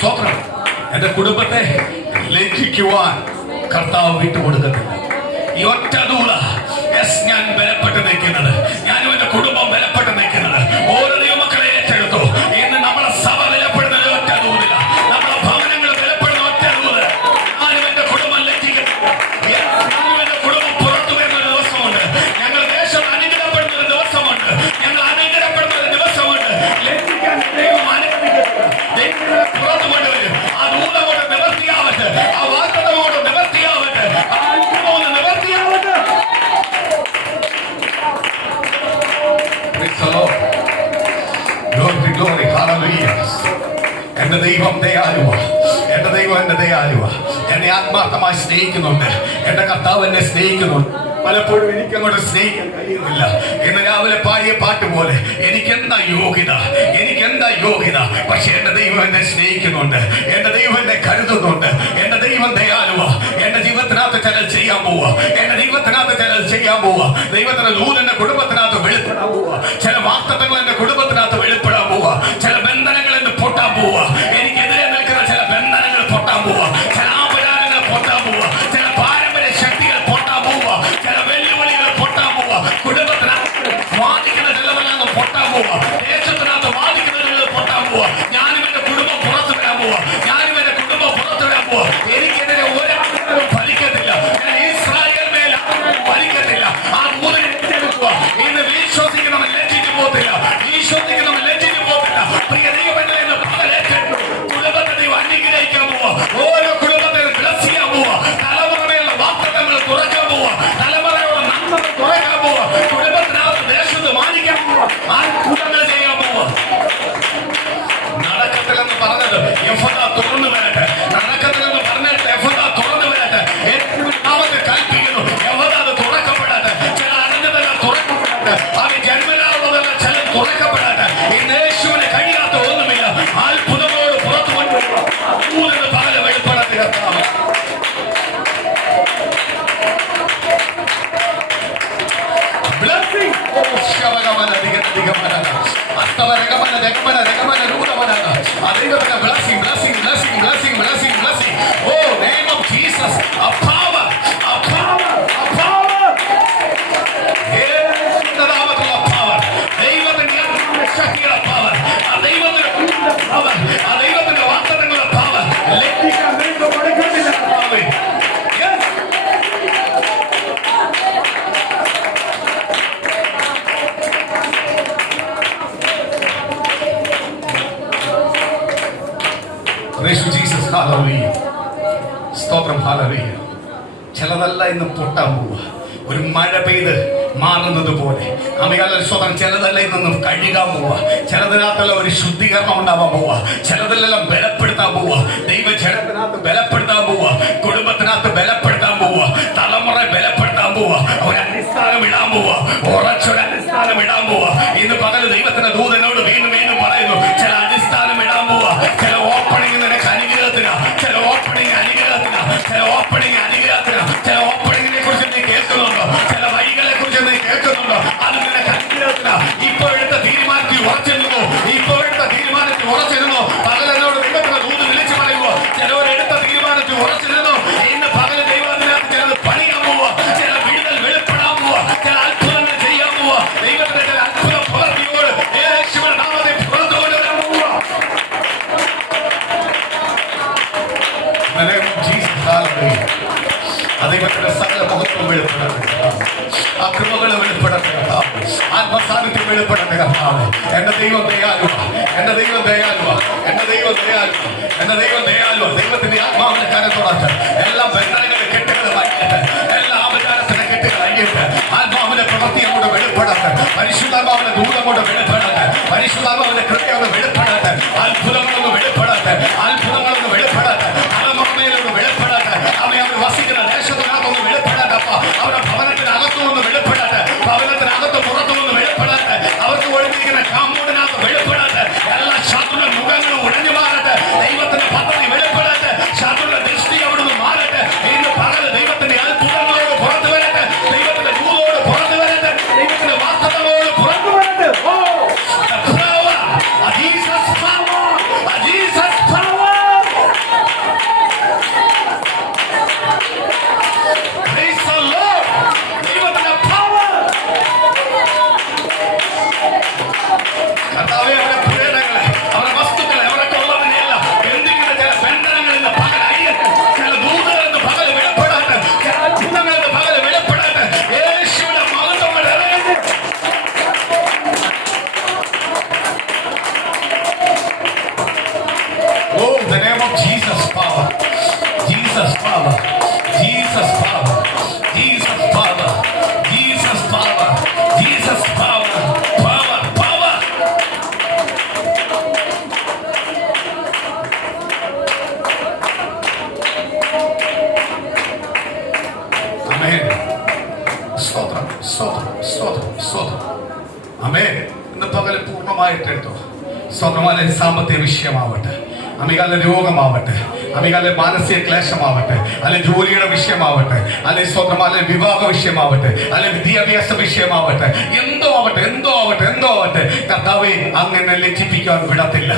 സ്തോത്രം. എന്റെ കുടുംബത്തെ ലജ്ജിക്കുവാൻ കർത്താവ് വിട്ടുകൊടുക്കത്തില്ല. ഈ ഒറ്റ ദൂത ഞാൻ ബലപ്പെട്ട് നിൽക്കുന്നത്, ഞാനും എന്റെ കുടുംബം ബലപ്പെട്ട് നിൽക്കുന്നത്. ഓരോ ദൈവമക്കളെ ഏറ്റെടുത്തു. ഇന്ന് നമ്മളെ സഭ ബലപ്പെടുന്നത് ഒറ്റ ദൂതില, നമ്മളെ ഭവനങ്ങൾ ബലപ്പെടുന്ന ഒറ്റ ദൂത്. ഞാനും എന്റെ കുടുംബം ലജ്ജിക്കുന്നു, ഞാനും എന്റെ കുടുംബം പുറത്തു വരുന്ന ഒരു ദിവസമുണ്ട്. ഞങ്ങൾ ദേശം അനുഗ്രഹപ്പെടുന്ന ഒരു ദിവസമുണ്ട്, ഞങ്ങൾ അനുഗ്രഹപ്പെടുന്ന ഒരു ദിവസമുണ്ട്. ലജ്ജിക്കാൻ ദൈവം അനുഗ്രഹിക്കുന്നു, ദൈവങ്ങളെ പുറത്തു കൊണ്ടുവരും. ആ ദൂതം കൊണ്ട് നിവർത്തിയാവട്ടെ, ആ വാർത്തകൾ കൊണ്ട് നിവർത്തിയാവട്ടെ, ആ അത്ഭുതം കൊണ്ട് നിവർത്തിയാവട്ടെ. Glory, hallelujah. എന്റെ ദൈവം ദയാലുവ, എന്റെ ദൈവം എന്റെ ദയാലുവ. എന്നെ ആത്മാർത്ഥമായി സ്നേഹിക്കുന്നുണ്ട്. എന്റെ കർത്താവ് എന്നെ സ്നേഹിക്കുന്നുണ്ട്. പലപ്പോഴും എനിക്കങ്ങോട്ട് സ്നേഹിക്കാൻ കഴിയുന്നില്ല. ഇന്ന് രാവിലെ പാടിയ പാട്ട് പോലെ എനിക്കെന്താ യോഗ്യത, എനിക്കെന്താ യോഗ്യത. പക്ഷെ എന്റെ ദൈവം എന്നെ സ്നേഹിക്കുന്നുണ്ട്, എന്റെ ദൈവം എന്നെ കരുതുന്നുണ്ട്. എന്റെ ദൈവം ദയാലുവ. എന്റെ ജീവിതത്തിനകത്ത് ചിലർ ചെയ്യാൻ പോവാ, എന്റെ ദൈവത്തിനകത്ത് ചിലർ ചെയ്യാൻ പോവാ. ദൈവത്തിന്റെ ദൂത് എന്റെ കുടുംബത്തിനകത്ത് വെളിപ്പെടാൻ പോവാ. ചില വാർത്തകൾ എന്റെ കുടുംബത്തിനകത്ത് വെളിപ്പെടാൻ പോവാ. ചില ബന്ധനങ്ങൾ എന്ന് പൊട്ടാൻ പോവാ. എനിക്കെതിരെ നിൽക്കുന്ന ചില ബന്ധനങ്ങൾ പൊട്ടാൻ പോവാ. ചില ആപരാധങ്ങൾ പൊട്ടാൻ പോവാ. ചില പാരമ്പര്യ ശക്തികൾ പൊട്ടാൻ പോവാ. ചില വെല്ലുവിളികൾ പൊട്ടാൻ പോവാ. കുടുംബത്തിനകത്ത് വാദിക്കുന്ന ചിലവെല്ലാം പൊട്ടാൻ പോവാ. ദേശത്തിനകത്ത് വാദിക്കുന്ന പൊട്ടാൻ പോവാ. ഞാനും എന്റെ കുടുംബം പുറത്തു വിടാൻ പോവാ. ഞാനും എന്റെ കുടുംബം പുറത്തു വിടാൻ പോവാ. എനിക്കെതിരെ ഒരാളും ഫലിക്കത്തില്ല. ഞാൻ ഇസ്രായേൽ മേൽ ഫലിക്കത്തില്ല. ആ ദൂതനെ ഏറ്റെടുക്കുക. ഇന്ന് വിശ്വസിക്കുന്നവൻ ലജ്ജിച്ചു പോകത്തില്ല, വിശ്വസിക്കുന്നവൻ ലജ്ജിച്ചു പോകത്തില്ല. പ്രിയ ദൈവമേ, കുടുംബത്തെ ദൈവം അനുഗ്രഹിക്കാൻ പോവാ. ഓരോ കുടുംബത്തെയും ബ്ലസ് ചെയ്യാൻ പോവാ. തലമുറയുള്ള വാർത്തകൾ തുറക്കാൻ പോവാ. തലമുറയുള്ള നന്മകൾ തുറക്കാൻ പോവാ. കുടുംബത്തിനകത്ത് ദേശത്ത് മാനിക്കാൻ പോവാ. അത്ഭുതങ്ങൾ ചെയ്യാൻ പോവാ. നടക്കത്തില്ലെന്ന് പറഞ്ഞത് യഹോവ തുറന്നു വരട്ടെ. നടക്കത്തില്ലെന്ന് പറഞ്ഞിട്ട് യഹോവ തുറന്നു വരട്ടെ. ഏറ്റവും നാമത്തെ കൽപ്പിക്കുന്നു, യഹോവ അത് തുറക്കപ്പെടട്ടെ. ചില അനന്തതകൾ തുറക്കപ്പെടട്ടെ. അത് ജന്മനാളുള്ളതെല്ലാം ചില തുറക്കപ്പെടട്ടെ. ഇന്ന് യേശുവിന് കഴിയാത്ത ഒന്നുമില്ല. അത്ഭുതങ്ങളോട് പുറത്തു കൊണ്ടുവരുക. മൂന്ന് പകല വെളിപ്പെടത്തി കർത്താവ്. Blessing. Oh, Shavagavana, Digamana, Astavaragavana, Degamana, Degamana, Rudavana. Adivana, blessing, blessing, blessing, blessing, blessing, blessing. Oh, name of Jesus, a power, a power, a power. Yes, the Ramat of power. Devatan, Shakti of power. Adivatan, power. Adivatan, Vatan of power. Let me come in the body of power. Yes. Praise to Jesus, hallelujah. സ്തോത്രം, hallelujah. ചിലതല്ല ഇന്ന് പൊട്ടാൻ പോവുക. ഒരു മഴ പെയ്ത് മാറുന്നത് പോലെ അമികാല സ്വതം ചിലതല്ല ഇന്നൊന്നും കഴുകാൻ പോവുക. ചിലതിനകത്തുള്ള ഒരു ശുദ്ധീകരണം ഉണ്ടാവാൻ പോവുക. ചിലതിലെല്ലാം ബലപ്പെടുത്താൻ പോവുക. ദൈവജനത്തിനകത്ത് ബലപ്പെടുത്താൻ പോവുക. കുടുംബത്തിനകത്ത് ബലപ്പെടുത്താൻ പോവുക. തലമുറ ബലപ്പെടുത്താൻ പോവുക. ഒരു അടിസ്ഥാനം ഇടാൻ പോവുക. ഉറച്ചൊരു അടിസ്ഥാനം ഇടാൻ പോവുക. ഇന്ന് പകൽ ദൈവത്തിന്റെ ദൂതനോട് വീണ്ടും വീണ്ടും പറയുന്നു, ചില അടിസ്ഥാനം ഇടാൻ പോവുക. ചില ഓപ്പണിംഗ് നിനക്ക് അനുഗ്രഹത്തിന്, ചില ഓപ്പണിംഗ് അനുഗ്രഹത്തിന്, ചില ഓപ്പണിംഗ് അനുഗ്രഹത്തിന്, ചില ഓപ്പണിംഗിനെ കുറിച്ച് നീ കേൾക്കുന്നുണ്ടോ? ചില വഴികളെ കുറിച്ച് നീ കേൾക്കുന്നുണ്ടോ? അത് നിനക്ക് അനുഗ്രഹത്തിന്. ഇപ്പോഴത്തെ തീരുമാനത്തിൽ ഉറച്ചിരുന്നു. ഇപ്പോഴത്തെ തീരുമാനം വെളിപ്പെടട്ടെ കർത്താവേ. എന്റെ ദൈവം ദയാലുവ, എന്റെ ദൈവം ദയാലുവ, എന്റെ ദൈവം ദയാലുവ, എന്റെ ദൈവം ദയാലുവ. ദൈവത്തിന്റെ ആത്മാവിന്റെ കാര്യത്തോടാട്ട് എല്ലാ ബന്ധനങ്ങളെ കെട്ടുകൾ വാങ്ങിയിട്ട്, എല്ലാ ആചാരത്തിന്റെ കെട്ടുകൾ അഴിയിട്ട്, ആത്മാവിന്റെ പ്രവൃത്തി അങ്ങോട്ട് വെളിപ്പെടട്ടെ. പരിശുദ്ധാത്മാവിന്റെ ദൂതം കൊണ്ട് വെളിപ്പെടട്ടെ. പരിശുദ്ധാത്മാവിന്റെ കൃത്യത വെളിപ്പെടട്ടെ. അത്ഭുതങ്ങളൊന്ന് വെളിപ്പെടട്ടെ. അത്ഭുതങ്ങളൊന്ന് വെളിപ്പെടട്ടെ. അലമേലൊന്ന് വെളിപ്പെടട്ടെ. അവർ വസിക്കുന്ന ദേശത്തിനകത്തൊന്ന് വെളിപ്പെടട്ടെ. അവരുടെ ഭവനത്തിനകത്തുനിന്ന് വെളിപ്പെടട്ടെ. ഭവനത്തിനകത്ത് പുറത്തുനിന്ന് വെളിപ്പെടട്ടെ. അവർക്ക് ഒഴിഞ്ഞിരിക്കുന്ന കാമ്പൗണ്ടിനകത്ത് വെളിപ്പെടട്ടെ. എല്ലാ ശത്രുവിന്റെ മുഖങ്ങളും ഉടഞ്ഞു മാറട്ടെ. ദൈവത്തിന്റെ പദ്ധതി വെളിപ്പെടട്ടെ. ശത്രുവിന്റെ ദൃഷ്ടി അവിടുന്ന് മാറട്ടെ. ഇന്ന് പകല് ദൈവത്തിന്റെ അത്ഭുതങ്ങളോട് പുറത്തു വരട്ടെ. ദൈവത്തിന്റെ ദൂതോട് പുറത്തു വരട്ടെ. ദൈവത്തിന്റെ വാർത്തകളോട് പുറത്തു വരട്ടെ. സ്വതമാലെ സാമ്പത്തിക വിഷയമാവട്ടെ, അമികാല രോഗമാവട്ടെ, അമികാല മാനസിക ക്ലേശമാവട്ടെ, അല്ലെ ജോലിയുടെ വിഷയമാവട്ടെ, അല്ലെ സ്വതമാലെ വിവാഹ വിഷയമാവട്ടെ, അല്ലെ വിദ്യാഭ്യാസ വിഷയമാവട്ടെ, എന്തോ ആവട്ടെ, എന്തോ ആവട്ടെ, എന്തോ ആവട്ടെ, കർത്താവേ അങ്ങനെ ലജ്ജിപ്പിക്കാൻ വിടത്തില്ല,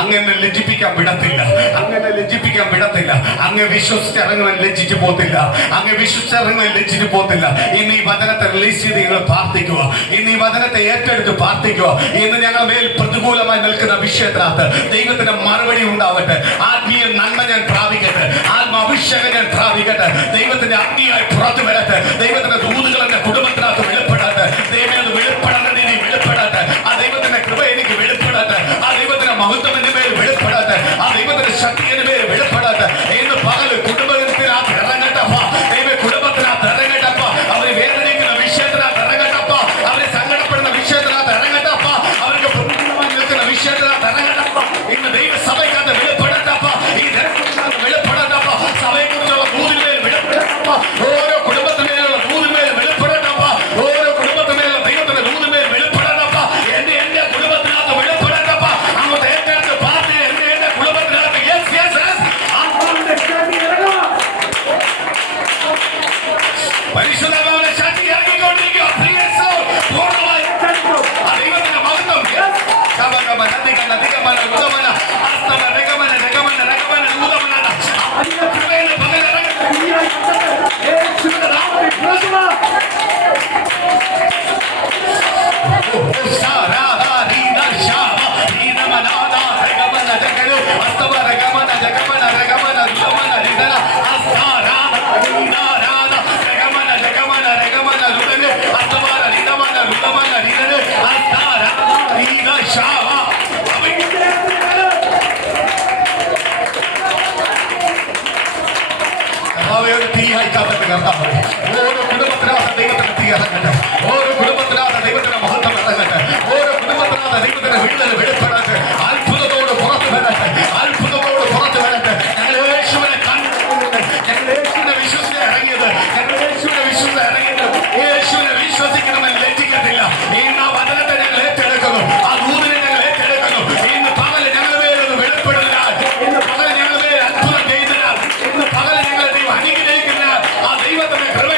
അങ്ങനെ ലജ്ജിപ്പിക്കാൻ വിടത്തില്ല, അങ്ങനെ ലജ്ജിപ്പിക്കാൻ വിടത്തില്ല. അങ്ങ് വിശ്വസിച്ചിറങ്ങുവാൻ ലജ്ജിച്ചു പോത്തില്ല, അങ്ങ് വിശ്വസിച്ചിറങ്ങുവാൻ ലജ്ജിച്ചു പോത്തില്ല. ഇന്ന് ഈ വചനത്തെ റിലീസ് ചെയ്ത് നിങ്ങൾ പ്രാർത്ഥിക്കുക, ഇന്ന് ഈ വചനത്തെ ഏറ്റെടുത്ത് പ്രാർത്ഥിക്കുക. ഇന്ന് ഞങ്ങളുടെ മേൽ പ്രതികൂലമായി നിൽക്കുന്ന വിഷയത്തിനകത്ത് ദൈവത്തിന്റെ മറുപടി ഉണ്ടാവട്ടെ. ആത്മീയ നന്മ ഞാൻ പ്രാപിക്കട്ടെ, ആത്മാഭിഷേകം ഞാൻ പ്രാപിക്കട്ടെ. ദൈവത്തിന്റെ അഗ്നിയായി പുറത്തു വരട്ടെ. ദൈവത്തിന്റെ ദൂതുകൾ എന്റെ കുടുംബത്തിനകത്ത് വെളിപ്പെടട്ടെ. ദൈവം അത് വെളിപ്പെടേണ്ട രീതി വെളിപ്പെടട്ടെ. ആ ദൈവത്തിന്റെ കൃപ എനിക്ക് വെളിപ്പെടട്ടെ. ആ ദൈവത്തിന്റെ മഹത്വം എന്റെ പേര് വെളിപ്പെടട്ടെ. ആ ദൈവത്തിന്റെ ശക്തി എന്റെ പേര് വെളിപ്പെടട്ടെ. ഇന്ന് പകല് കുടുംബത്തിനകത്ത് ഇറങ്ങട്ടപ്പ. ദൈവ കുടുംബത്തിനകത്ത് ഇറങ്ങട്ടപ്പ. അവര് വേദനിക്കുന്ന വിഷയത്തിനകത്ത് ഇറങ്ങട്ടപ്പ. അവര് സങ്കടപ്പെടുന്ന വിഷയത്തിനകത്ത് ഇറങ്ങട്ടപ്പ. അവർക്ക് പ്രതികൂലമായി നിൽക്കുന്ന വിഷയത്തിനകത്ത് ഇറങ്ങട്ടപ്പ. ഇന്ന് ദൈവസഭയ്ക്കകത്ത് വെളിപ്പെടട്ടപ്പ. ഈ ദൈവത്തിനകത്ത് വെളിപ്പെടട്ടപ്പ. സഭയെക്കുറിച്ചുള്ള ദൂതിന്മേൽ വെളിപ്പെടട്ടപ്പ. ഓരോ കുടുംബത്തിന്മേലുള്ള ദൂതിന്മേൽ വെളിപ്പെടട്ടപ്പ. ഓരോ കുടുംബത്തിന്മേലുള്ള ദൈവത്തിന്റെ ദൂതിന്മേൽ വെളിപ്പെടട്ടപ്പ. എന്റെ കുടുംബത്തിനകത്ത് വെളിപ്പെടട്ടപ്പ. അങ്ങോട്ട് ഏറ്റെടുത്ത് പാർട്ടി എന്റെ കുടുംബത്തിനകത്ത് യെസ് യെസ് യെസ് പരിശുദ്ധമായ ശക്തി ഇറങ്ങിക്കൊണ്ടിരിക്കുക. പൂർണ്ണമായി ദൈവത്തിന്റെ മഹത്വം ഓരോ കുടുംബത്തിനകത്ത് ദൈവത്തിന് തീ ഇറങ്ങട്ടെ. ഓരോ കുടുംബത്തിനകത്ത് ദൈവത്തിന്റെ മഹത്വം ഇറങ്ങട്ടെ. ഓരോ കുടുംബത്തിനകത്ത് ദൈവത്തിന്റെ വിടുതൽ വെളിപ്പെടട്ടെ. അത്ഭുതത്തോട് പുറത്തു വരട്ടെ. അത്ഭുതത്തോട് പുറത്തു വരട്ടെ. ഞങ്ങൾ യേശുവിനെ കണ്ടിട്ടുണ്ട്. ഞങ്ങൾ യേശുവിനെ വിശ്വസിച്ച് ഇറങ്ങിയത്. ഞങ്ങൾ യേശുവിനെ വിശ്വസിച്ച് ഇറങ്ങിയത്. യേശുവിനെ വിശ്വസിക്കണമെന്ന് ലജ്ജിക്കത്തില്ല. ഇന്ന് ആ വചനത്തെ ഞങ്ങൾ ഏറ്റെടുക്കുന്നു. ആ ദൂതിനെ ഞങ്ങൾ ഏറ്റെടുക്കുന്നു. ഇന്ന് പകല് ഞങ്ങളുടെ പേരൊന്ന് വെളിപ്പെടുന്നതിനാൽ, ഇന്ന് പകല് ഞങ്ങളുടെ പേര് അത്ഭുതം ചെയ്തതിനാൽ, ഇന്ന് പകല് ഞങ്ങളെ ദൈവം അനുഗ്രഹിക്കുന്നതിനാൽ ആ ദൈവത്തിന്റെ കൃപ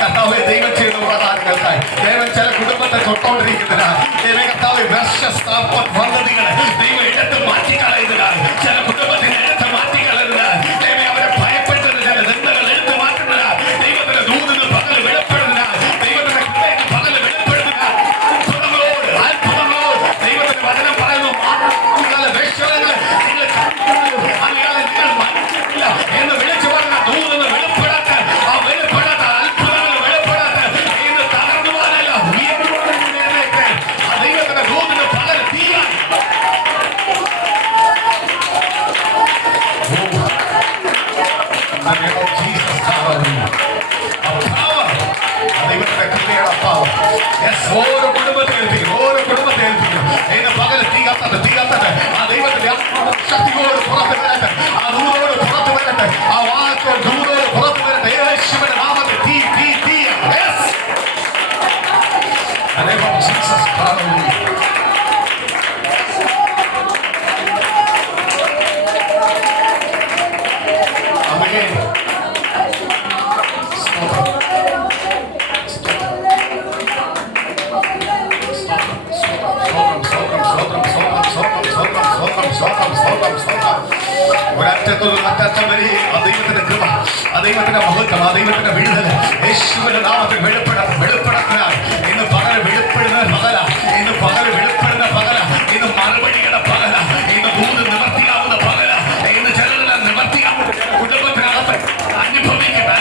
കർത്താവെ ദൈവം ചെയ്ത ഉപകാരങ്ങൾക്കായി ദൈവം ചില കുടുംബത്തെ തൊട്ടോണ്ടിരിക്കുന്നതിനാൽ ദൈവം കർത്താവെ പദ്ധതികളെ ദൈവം എടുത്ത് മാറ്റിക്കളയുന്നതിനാൽ ചില കുടുംബത്തിന് എടുത്ത് മാറ്റിക്കളയുന്നതിനാൽ ദൈവം അവരെ ഭയപ്പെട്ടത് ചില നിന്ദകൾ എടുത്ത് മാറ്റുന്നതിനാൽ ദൈവത്തിന്റെ ദൂതിന് പകൽ വെളിപ്പെടുന്നതിനാൽ ദൈവത്തിന്റെ കൃപയ്ക്ക് പകൽ വെളിപ്പെടുന്നതിനാൽ അത്ഭുതങ്ങളോട് ദൈവത്തിന്റെ വചനം പറയുന്നു വേശ്യകളെ നിങ്ങൾ മനുഷ്യരില്ല എന്ന് വിളിച്ചു പറഞ്ഞ ദൂതെന്ന് വെളിപ്പെടാത്ത ആ വെളിപ്പെടാത്ത അത്ഭുതങ്ങൾ വെളിപ്പെടാത്ത ഇന്ന് തകർന്നുവാനല്ല ആ ദൈവത്തിന്റെ ദൂതിന് പകൽ തീരാൻ ദൈവത്തിന്റെ കൃപയുടെ പാവം ഓരോ കുടുംബത്തെ ഏൽപ്പിക്കും ഇന്ന് പകൽ തീകാത്തത് ആ ദൈവത്തിന്റെ ശക്തിയോട് പുറത്തു വരട്ടെ ആ ദൂരോട് പുറത്തു വരട്ടെ ആ വാക്കോട് ദൂരോട് പുറത്തു വരട്ടെ യേശുവിന്റെ നാമത്തിൽ തീ തീ തീ ജീസസ് ഒരറ്റത്തുള്ള മറ്ററ്റം വരെ ദൈവത്തിന്റെ കൃപ ദൈവത്തിന്റെ മഹത്വം ദൈവത്തിന്റെ വിടുതൽ യേശുവിന്റെ നാമത്തിൽ വെളിപ്പെടുത്തുകയാണ് ഇന്ന് പകൽ വെളിപ്പെടുന്ന പകല ഇന്ന് പകൽ വെളിപ്പെടുന്ന പകല ഇന്ന് മറുപടിയുടെ പകല ഇന്ന് ദൂത് നിവർത്തിയാവുന്ന പകല ഇന്ന് ചിലരെല്ലാം നിവർത്തിയാവുന്ന കുടുംബത്തിനകത്ത് അനുഭവിക്കട്ടെ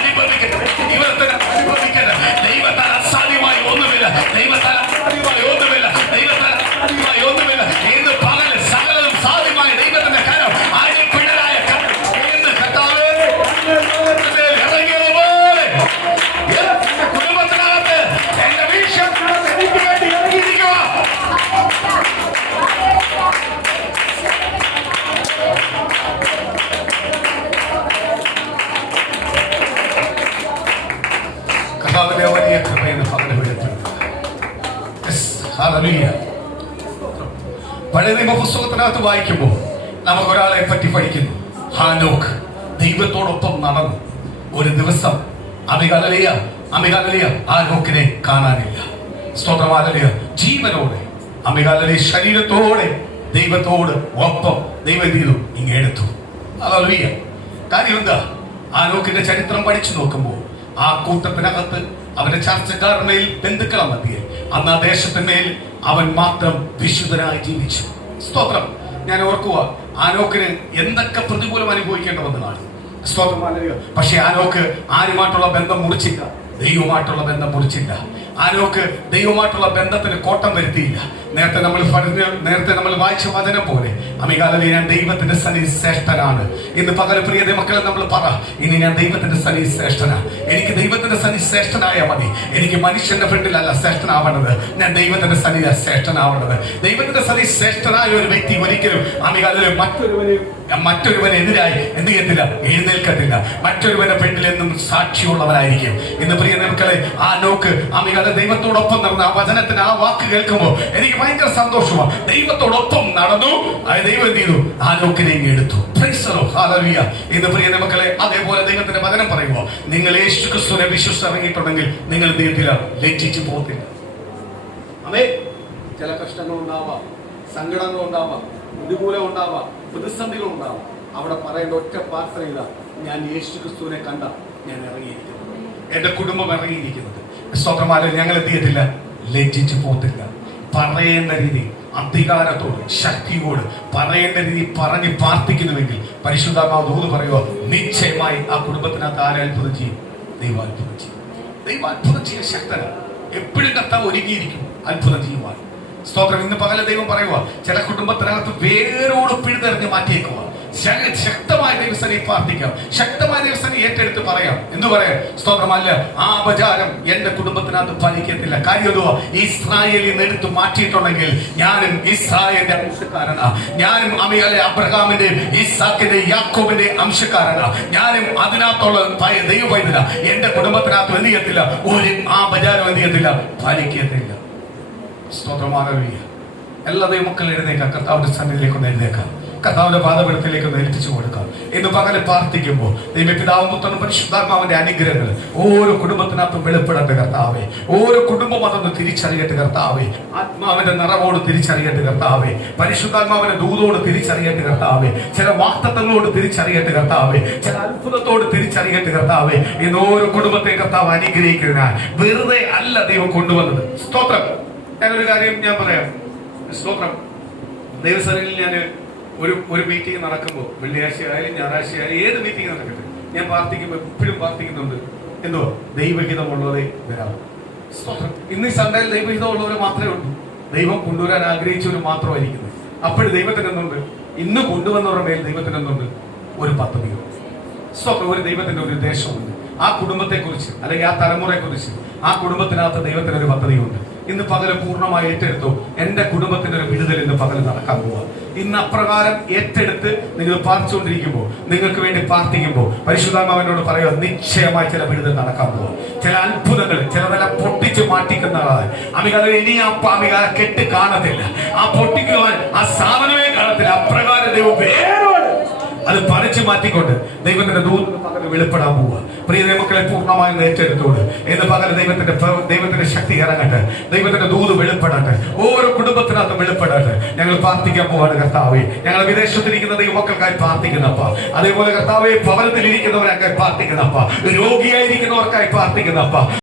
ദൈവത്തിന് അനുഭവിക്കട്ടെ ദൈവത്താൽ അസാധ്യമായി ഒന്നുമില്ല ദൈവത്താൽ അസാധ്യമായി ഒന്നുമില്ല ദൈവത്താൽ അസാധ്യമായി ഒന്നുമില്ല ഇന്ന് പകൽ സകലതും സാധ്യമായ ദൈവത്തിന്റെ കരം ആര്യപ്പിള്ളരായ ഇന്ന് കർത്താവേ ഇറങ്ങിയതുപോലെ കുടുംബത്തിനകത്ത് എന്റെ വീഴ്ച എനിക്ക് വേണ്ടി ഇറങ്ങിയിരിക്കുക കർത്താവിന്റെ വലിയ കൃപയെന്ന് പകരം വെളിപ്പെടുത്തുക. പഴയ നിയമ പുസ്തകത്തിനകത്ത് വായിക്കുമ്പോൾ നമുക്കൊരാളെ പറ്റി പഠിക്കുന്നു. ഹാനോക്ക് ദൈവത്തോടൊപ്പം നടന്നു. ഒരു ദിവസം അമികാലലിയ ഹാനോക്കിനെ കാണാനില്ല. സ്തോത്രമാലലിയ ജീവനോടെ അമികാലലിയ ശരീരത്തോടെ ദൈവത്തോട് ഒപ്പം ദൈവം ചെയ്തു ഇങ്ങെടുത്തു. ഹല്ലേലൂയ. കാര്യം എന്താ? ഹാനോക്കിന്റെ ചരിത്രം പഠിച്ചു നോക്കുമ്പോൾ ആ കൂട്ടത്തിനകത്ത് അവന്റെ ചർച്ചക്കാരുടെ ബന്ധുക്കളെ മധ്യേ അന്ന് ആ ദേശത്തിന്മേൽ അവൻ മാത്രം വിശുദ്ധനായി ജീവിച്ചു. സ്തോത്രം. ഞാൻ ഓർക്കുക, ആനോക്കിന് എന്തൊക്കെ പ്രതികൂലം അനുഭവിക്കേണ്ട വന്നതാണ്. സ്തോത്രം. പക്ഷെ ആനോക്ക് ആരുമായിട്ടുള്ള ബന്ധം മുറിച്ചില്ല, ദൈവമായിട്ടുള്ള ബന്ധം മുറിച്ചില്ല. ആനോക്ക് ദൈവമായിട്ടുള്ള ബന്ധത്തിന് കോട്ടം വരുത്തിയില്ല. നേരത്തെ നമ്മൾ വായിച്ച വചനം പോലെ അമികാലയിൽ ഞാൻ ദൈവത്തിന്റെ സന്നിധി ശ്രേഷ്ഠനാണ്. ഇന്ന് പകൽ പ്രിയതേ മക്കളെ നമ്മൾ പറ, ഇനി ഞാൻ ദൈവത്തിന്റെ സന്നിധി ശ്രേഷ്ഠനാണ്. എനിക്ക് ദൈവത്തിന്റെ സന്നിധി ശ്രേഷ്ഠനായാൽ മതി. എനിക്ക് മനുഷ്യന്റെ ഫ്രണ്ടിലല്ല ശ്രേഷ്ഠനാവേണ്ടത്, ഞാൻ ദൈവത്തിന്റെ സന്നിധി ശ്രേഷ്ഠനാവേണ്ടത്. ദൈവത്തിന്റെ സന്നിധി ശ്രേഷ്ഠനായ ഒരു വ്യക്തി ഒരിക്കലും അമികാലയിൽ മറ്റൊരുവനെതിരായി എന്ത് ചെയ്യത്തില്ല, എഴുന്നേൽക്കത്തില്ല. മറ്റൊരുവന്റെ ഫ്രണ്ടിൽ എന്നും സാക്ഷിയുള്ളവരായിരിക്കും. ഇന്ന് പ്രിയ മക്കളെ, ആ നോക്ക് അമികാല ദൈവത്തോടൊപ്പം നടന്ന ആ വചനത്തിന് ആ വാക്ക് കേൾക്കുമ്പോൾ എനിക്ക് ഭയങ്കര സന്തോഷമാണ്. ദൈവത്തോടൊപ്പം നടന്നു, ദൈവം എന്ത് ചെയ്തു, ആ നോക്കിനെ എടുത്തു. ഇന്ന് പ്രിയ മക്കളെ, അതേപോലെ ദൈവത്തിന്റെ വചനം പറയുമ്പോൾ നിങ്ങൾ യേശു ക്രിസ്തുവിനെ വിശ്വസിച്ചിറങ്ങിയിട്ടുണ്ടെങ്കിൽ നിങ്ങൾ എന്ത് ചെയ്യത്തില്ല, ലജ്ജിച്ചു പോകത്തില്ല. അതെ, ചില കഷ്ടങ്ങൾ ഉണ്ടാവാം, സങ്കടങ്ങൾ ഉണ്ടാവാം, പ്രതികൂലം ഉണ്ടാവാം, പ്രതിസന്ധികൾ ഉണ്ടാവാം. അവിടെ പറയേണ്ട ഒറ്റ പ്രാർത്ഥന ഇതാ, ഞാൻ യേശു ക്രിസ്തുവിനെ കണ്ട ഞാൻ ഇറങ്ങിയിരിക്കുന്നത്, എന്റെ കുടുംബം ഇറങ്ങിയിരിക്കുന്നത്. സ്തോത്രമാരെ, ഞങ്ങൾ എന്ത് ചെയ്യത്തില്ല, ലജ്ജിച്ചു പോകത്തില്ല. പറയേണ്ട രീതി അധികാരത്തോട് ശക്തിയോട് പറയേണ്ട രീതി പറഞ്ഞ് പ്രാർത്ഥിക്കുന്നുവെങ്കിൽ പരിശുദ്ധാത്മാവ് ദൂത് പറയുക, നിശ്ചയമായി ആ കുടുംബത്തിനകത്ത് ആരെ അത്ഭുതം ചെയ്യും, ദൈവം അത്ഭുതം ചെയ്യും. ദൈവം അത്ഭുതം ചെയ്യാൻ ശക്തനാണ്. എപ്പോഴും കർത്താവ് ഒരുങ്ങിയിരിക്കും അത്ഭുതം ചെയ്യുവാൻ. സ്തോത്രം. ഇന്ന് പകല ദൈവം പറയുക, ചില കുടുംബത്തിനകത്ത് വേരോട് പിഴുതെറിഞ്ഞ് മാറ്റിയേക്കുക. ശക്തമായ ദൈവസനെ പ്രാർത്ഥിക്കാം, ശക്തമായ ദൈവസനെ ഏറ്റെടുത്ത് പറയാം. എന്ന് പറയാം, സ്തോത്രമല്ല, ആ അപചാരം എന്റെ കുടുംബത്തിനകത്ത് ഫലിക്കത്തില്ല. കാര്യം എന്തുവാ, ഇസ്രായേലിൽ നിന്ന് എടുത്ത് മാറ്റിയിട്ടുണ്ടെങ്കിൽ ഞാനും ഇസ്രായേലിന്റെ അംശക്കാരനാ. ഞാനും അബ്രഹാമിന്റെ, ഇസാക്കിന്റെ, യാക്കോബിന്റെ അംശക്കാരനാ. ഞാനും അതിനകത്തുള്ള ദൈവ പൈതല. എന്റെ കുടുംബത്തിനകത്ത് എന്ത് ചെയ്യത്തില്ല, ഒരു ആ അപചാരം എന്ത് ചെയ്യത്തില്ല, ഫലിക്കത്തില്ല. സ്തോത്രമാനവീയ എല്ലാ ദൈവമക്കൾ എഴുന്നേക്കാം, കർത്താവിന്റെ സന്നിധിയിലേക്ക് ഒന്ന് എഴുന്നേക്കാം. കർത്താവിന്റെ പാദപീഠത്തിലേക്ക് ഒന്ന് ഏൽപ്പിച്ചു കൊടുക്കാം. ഇന്ന് പകല് പ്രാർത്ഥിക്കുമ്പോൾ ദൈവപിതാവും പുത്രനും പരിശുദ്ധാത്മാവിന്റെ അനുഗ്രഹങ്ങൾ ഓരോ കുടുംബത്തിനകത്തും വെളിപ്പെടട്ടെ കർത്താവേ. ഓരോ കുടുംബം അതൊന്ന് തിരിച്ചറിയട്ടെ കർത്താവേ. ആത്മാവിന്റെ നിറവോട് തിരിച്ചറിയട്ടെ കർത്താവേ. പരിശുദ്ധാത്മാവിന്റെ ദൂതോട് തിരിച്ചറിയട്ടെ കർത്താവേ. ചില വാക്തത്വങ്ങളോട് തിരിച്ചറിയട്ടെ കർത്താവേ. ചില അത്ഭുതത്തോട് തിരിച്ചറിയട്ടെ കർത്താവേ. ഇന്ന് ഓരോ കുടുംബത്തെ കർത്താവ് അനുഗ്രഹിക്കുന്നതിനാൽ വെറുതെ അല്ല ദൈവം കൊണ്ടുവന്നത്. സ്തോത്രം. ഞാനൊരു കാര്യം ഞാൻ പറയാം. സ്തോത്രം. ദൈവസഭയിൽ ഞാൻ ഒരു മീറ്റിംഗ് നടക്കുമ്പോൾ, വെള്ളിയാഴ്ച ആയാലും ഞായറാഴ്ച ആയാലും ഏത് മീറ്റിംഗ് നടക്കട്ടെ, ഞാൻ പ്രാർത്ഥിക്കുമ്പോൾ എപ്പോഴും പ്രാർത്ഥിക്കുന്നുണ്ട്, എന്തോ ദൈവഹിതമുള്ളവരെ വരാം. സ്തോത്രം. ഇന്ന് ഈ സൺഡേയിൽ ദൈവഹിതമുള്ളവരെ മാത്രമേ ഉള്ളൂ. ദൈവം കൊണ്ടുവരാൻ ആഗ്രഹിച്ചവർ മാത്രമായിരിക്കുന്നു. അപ്പോഴും ദൈവത്തിന് എന്തുണ്ട്? ഇന്ന് കൊണ്ടുവന്നവരുടെ മേൽ ദൈവത്തിന് എന്തുണ്ട്? ഒരു പദ്ധതിയുണ്ട്. സ്തോത്രം. ഒരു ദൈവത്തിന്റെ ഒരു ഉദ്ദേശമുണ്ട്. ആ കുടുംബത്തെ കുറിച്ച് അല്ലെങ്കിൽ ആ തലമുറയെ കുറിച്ച് ആ കുടുംബത്തിനകത്ത് ദൈവത്തിന് ഒരു പദ്ധതിയുണ്ട്. ഇന്ന് പകല് പൂർണ്ണമായി ഏറ്റെടുത്തു. എന്റെ കുടുംബത്തിന്റെ ഒരു വിടുതൽ ഇന്ന് പകല് നടക്കാൻ പോവാ. ഇന്ന് അപ്രകാരം ഏറ്റെടുത്ത് നിങ്ങൾ പ്രാർത്ഥിച്ചുകൊണ്ടിരിക്കുമ്പോൾ, നിങ്ങൾക്ക് വേണ്ടി പ്രാർത്ഥിക്കുമ്പോൾ പരിശുദ്ധാത്മാവിനോട് പറയുക, നിശ്ചയമായി ചില വിടുതൽ നടക്കാൻ പോവാ. ചില അത്ഭുതങ്ങൾ, ചിലതെല്ലാം പൊട്ടിച്ച് മാറ്റിക്കുന്നതാണ്. അമികാല ഇനി ആ അമികാല കെട്ട് കാണത്തില്ല. ആ പൊട്ടിക്കുവാൻ ആ സാധനമേ കാണത്തില്ല. അപ്രകാരം ദൈവം അത് പറിച്ചു മാറ്റിക്കൊണ്ട് ദൈവത്തിന്റെ ദൂതം പകല് വെളിപ്പെടാൻ പോവുക. പ്രിയ മക്കളെ പൂർണ്ണമായും ഏറ്റെടുത്തോട്. എന്ന് പകല് ദൈവത്തിന്റെ ശക്തി ഇറങ്ങട്ടെ. ദൈവത്തിന്റെ ദൂത് വെളിപ്പെടട്ടെ. ഓരോ കുടുംബത്തിനകത്തും വെളിപ്പെടട്ടെ. ഞങ്ങൾ പ്രാർത്ഥിക്കാൻ പോവാണ് കർത്താവേ. ഞങ്ങൾ വിദേശത്തിരിക്കുന്ന ദൈവമക്കൾക്കായി പ്രാർത്ഥിക്കുന്നപ്പ. അതേപോലെ കർത്താവെ ഭവനത്തിലിരിക്കുന്നവരൊക്കെ പ്രാർത്ഥിക്കുന്നപ്പ. രോഗിയായിരിക്കുന്നവർക്കായി പ്രാർത്ഥിക്കുന്നപ്പ.